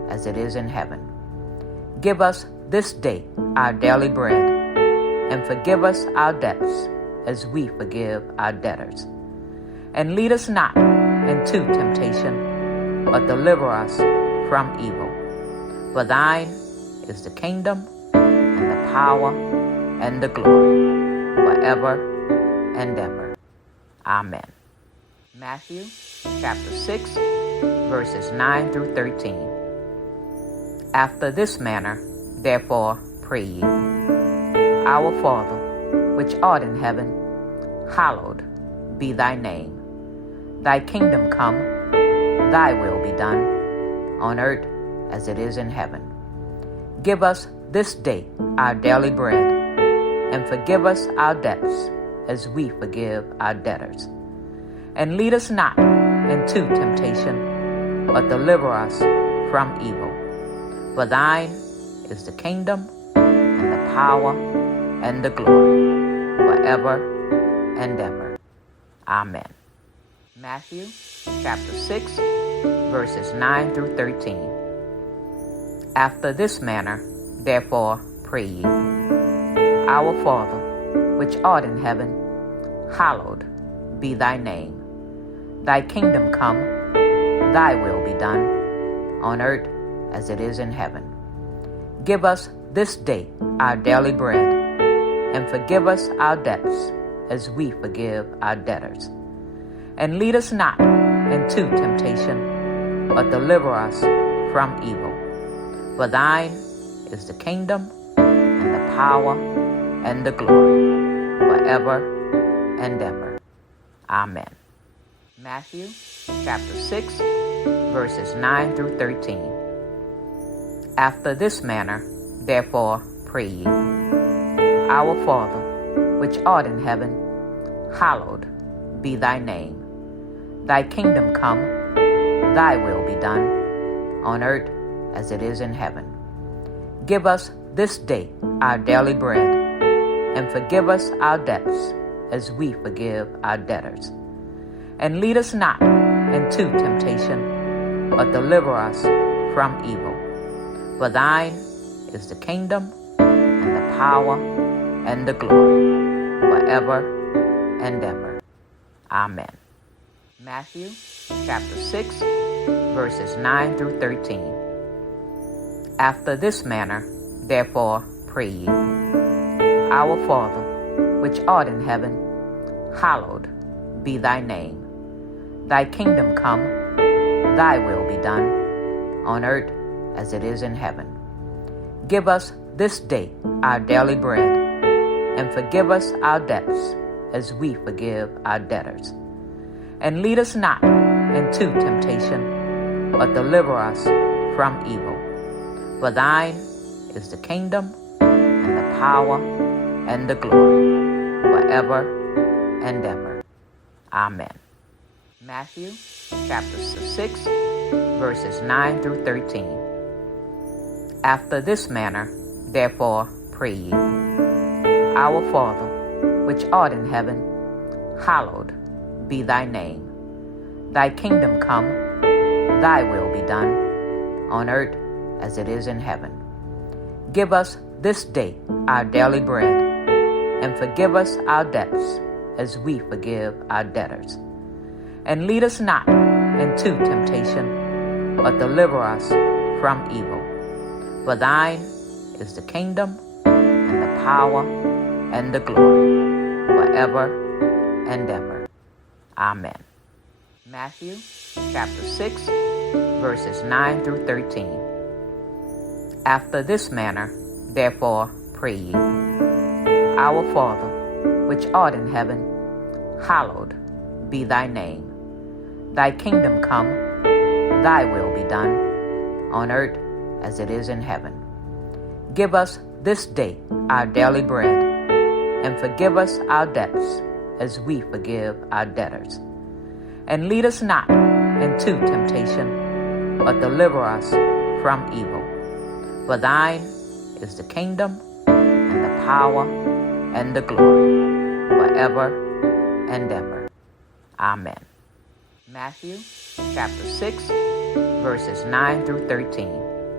as it is in heaven. Give us this day our daily bread, and forgive us our debts as we forgive our debtors. And lead us not into temptation, but deliver us from evil. For thine is the kingdom, and the power, and the glory, forever and ever. Amen. Matthew chapter 6, verses 9 through 13. After this manner, therefore, pray ye. Our Father, which art in heaven, hallowed be thy name. Thy kingdom come, thy will be done, on earth as it is in heaven. Give us this day our daily bread, and forgive us our debts as we forgive our debtors. And lead us not into temptation, but deliver us from evil. For thine is the kingdom, and the power, and the glory, forever and ever. Amen. Matthew chapter 6, verses 9 through 13. After this manner, therefore, pray ye. Our Father, which art in heaven, hallowed be thy name. Thy kingdom come, thy will be done, on earth as it is in heaven. Give us this day our daily bread, and forgive us our debts as we forgive our debtors. And lead us not into temptation, but deliver us from evil. For thine is the kingdom, and the power, and the glory, forever and ever. Amen. Matthew chapter 6, verses 9 through 13. After this manner, therefore, pray ye. Our Father, which art in heaven, hallowed be thy name. Thy kingdom come, thy will be done, on earth as it is in heaven. Give us this day our daily bread, and forgive us our debts as we forgive our debtors. And lead us not into temptation, but deliver us from evil. For thine is the kingdom, and the power, and the glory, forever and ever. Amen. Matthew chapter 6, verses 9 through 13. After this manner, therefore, pray ye. Our Father, which art in heaven, hallowed be thy name. Thy kingdom come, thy will be done, on earth as it is in heaven. Give us this day our daily bread, and forgive us our debts as we forgive our debtors. And lead us not into temptation, but deliver us from evil. For thine is the kingdom, and the power, and the glory, forever and ever. Amen. Matthew chapter 6, verses 9 through 13. After this manner, therefore, pray ye. Our Father, which art in heaven, hallowed be thy name. Thy kingdom come, thy will be done, on earth as it is in heaven. Give us this day our daily bread, and forgive us our debts as we forgive our debtors. And lead us not into temptation, but deliver us from evil. For thine is the kingdom, and the power, and the glory, forever and ever. Amen. Matthew chapter 6, verses 9 through 13. After this manner, therefore, pray ye. Our Father, which art in heaven, hallowed be thy name. Thy kingdom come, thy will be done, on earth as it is in heaven. Give us this day our daily bread, and forgive us our debts as we forgive our debtors. And lead us not into temptation, but deliver us from evil. For thine is the kingdom, and the power, and the glory, forever and ever. Amen. Matthew chapter 6, verses 9 through 13.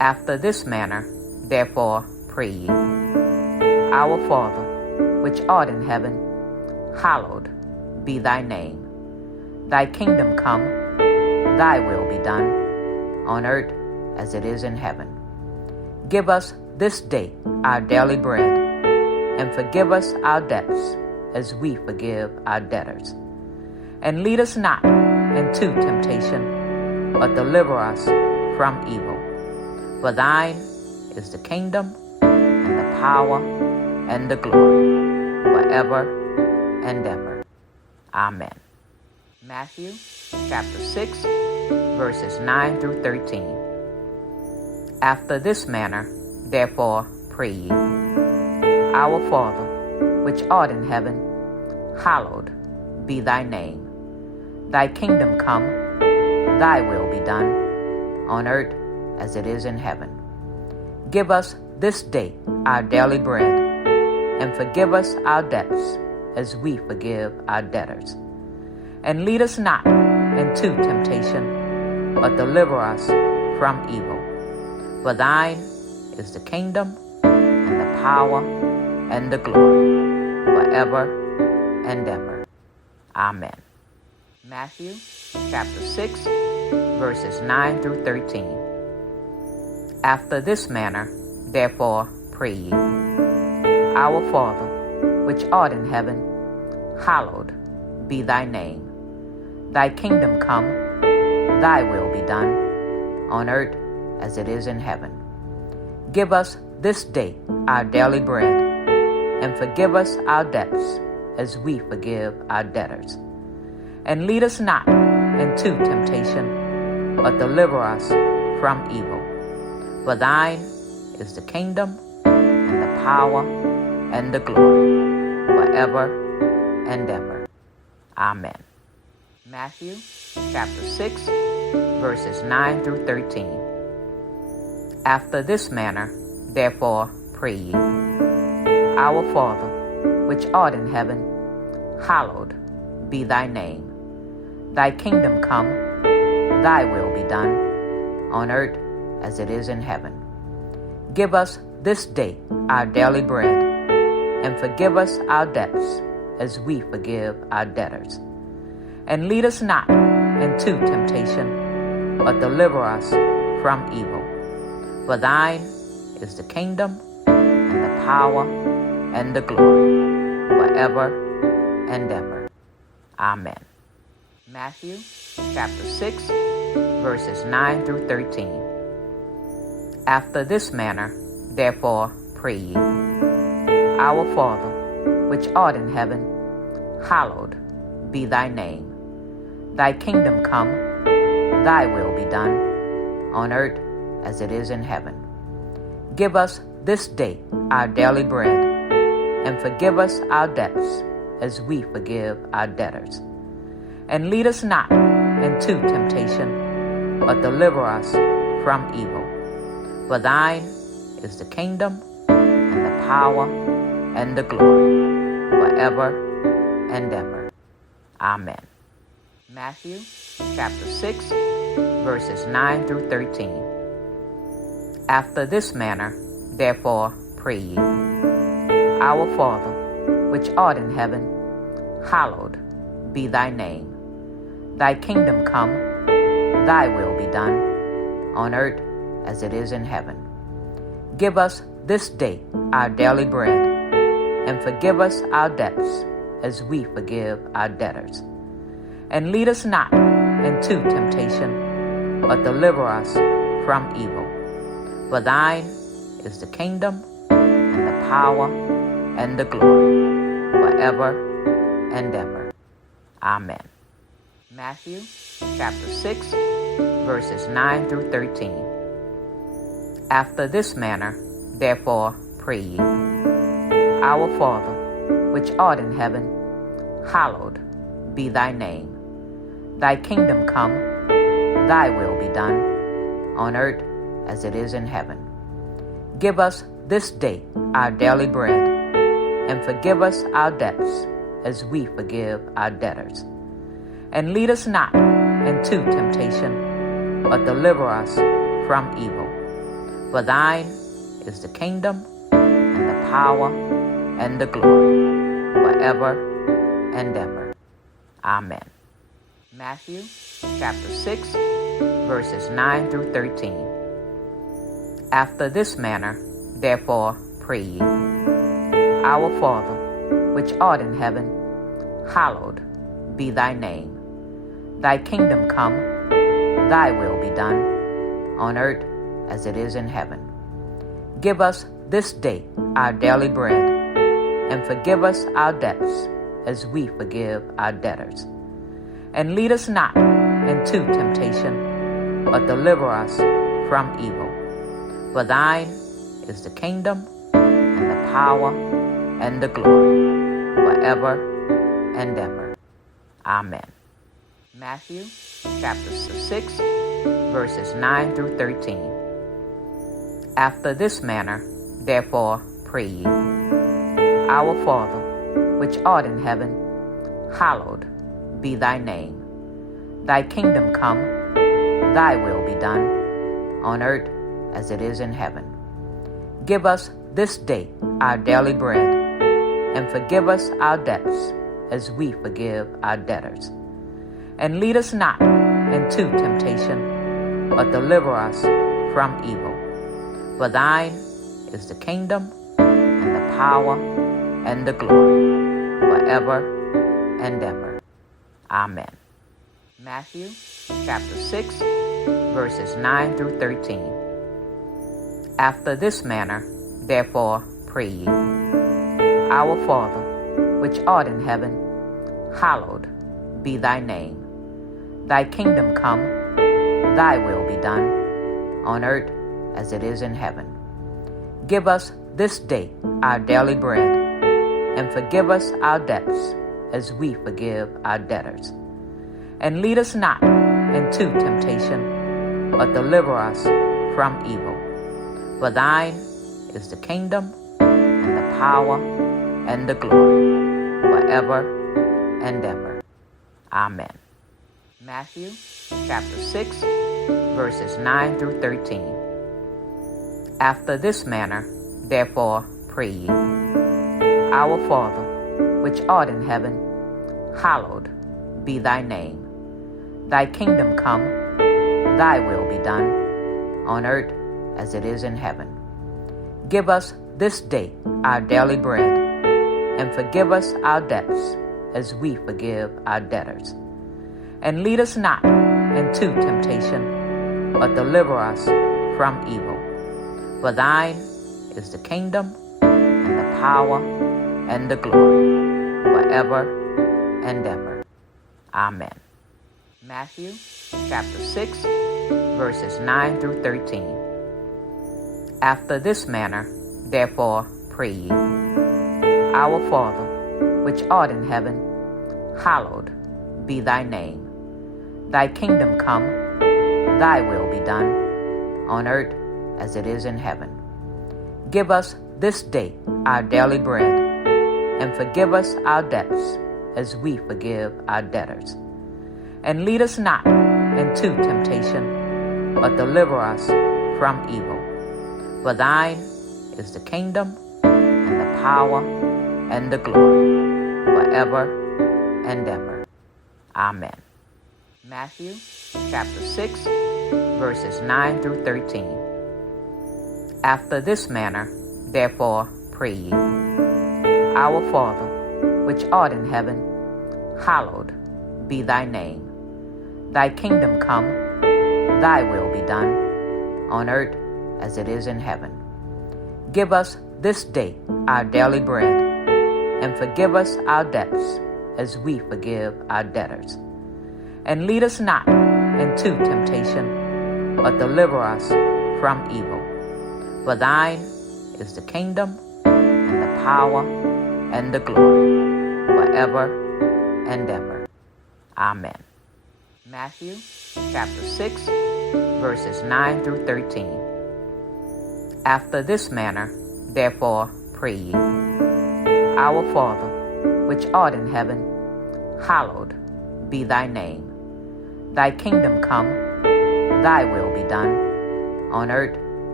After this manner, therefore, pray ye. Our Father, which art in heaven, hallowed be thy name. Thy kingdom come, thy will be done, on earth as it is in heaven. Give us this day our daily bread, and forgive us our debts as we forgive our debtors. And lead us not into temptation, but deliver us from evil. For thine is the kingdom, and the power, and the glory, forever and ever. Amen. Matthew chapter 6, verses 9 through 13. After this manner, therefore, pray ye. Our Father, which art in heaven, hallowed be thy name. Thy kingdom come, thy will be done, on earth as it is in heaven. Give us this day our daily bread, and forgive us our debts as we forgive our debtors. And lead us not into temptation, but deliver us from evil. For thine is the kingdom, and the power, and the glory, forever and ever. Amen. Matthew chapter 6, verses 9 through 13. After this manner, therefore, pray ye. Our Father, which art in heaven, hallowed be thy name. Thy kingdom come, thy will be done, on earth as it is in heaven. Give us this day our daily bread, and forgive us our debts as we forgive our debtors. And lead us not into temptation, but deliver us from evil. For thine is the kingdom, and the power, and the glory, forever and ever. Amen. Matthew chapter 6, verses 9 through 13. After this manner, therefore, pray ye. Our Father, which art in heaven, hallowed be thy name. Thy kingdom come, thy will be done, on earth as it is in heaven. Give us this day our daily bread, and forgive us our debts as we forgive our debtors. And lead us not into temptation, but deliver us from evil. For thine is the kingdom, and the power, and the glory, forever and ever. Amen. Matthew chapter 6, verses 9 through 13. After this manner, therefore, pray ye. Our Father, which art in heaven, hallowed be thy name. Thy kingdom come, thy will be done, on earth as it is in heaven. Give us this day our daily bread, and forgive us our debts as we forgive our debtors. And lead us not into temptation, but deliver us from evil. For thine is the kingdom, and the power, and the glory, forever and ever. Amen. Matthew chapter 6, verses 9 through 13. After this manner, therefore, pray ye. Our Father, which art in heaven, hallowed be thy name. Thy kingdom come, thy will be done, on earth as it is in heaven. Give us this day our daily bread, and forgive us our debts as we forgive our debtors. And lead us not into temptation, but deliver us from evil. For thine is the kingdom, and the power, and the glory, forever and ever. Amen. Matthew chapter 6, verses 9 through 13. After this manner, therefore, pray ye. Our Father, which art in heaven, hallowed be thy name. Thy kingdom come, thy will be done, on earth as it is in heaven. Give us this day our daily bread, and forgive us our debts as we forgive our debtors. And lead us not into temptation, but deliver us from evil. For thine is the kingdom, and the power, and the glory, forever and ever. Amen. Matthew chapter 6, verses 9 through 13. After this manner, therefore, pray ye. Our Father, which art in heaven, hallowed be thy name. Thy kingdom come, thy will be done, on earth as it is in heaven. Give us this day our daily bread, and forgive us our debts as we forgive our debtors. And lead us not into temptation, but deliver us from evil. For thine is the kingdom, and the power, and the glory, forever and ever. Amen. Matthew chapter 6, verses 9 through 13. After this manner, therefore, pray ye. Our Father, which art in heaven, hallowed be thy name. Thy kingdom come, thy will be done, on earth as it is in heaven. Give us this day our daily bread, and forgive us our debts as we forgive our debtors. And lead us not into temptation, but deliver us from evil. For thine is the kingdom, and the power, and the glory, forever and ever. Amen. Matthew chapter 6, verses 9 through 13. After this manner, therefore, pray ye. Our Father, which art in heaven, hallowed be thy name. Thy kingdom come, thy will be done, on earth as it is in heaven. Give us this day our daily bread, and forgive us our debts as we forgive our debtors. And lead us not into temptation, but deliver us from evil. For thine is the kingdom, and the power, and the glory, forever and ever. Amen. Matthew chapter 6, verses 9 through 13. After this manner, therefore, pray ye. Our Father, which art in heaven, hallowed be thy name. Thy kingdom come, thy will be done, on earth as it is in heaven. Give us this day our daily bread, and forgive us our debts as we forgive our debtors. And lead us not into temptation, but deliver us from evil. For thine is the kingdom, and the power, and the glory, forever and ever. Amen. Matthew chapter 6, verses 9 through 13. After this manner, therefore, pray ye. Our Father, which art in heaven, hallowed be thy name. Thy kingdom come, thy will be done, on earth as it is in heaven. Give us this day our daily bread, and forgive us our debts as we forgive our debtors. And lead us not into temptation, but deliver us from evil. For thine is the kingdom, and the power, and the glory, forever and ever. Amen. Matthew chapter 6, verses 9 through 13. After this manner, therefore, pray ye. Our Father, which art in heaven, hallowed be thy name. Thy kingdom come, thy will be done, on earth as it is in heaven. Give us this day our daily bread, and forgive us our debts as we forgive our debtors. And lead us not into temptation, but deliver us from evil. For thine is the kingdom, and the power, and the glory, forever and ever. Amen. Matthew chapter 6, verses 9 through 13. After this manner, therefore, pray ye. Our Father, which art in heaven, hallowed be thy name. Thy kingdom come, thy will be done, on earth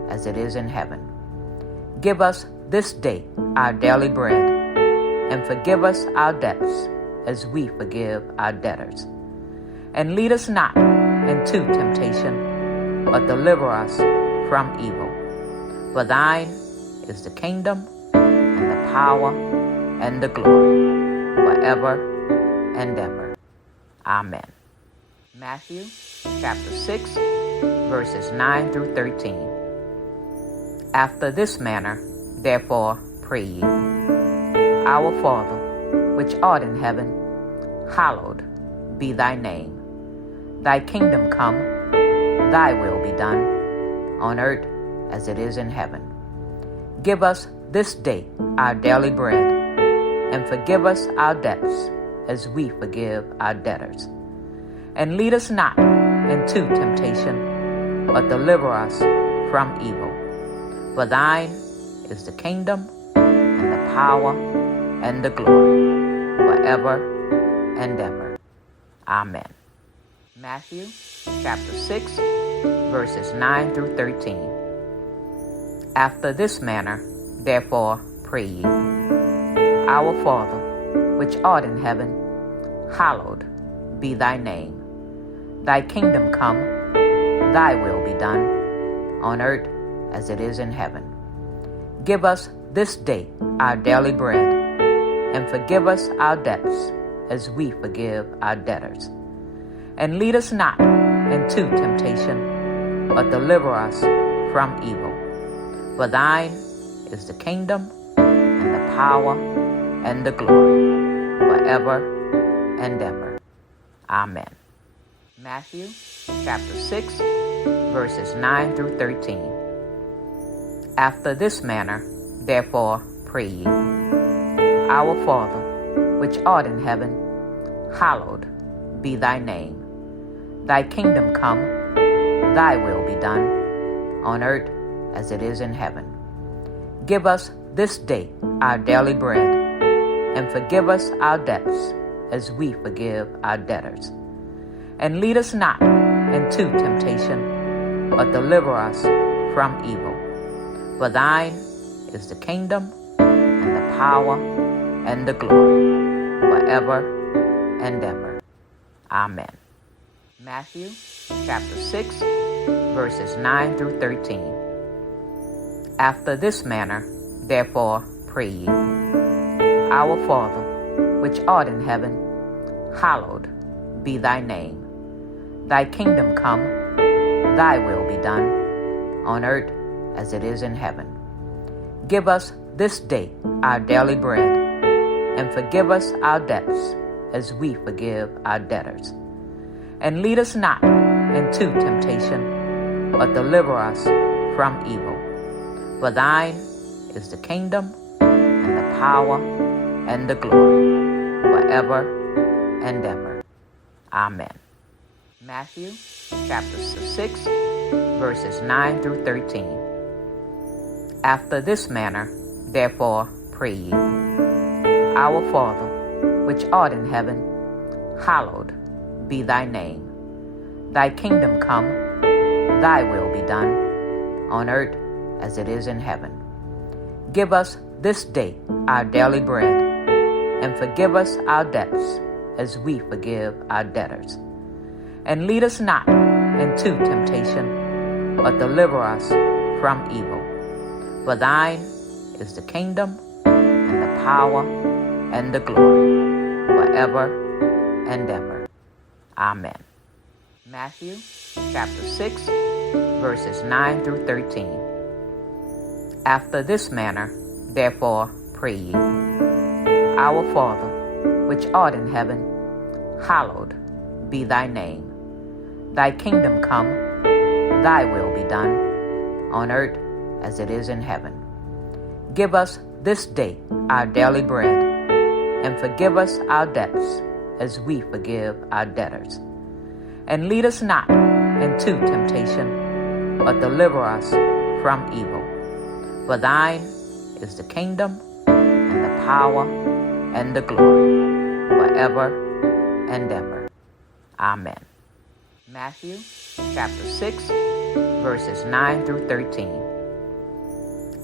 as it is in heaven. Give us this day our daily bread, and forgive us our debts as we forgive our debtors. And lead us not into temptation, but deliver us from evil. For thine is the kingdom, and the power, and the glory, forever and ever. Amen. Matthew chapter 6, verses 9 through 13. After this manner, therefore, pray ye. Our Father, which art in heaven, hallowed be thy name. Thy kingdom come, thy will be done, on earth as it is in heaven. Give us this day our daily bread, and forgive us our debts as we forgive our debtors. And lead us not into temptation, but deliver us from evil. For thine is the kingdom, and the power, and the glory, forever and ever. Amen. Matthew chapter 6, verses 9 through 13. After this manner, therefore, pray ye. Our Father, which art in heaven, hallowed be thy name. Thy kingdom come, thy will be done, on earth as it is in heaven. Give us this day our daily bread, and forgive us our debts as we forgive our debtors. And lead us not into temptation, but deliver us from evil. For thine is the kingdom, and the power, and the glory, forever and ever. Amen. Matthew chapter 6, verses 9 through 13. After this manner, therefore, pray ye. Our Father, which art in heaven, hallowed be thy name. Thy kingdom come, thy will be done, on earth as it is in heaven. Give us this day our daily bread, and forgive us our debts as we forgive our debtors. And lead us not into temptation, but deliver us from evil. For thine is the kingdom, and the power, and the glory, forever and ever. Amen. Matthew chapter 6, verses 9 through 13. After this manner, therefore, pray ye. Our Father, which art in heaven, hallowed be thy name. Thy kingdom come, thy will be done, on earth as it is in heaven. Give us this day our daily bread, and forgive us our debts as we forgive our debtors. And lead us not into temptation, but deliver us from evil. For thine is the kingdom, and the power, and the glory, forever and ever. Amen. Matthew chapter 6, verses 9 through 13. After this manner, therefore, pray ye. Our Father, which art in heaven, hallowed be thy name. Thy kingdom come, thy will be done, on earth as it is in heaven. Give us this day our daily bread, and forgive us our debts as we forgive our debtors. And lead us not into temptation, but deliver us from evil. For thine is the kingdom, and the power, and the glory, forever and ever. Amen. Matthew chapter 6, verses 9 through 13. After this manner, therefore, pray ye. Our Father, which art in heaven, hallowed be thy name. Thy kingdom come, thy will be done, on earth as it is in heaven. Give us this day our daily bread, and forgive us our debts as we forgive our debtors. And lead us not into temptation, but deliver us from evil. For thine is the kingdom, and the power, and the glory, forever and ever. Amen. Matthew chapter 6, verses 9 through 13.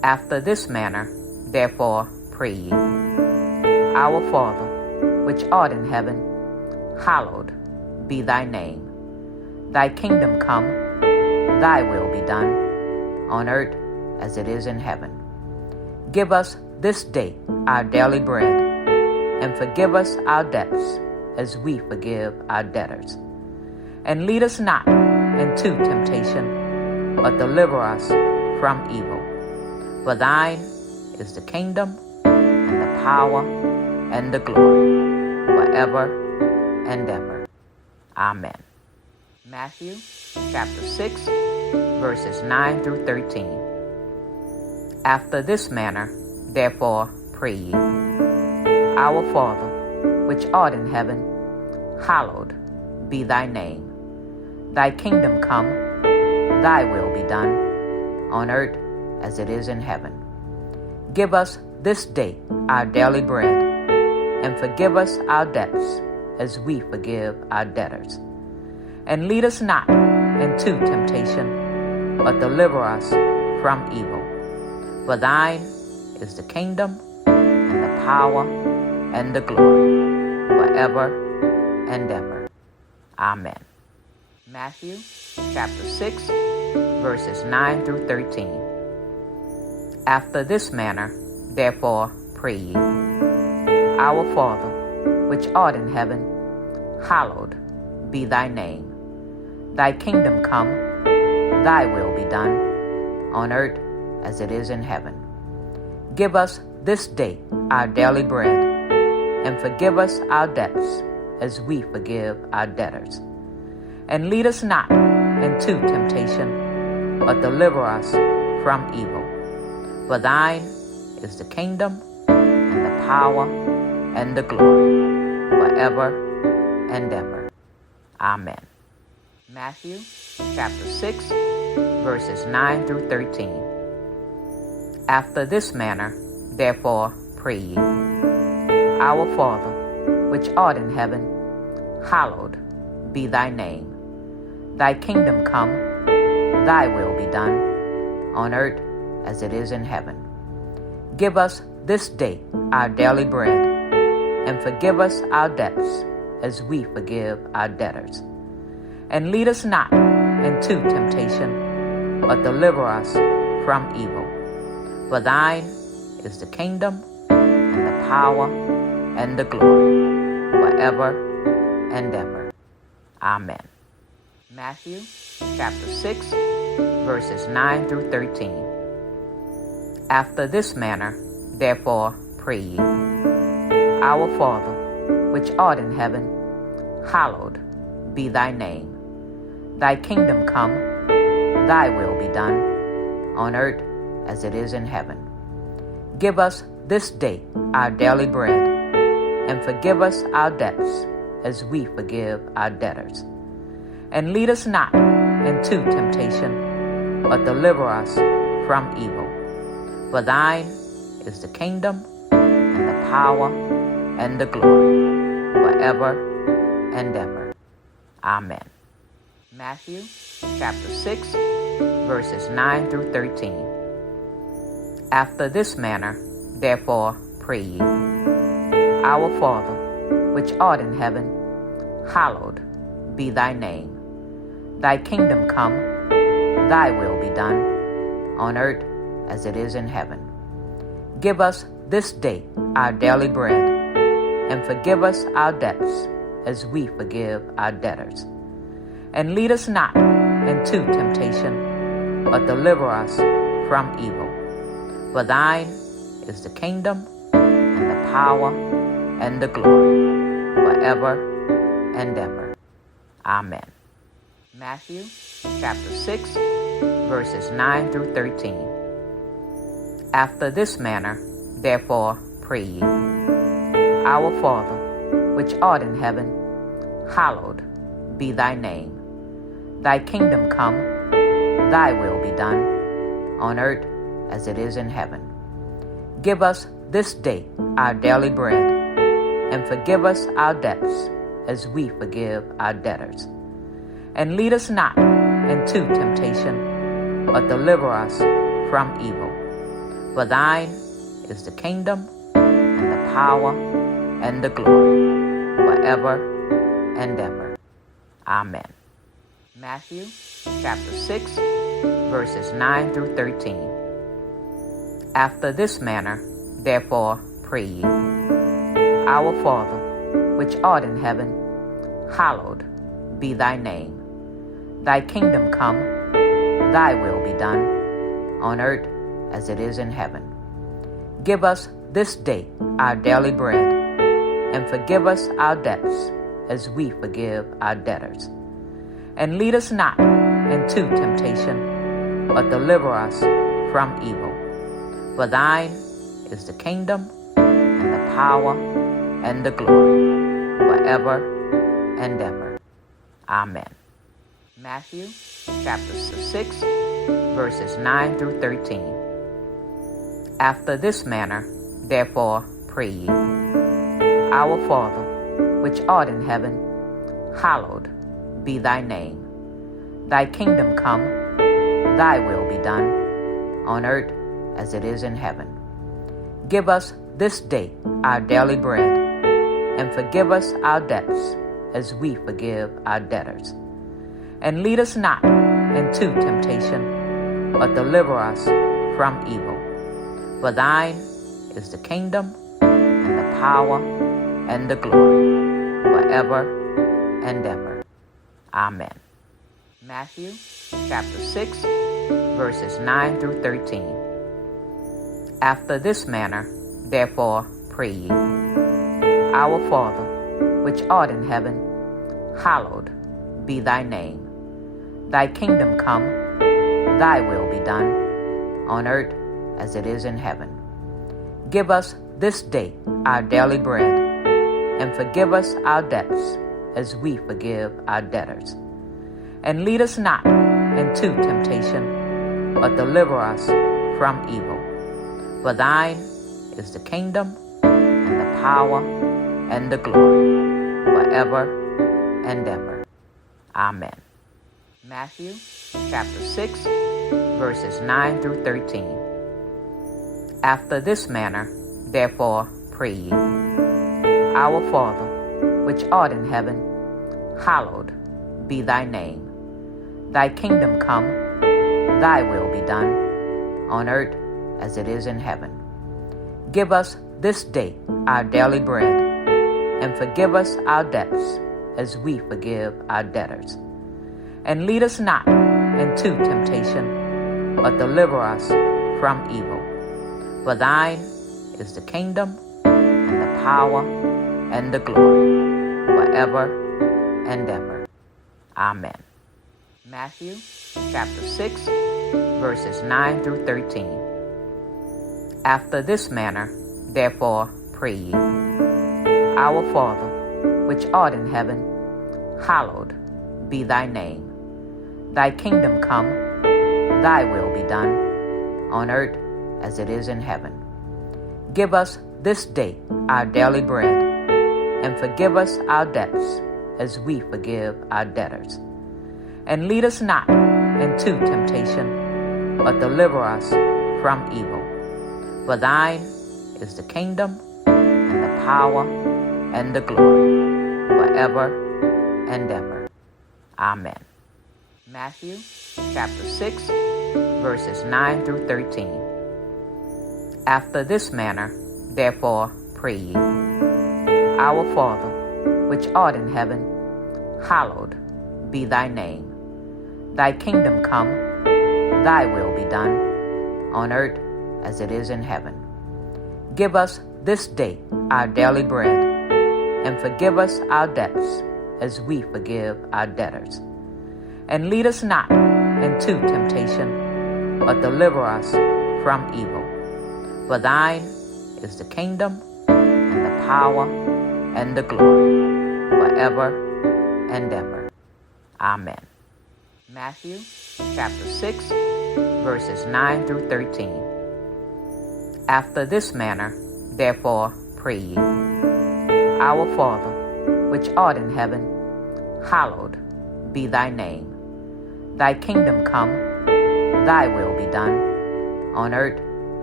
After this manner, therefore, pray ye. Our Father, which art in heaven, hallowed be thy name. Thy kingdom come, thy will be done, on earth as it is in heaven. Give us this day our daily bread, and forgive us our debts as we forgive our debtors. And lead us not into temptation, but deliver us from evil. For thine is the kingdom, and the power, and the glory, forever and ever. Amen. Matthew chapter 6, verses 9 through 13. After this manner, therefore, pray ye. Our Father, which art in heaven, hallowed be thy name. Thy kingdom come, thy will be done, on earth as it is in heaven. Give us this day our daily bread, and forgive us our debts as we forgive our debtors. And lead us not into temptation, but deliver us from evil. For thine is the kingdom, and the power, and the glory, forever and ever. Amen. Matthew chapter 6, verses 9 through 13. After this manner, therefore, pray ye. Our Father, which art in heaven, hallowed be thy name. Thy kingdom come, thy will be done, on earth as it is in heaven. Give us this day our daily bread, and forgive us our debts as we forgive our debtors. And lead us not into temptation, but deliver us from evil. For thine is the kingdom, and the power, and the glory, forever and ever. Amen. Matthew chapter 6, verses 9 through 13. After this manner, therefore, pray ye. Our Father, which art in heaven, hallowed be thy name. Thy kingdom come, thy will be done, on earth as it is in heaven. Give us this day our daily bread, and forgive us our debts as we forgive our debtors. And lead us not into temptation, but deliver us from evil. For thine is the kingdom, and the power, and the glory, forever and ever. Amen. Matthew chapter 6, verses 9 through 13. After this manner, therefore, pray ye. Our Father, which art in heaven, hallowed be thy name. Thy kingdom come, thy will be done, on earth as it is in heaven. Give us this day our daily bread, and forgive us our debts as we forgive our debtors. And lead us not into temptation, but deliver us from evil. For thine is the kingdom, and the power, and the glory, forever and ever. Amen. Matthew chapter 6, verses 9 through 13. After this manner, therefore, pray ye. Our Father, which art in heaven, hallowed be thy name. Thy kingdom come, thy will be done, on earth as it is in heaven. Give us this day our daily bread, and forgive us our debts as we forgive our debtors. And lead us not into temptation, but deliver us from evil. For thine is the kingdom, and the power, and the glory, forever and ever. Amen. Matthew chapter 6, verses 9 through 13. After this manner, therefore, pray ye. Our Father, which art in heaven, hallowed be thy name. Thy kingdom come, thy will be done, on earth as it is in heaven. Give us this day our daily bread, and forgive us our debts as we forgive our debtors. And lead us not into temptation, but deliver us from evil. For thine is the kingdom, and the power, and the glory, forever and ever. Amen. Matthew chapter 6, verses 9 through 13. After this manner, therefore, pray ye. Our Father, which art in heaven, hallowed be thy name. Thy kingdom come, thy will be done, on earth as it is in heaven. Give us this day our daily bread, and forgive us our debts as we forgive our debtors. And lead us not into temptation, but deliver us from evil. For thine is the kingdom, and the power, and the glory, forever and ever. Amen. Matthew chapter 6, verses 9 through 13. After this manner, therefore, pray ye. Our Father, which art in heaven, hallowed be thy name. Thy kingdom come, thy will be done, on earth as it is in heaven. Give us this day our daily bread, and forgive us our debts as we forgive our debtors. And lead us not into temptation, but deliver us from evil. For thine is the kingdom, and the power, and the glory, forever and ever. Amen. Matthew chapter 6, verses 9 through 13. After this manner, therefore, pray ye. Our Father, which art in heaven, hallowed be thy name. Thy kingdom come, thy will be done, on earth as it is in heaven. Give us this day our daily bread, and forgive us our debts as we forgive our debtors. And lead us not into temptation, but deliver us from evil. For thine is the kingdom, and the power, and the glory, forever and ever. Amen. Matthew chapter 6, verses 9 through 13. After this manner, therefore, pray ye. Our Father, which art in heaven, hallowed be thy name. Thy kingdom come, thy will be done, on earth as it is in heaven. Give us this day our daily bread, and forgive us our debts as we forgive our debtors. And lead us not into temptation, but deliver us from evil. For thine is the kingdom, and the power, and the glory, forever and ever. Amen. Matthew chapter 6, verses 9 through 13. After this manner, therefore, pray ye. Our Father, which art in heaven, hallowed be thy name. Thy kingdom come, thy will be done, on earth as it is in heaven. Give us this day our daily bread, and forgive us our debts as we forgive our debtors. And lead us not into temptation, but deliver us from evil. For thine is the kingdom, and the power, and the glory, forever and ever. Amen. Matthew chapter 6, verses 9 through 13. After this manner, therefore, pray ye. Our Father, which art in heaven, hallowed be thy name. Thy kingdom come, thy will be done, on earth as it is in heaven. Give us this day our daily bread, and forgive us our debts as we forgive our debtors. And lead us not into temptation, but deliver us from evil. For thine is the kingdom, and the power, and the glory, forever and ever. Amen. Matthew chapter 6, verses 9 through 13. After this manner, therefore, pray ye. Our Father, which art in heaven, hallowed be thy name. Thy kingdom come, thy will be done, on earth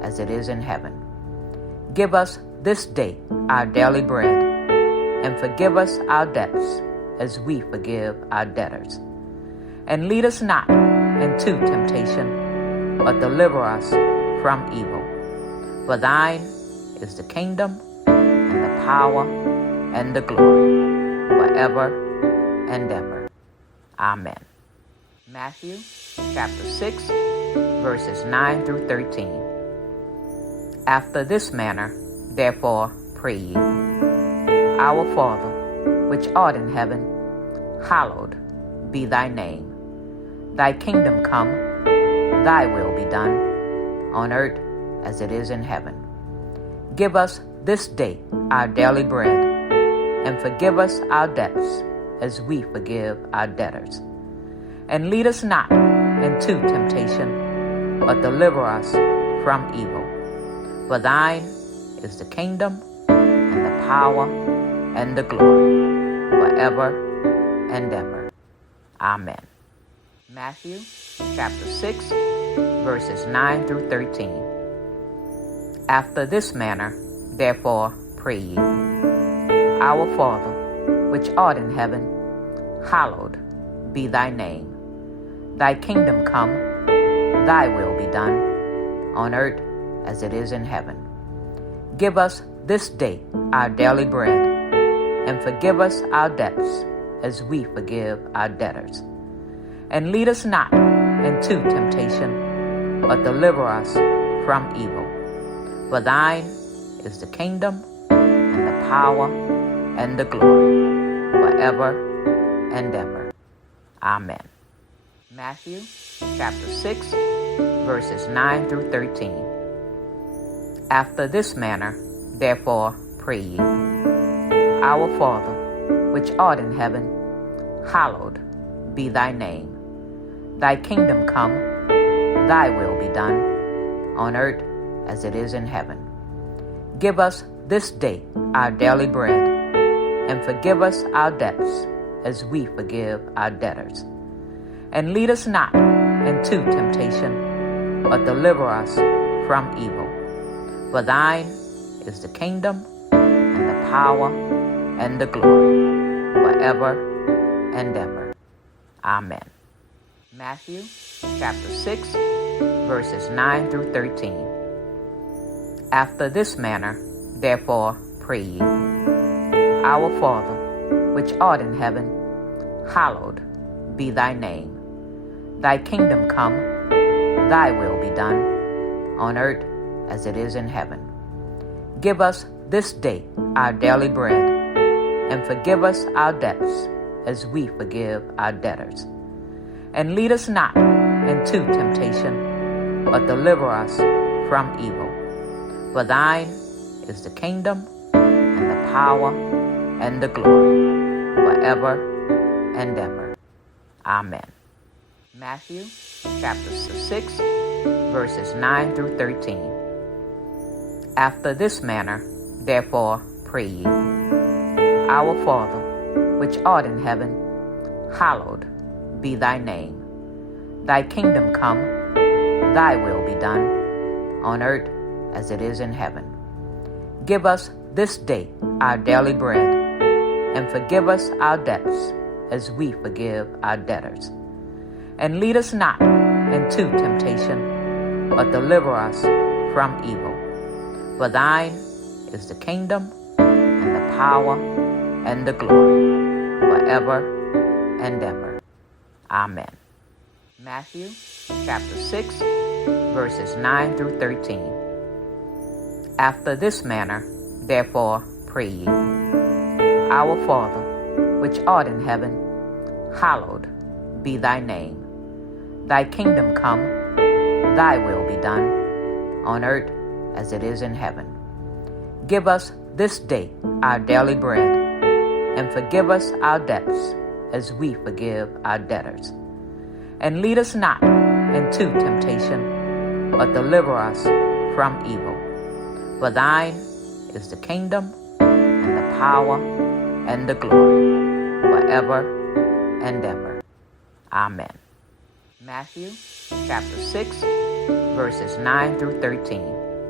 as it is in heaven. Give us this day our daily bread, and forgive us our debts as we forgive our debtors. And lead us not into temptation, but deliver us from evil. For thine is the kingdom, and the power, and the glory, forever and ever. Amen. Matthew chapter 6, verses 9 through 13. After this manner, therefore, pray ye. Our Father, which art in heaven, hallowed be thy name. Thy kingdom come, thy will be done, on earth as it is in heaven. Give us this day our daily bread, and forgive us our debts as we forgive our debtors. And lead us not into temptation, but deliver us from evil. For thine is the kingdom, and the power, and the glory, forever and ever. Amen. Matthew chapter 6, verses 9 through 13. After this manner, therefore, pray ye. Our Father, which art in heaven, hallowed be thy name. Thy kingdom come, thy will be done, on earth as it is in heaven. Give us this day our daily bread, and forgive us our debts as we forgive our debtors. And lead us not into temptation, but deliver us from evil. For thine is the kingdom, and the power, and the glory, forever and ever. Amen. Matthew chapter 6, verses 9 through 13. After this manner, therefore, pray ye. Our Father, which art in heaven, hallowed be thy name. Thy kingdom come, thy will be done, on earth as it is in heaven. Give us this day our daily bread, and forgive us our debts as we forgive our debtors. And lead us not into temptation, but deliver us from evil. For thine is the kingdom, and the power, and the glory, forever and ever. Amen. Matthew chapter 6, verses 9 through 13. After this manner, therefore, pray ye. Our Father, which art in heaven, hallowed be thy name. Thy kingdom come, thy will be done, on earth as it is in heaven. Give us this day our daily bread, and forgive us our debts as we forgive our debtors. And lead us not into temptation, but deliver us from evil. For thine is the kingdom, and the power, and the glory, forever and ever. Amen. Matthew chapter 6, verses 9 through 13. After this manner, therefore, pray ye. Our Father, which art in heaven, hallowed be thy name. Thy kingdom come, thy will be done, on earth as it is in heaven. Give us this day our daily bread, and forgive us our debts as we forgive our debtors. And lead us not into temptation, but deliver us from evil. For thine is the kingdom, and the power, and the glory, forever and ever. Amen. Matthew chapter 6, verses 9 through 13. After this manner, therefore, pray ye. Our Father, which art in heaven, hallowed be thy name. Thy kingdom come, thy will be done, on earth as it is in heaven. Give us this day our daily bread, and forgive us our debts as we forgive our debtors. And lead us not into temptation, but deliver us from evil. For thine is the kingdom, and the power, and the glory, forever and ever. Amen. Matthew chapter 6, verses 9 through 13.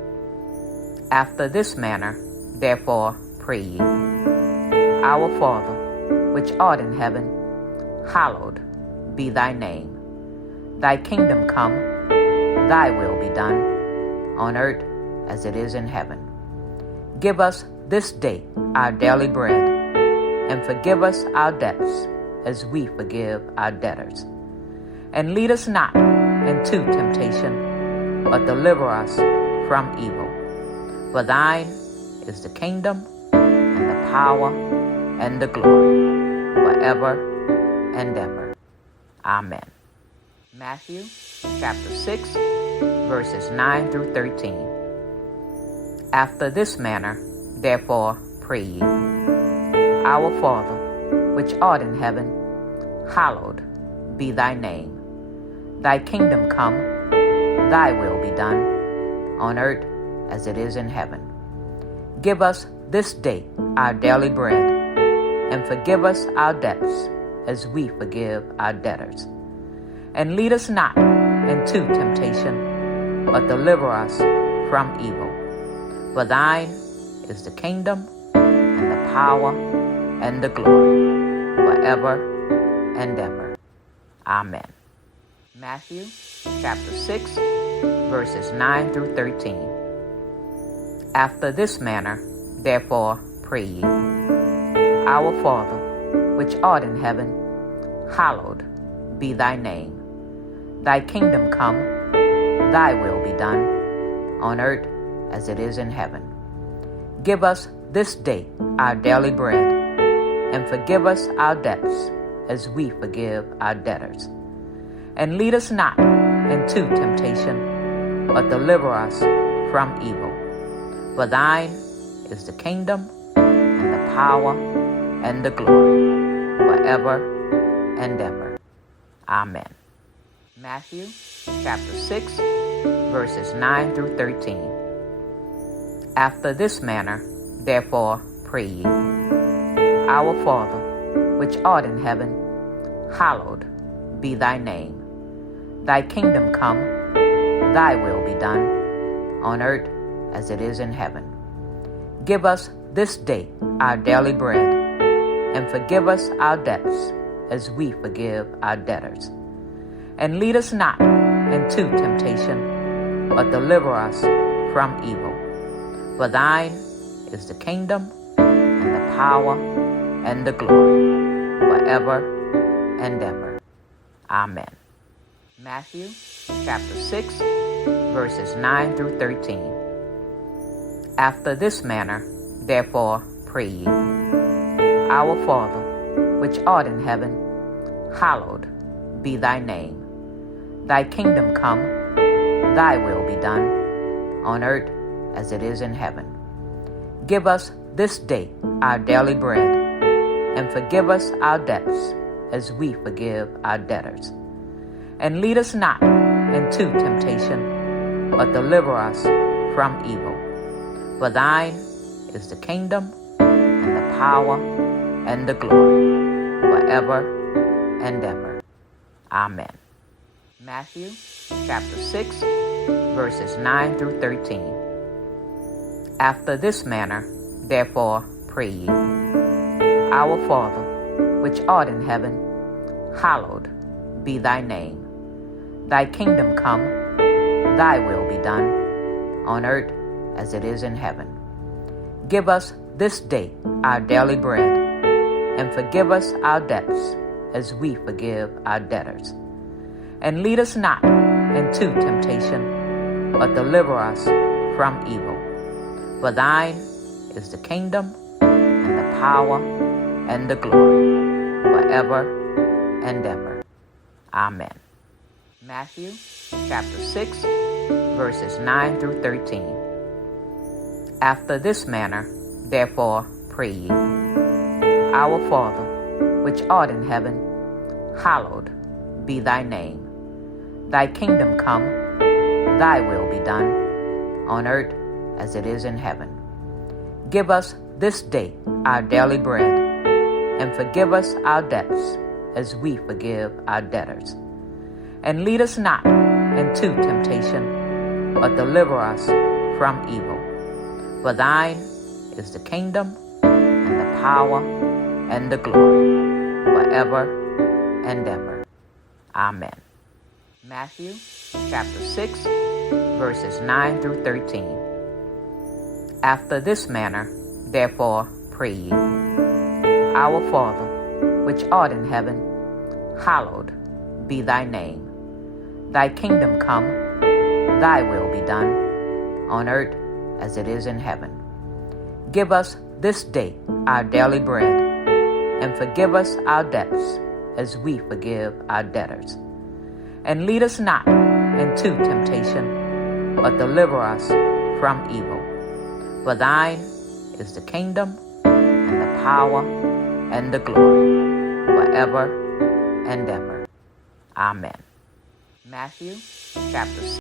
After this manner, therefore, pray ye. Our Father, which art in heaven, hallowed be thy name. Thy kingdom come, thy will be done, on earth as it is in heaven. Give us this day our daily bread, and forgive us our debts as we forgive our debtors. And lead us not into temptation, but deliver us from evil. For thine is the kingdom, and the power, and the glory, forever and ever. Amen. Matthew chapter 6, verses 9 through 13. After this manner, therefore, pray ye. Our Father, which art in heaven, hallowed be thy name. Thy kingdom come, thy will be done, on earth as it is in heaven. Give us this day our daily bread, and forgive us our debts as we forgive our debtors. And lead us not into temptation, but deliver us from evil. For thine is the kingdom, and the power, and the glory, forever and ever. Amen. Matthew chapter 6, verses 9 through 13. After this manner, therefore, pray ye. Our Father, which art in heaven, hallowed be thy name. Thy kingdom come, thy will be done, on earth as it is in heaven. Give us this day our daily bread, and forgive us our debts as we forgive our debtors. And lead us not into temptation, but deliver us from evil. For thine is the kingdom, and the power, and the glory, forever and ever. Amen. Matthew chapter 6, verses 9 through 13. After this manner, therefore, pray ye. Our Father, which art in heaven, hallowed be thy name. Thy kingdom come, thy will be done, on earth as it is in heaven. Give us this day our daily bread, and forgive us our debts as we forgive our debtors. And lead us not into temptation, but deliver us from evil. For thine is the kingdom, and the power, and the glory, forever and ever. Amen. Matthew chapter 6, verses 9 through 13. After this manner, therefore, pray ye. Our Father, which art in heaven, hallowed be thy name. Thy kingdom come, thy will be done, on earth as it is in heaven. Give us this day our daily bread, and forgive us our debts as we forgive our debtors. And lead us not into temptation, but deliver us from evil. For thine is the kingdom, and the power, and the glory, forever and ever. Amen. Matthew chapter 6, verses 9 through 13. After this manner, therefore, pray ye. Our Father, which art in heaven, hallowed be thy name. Thy kingdom come, thy will be done, on earth as it is in heaven. Give us this day our daily bread, and forgive us our debts as we forgive our debtors. And lead us not into temptation, but deliver us from evil. For thine is the kingdom, and the power, and the glory, forever and ever. Amen. Matthew chapter 6, verses 9 through 13. After this manner, therefore, pray ye. Our Father, which art in heaven, hallowed be thy name. Thy kingdom come, thy will be done, on earth as it is in heaven. Give us this day our daily bread, and forgive us our debts as we forgive our debtors. And lead us not into temptation, but deliver us from evil. For thine is the kingdom, and the power, and the glory, forever and ever. Amen. Matthew chapter 6, verses 9 through 13. After this manner, therefore, pray ye. Our Father, which art in heaven, hallowed be thy name. Thy kingdom come, thy will be done, on earth as it is in heaven. Give us this day our daily bread, and forgive us our debts as we forgive our debtors. And lead us not into temptation, but deliver us from evil. For thine is the kingdom, and the power, and the glory, forever and ever. Amen. Matthew chapter 6.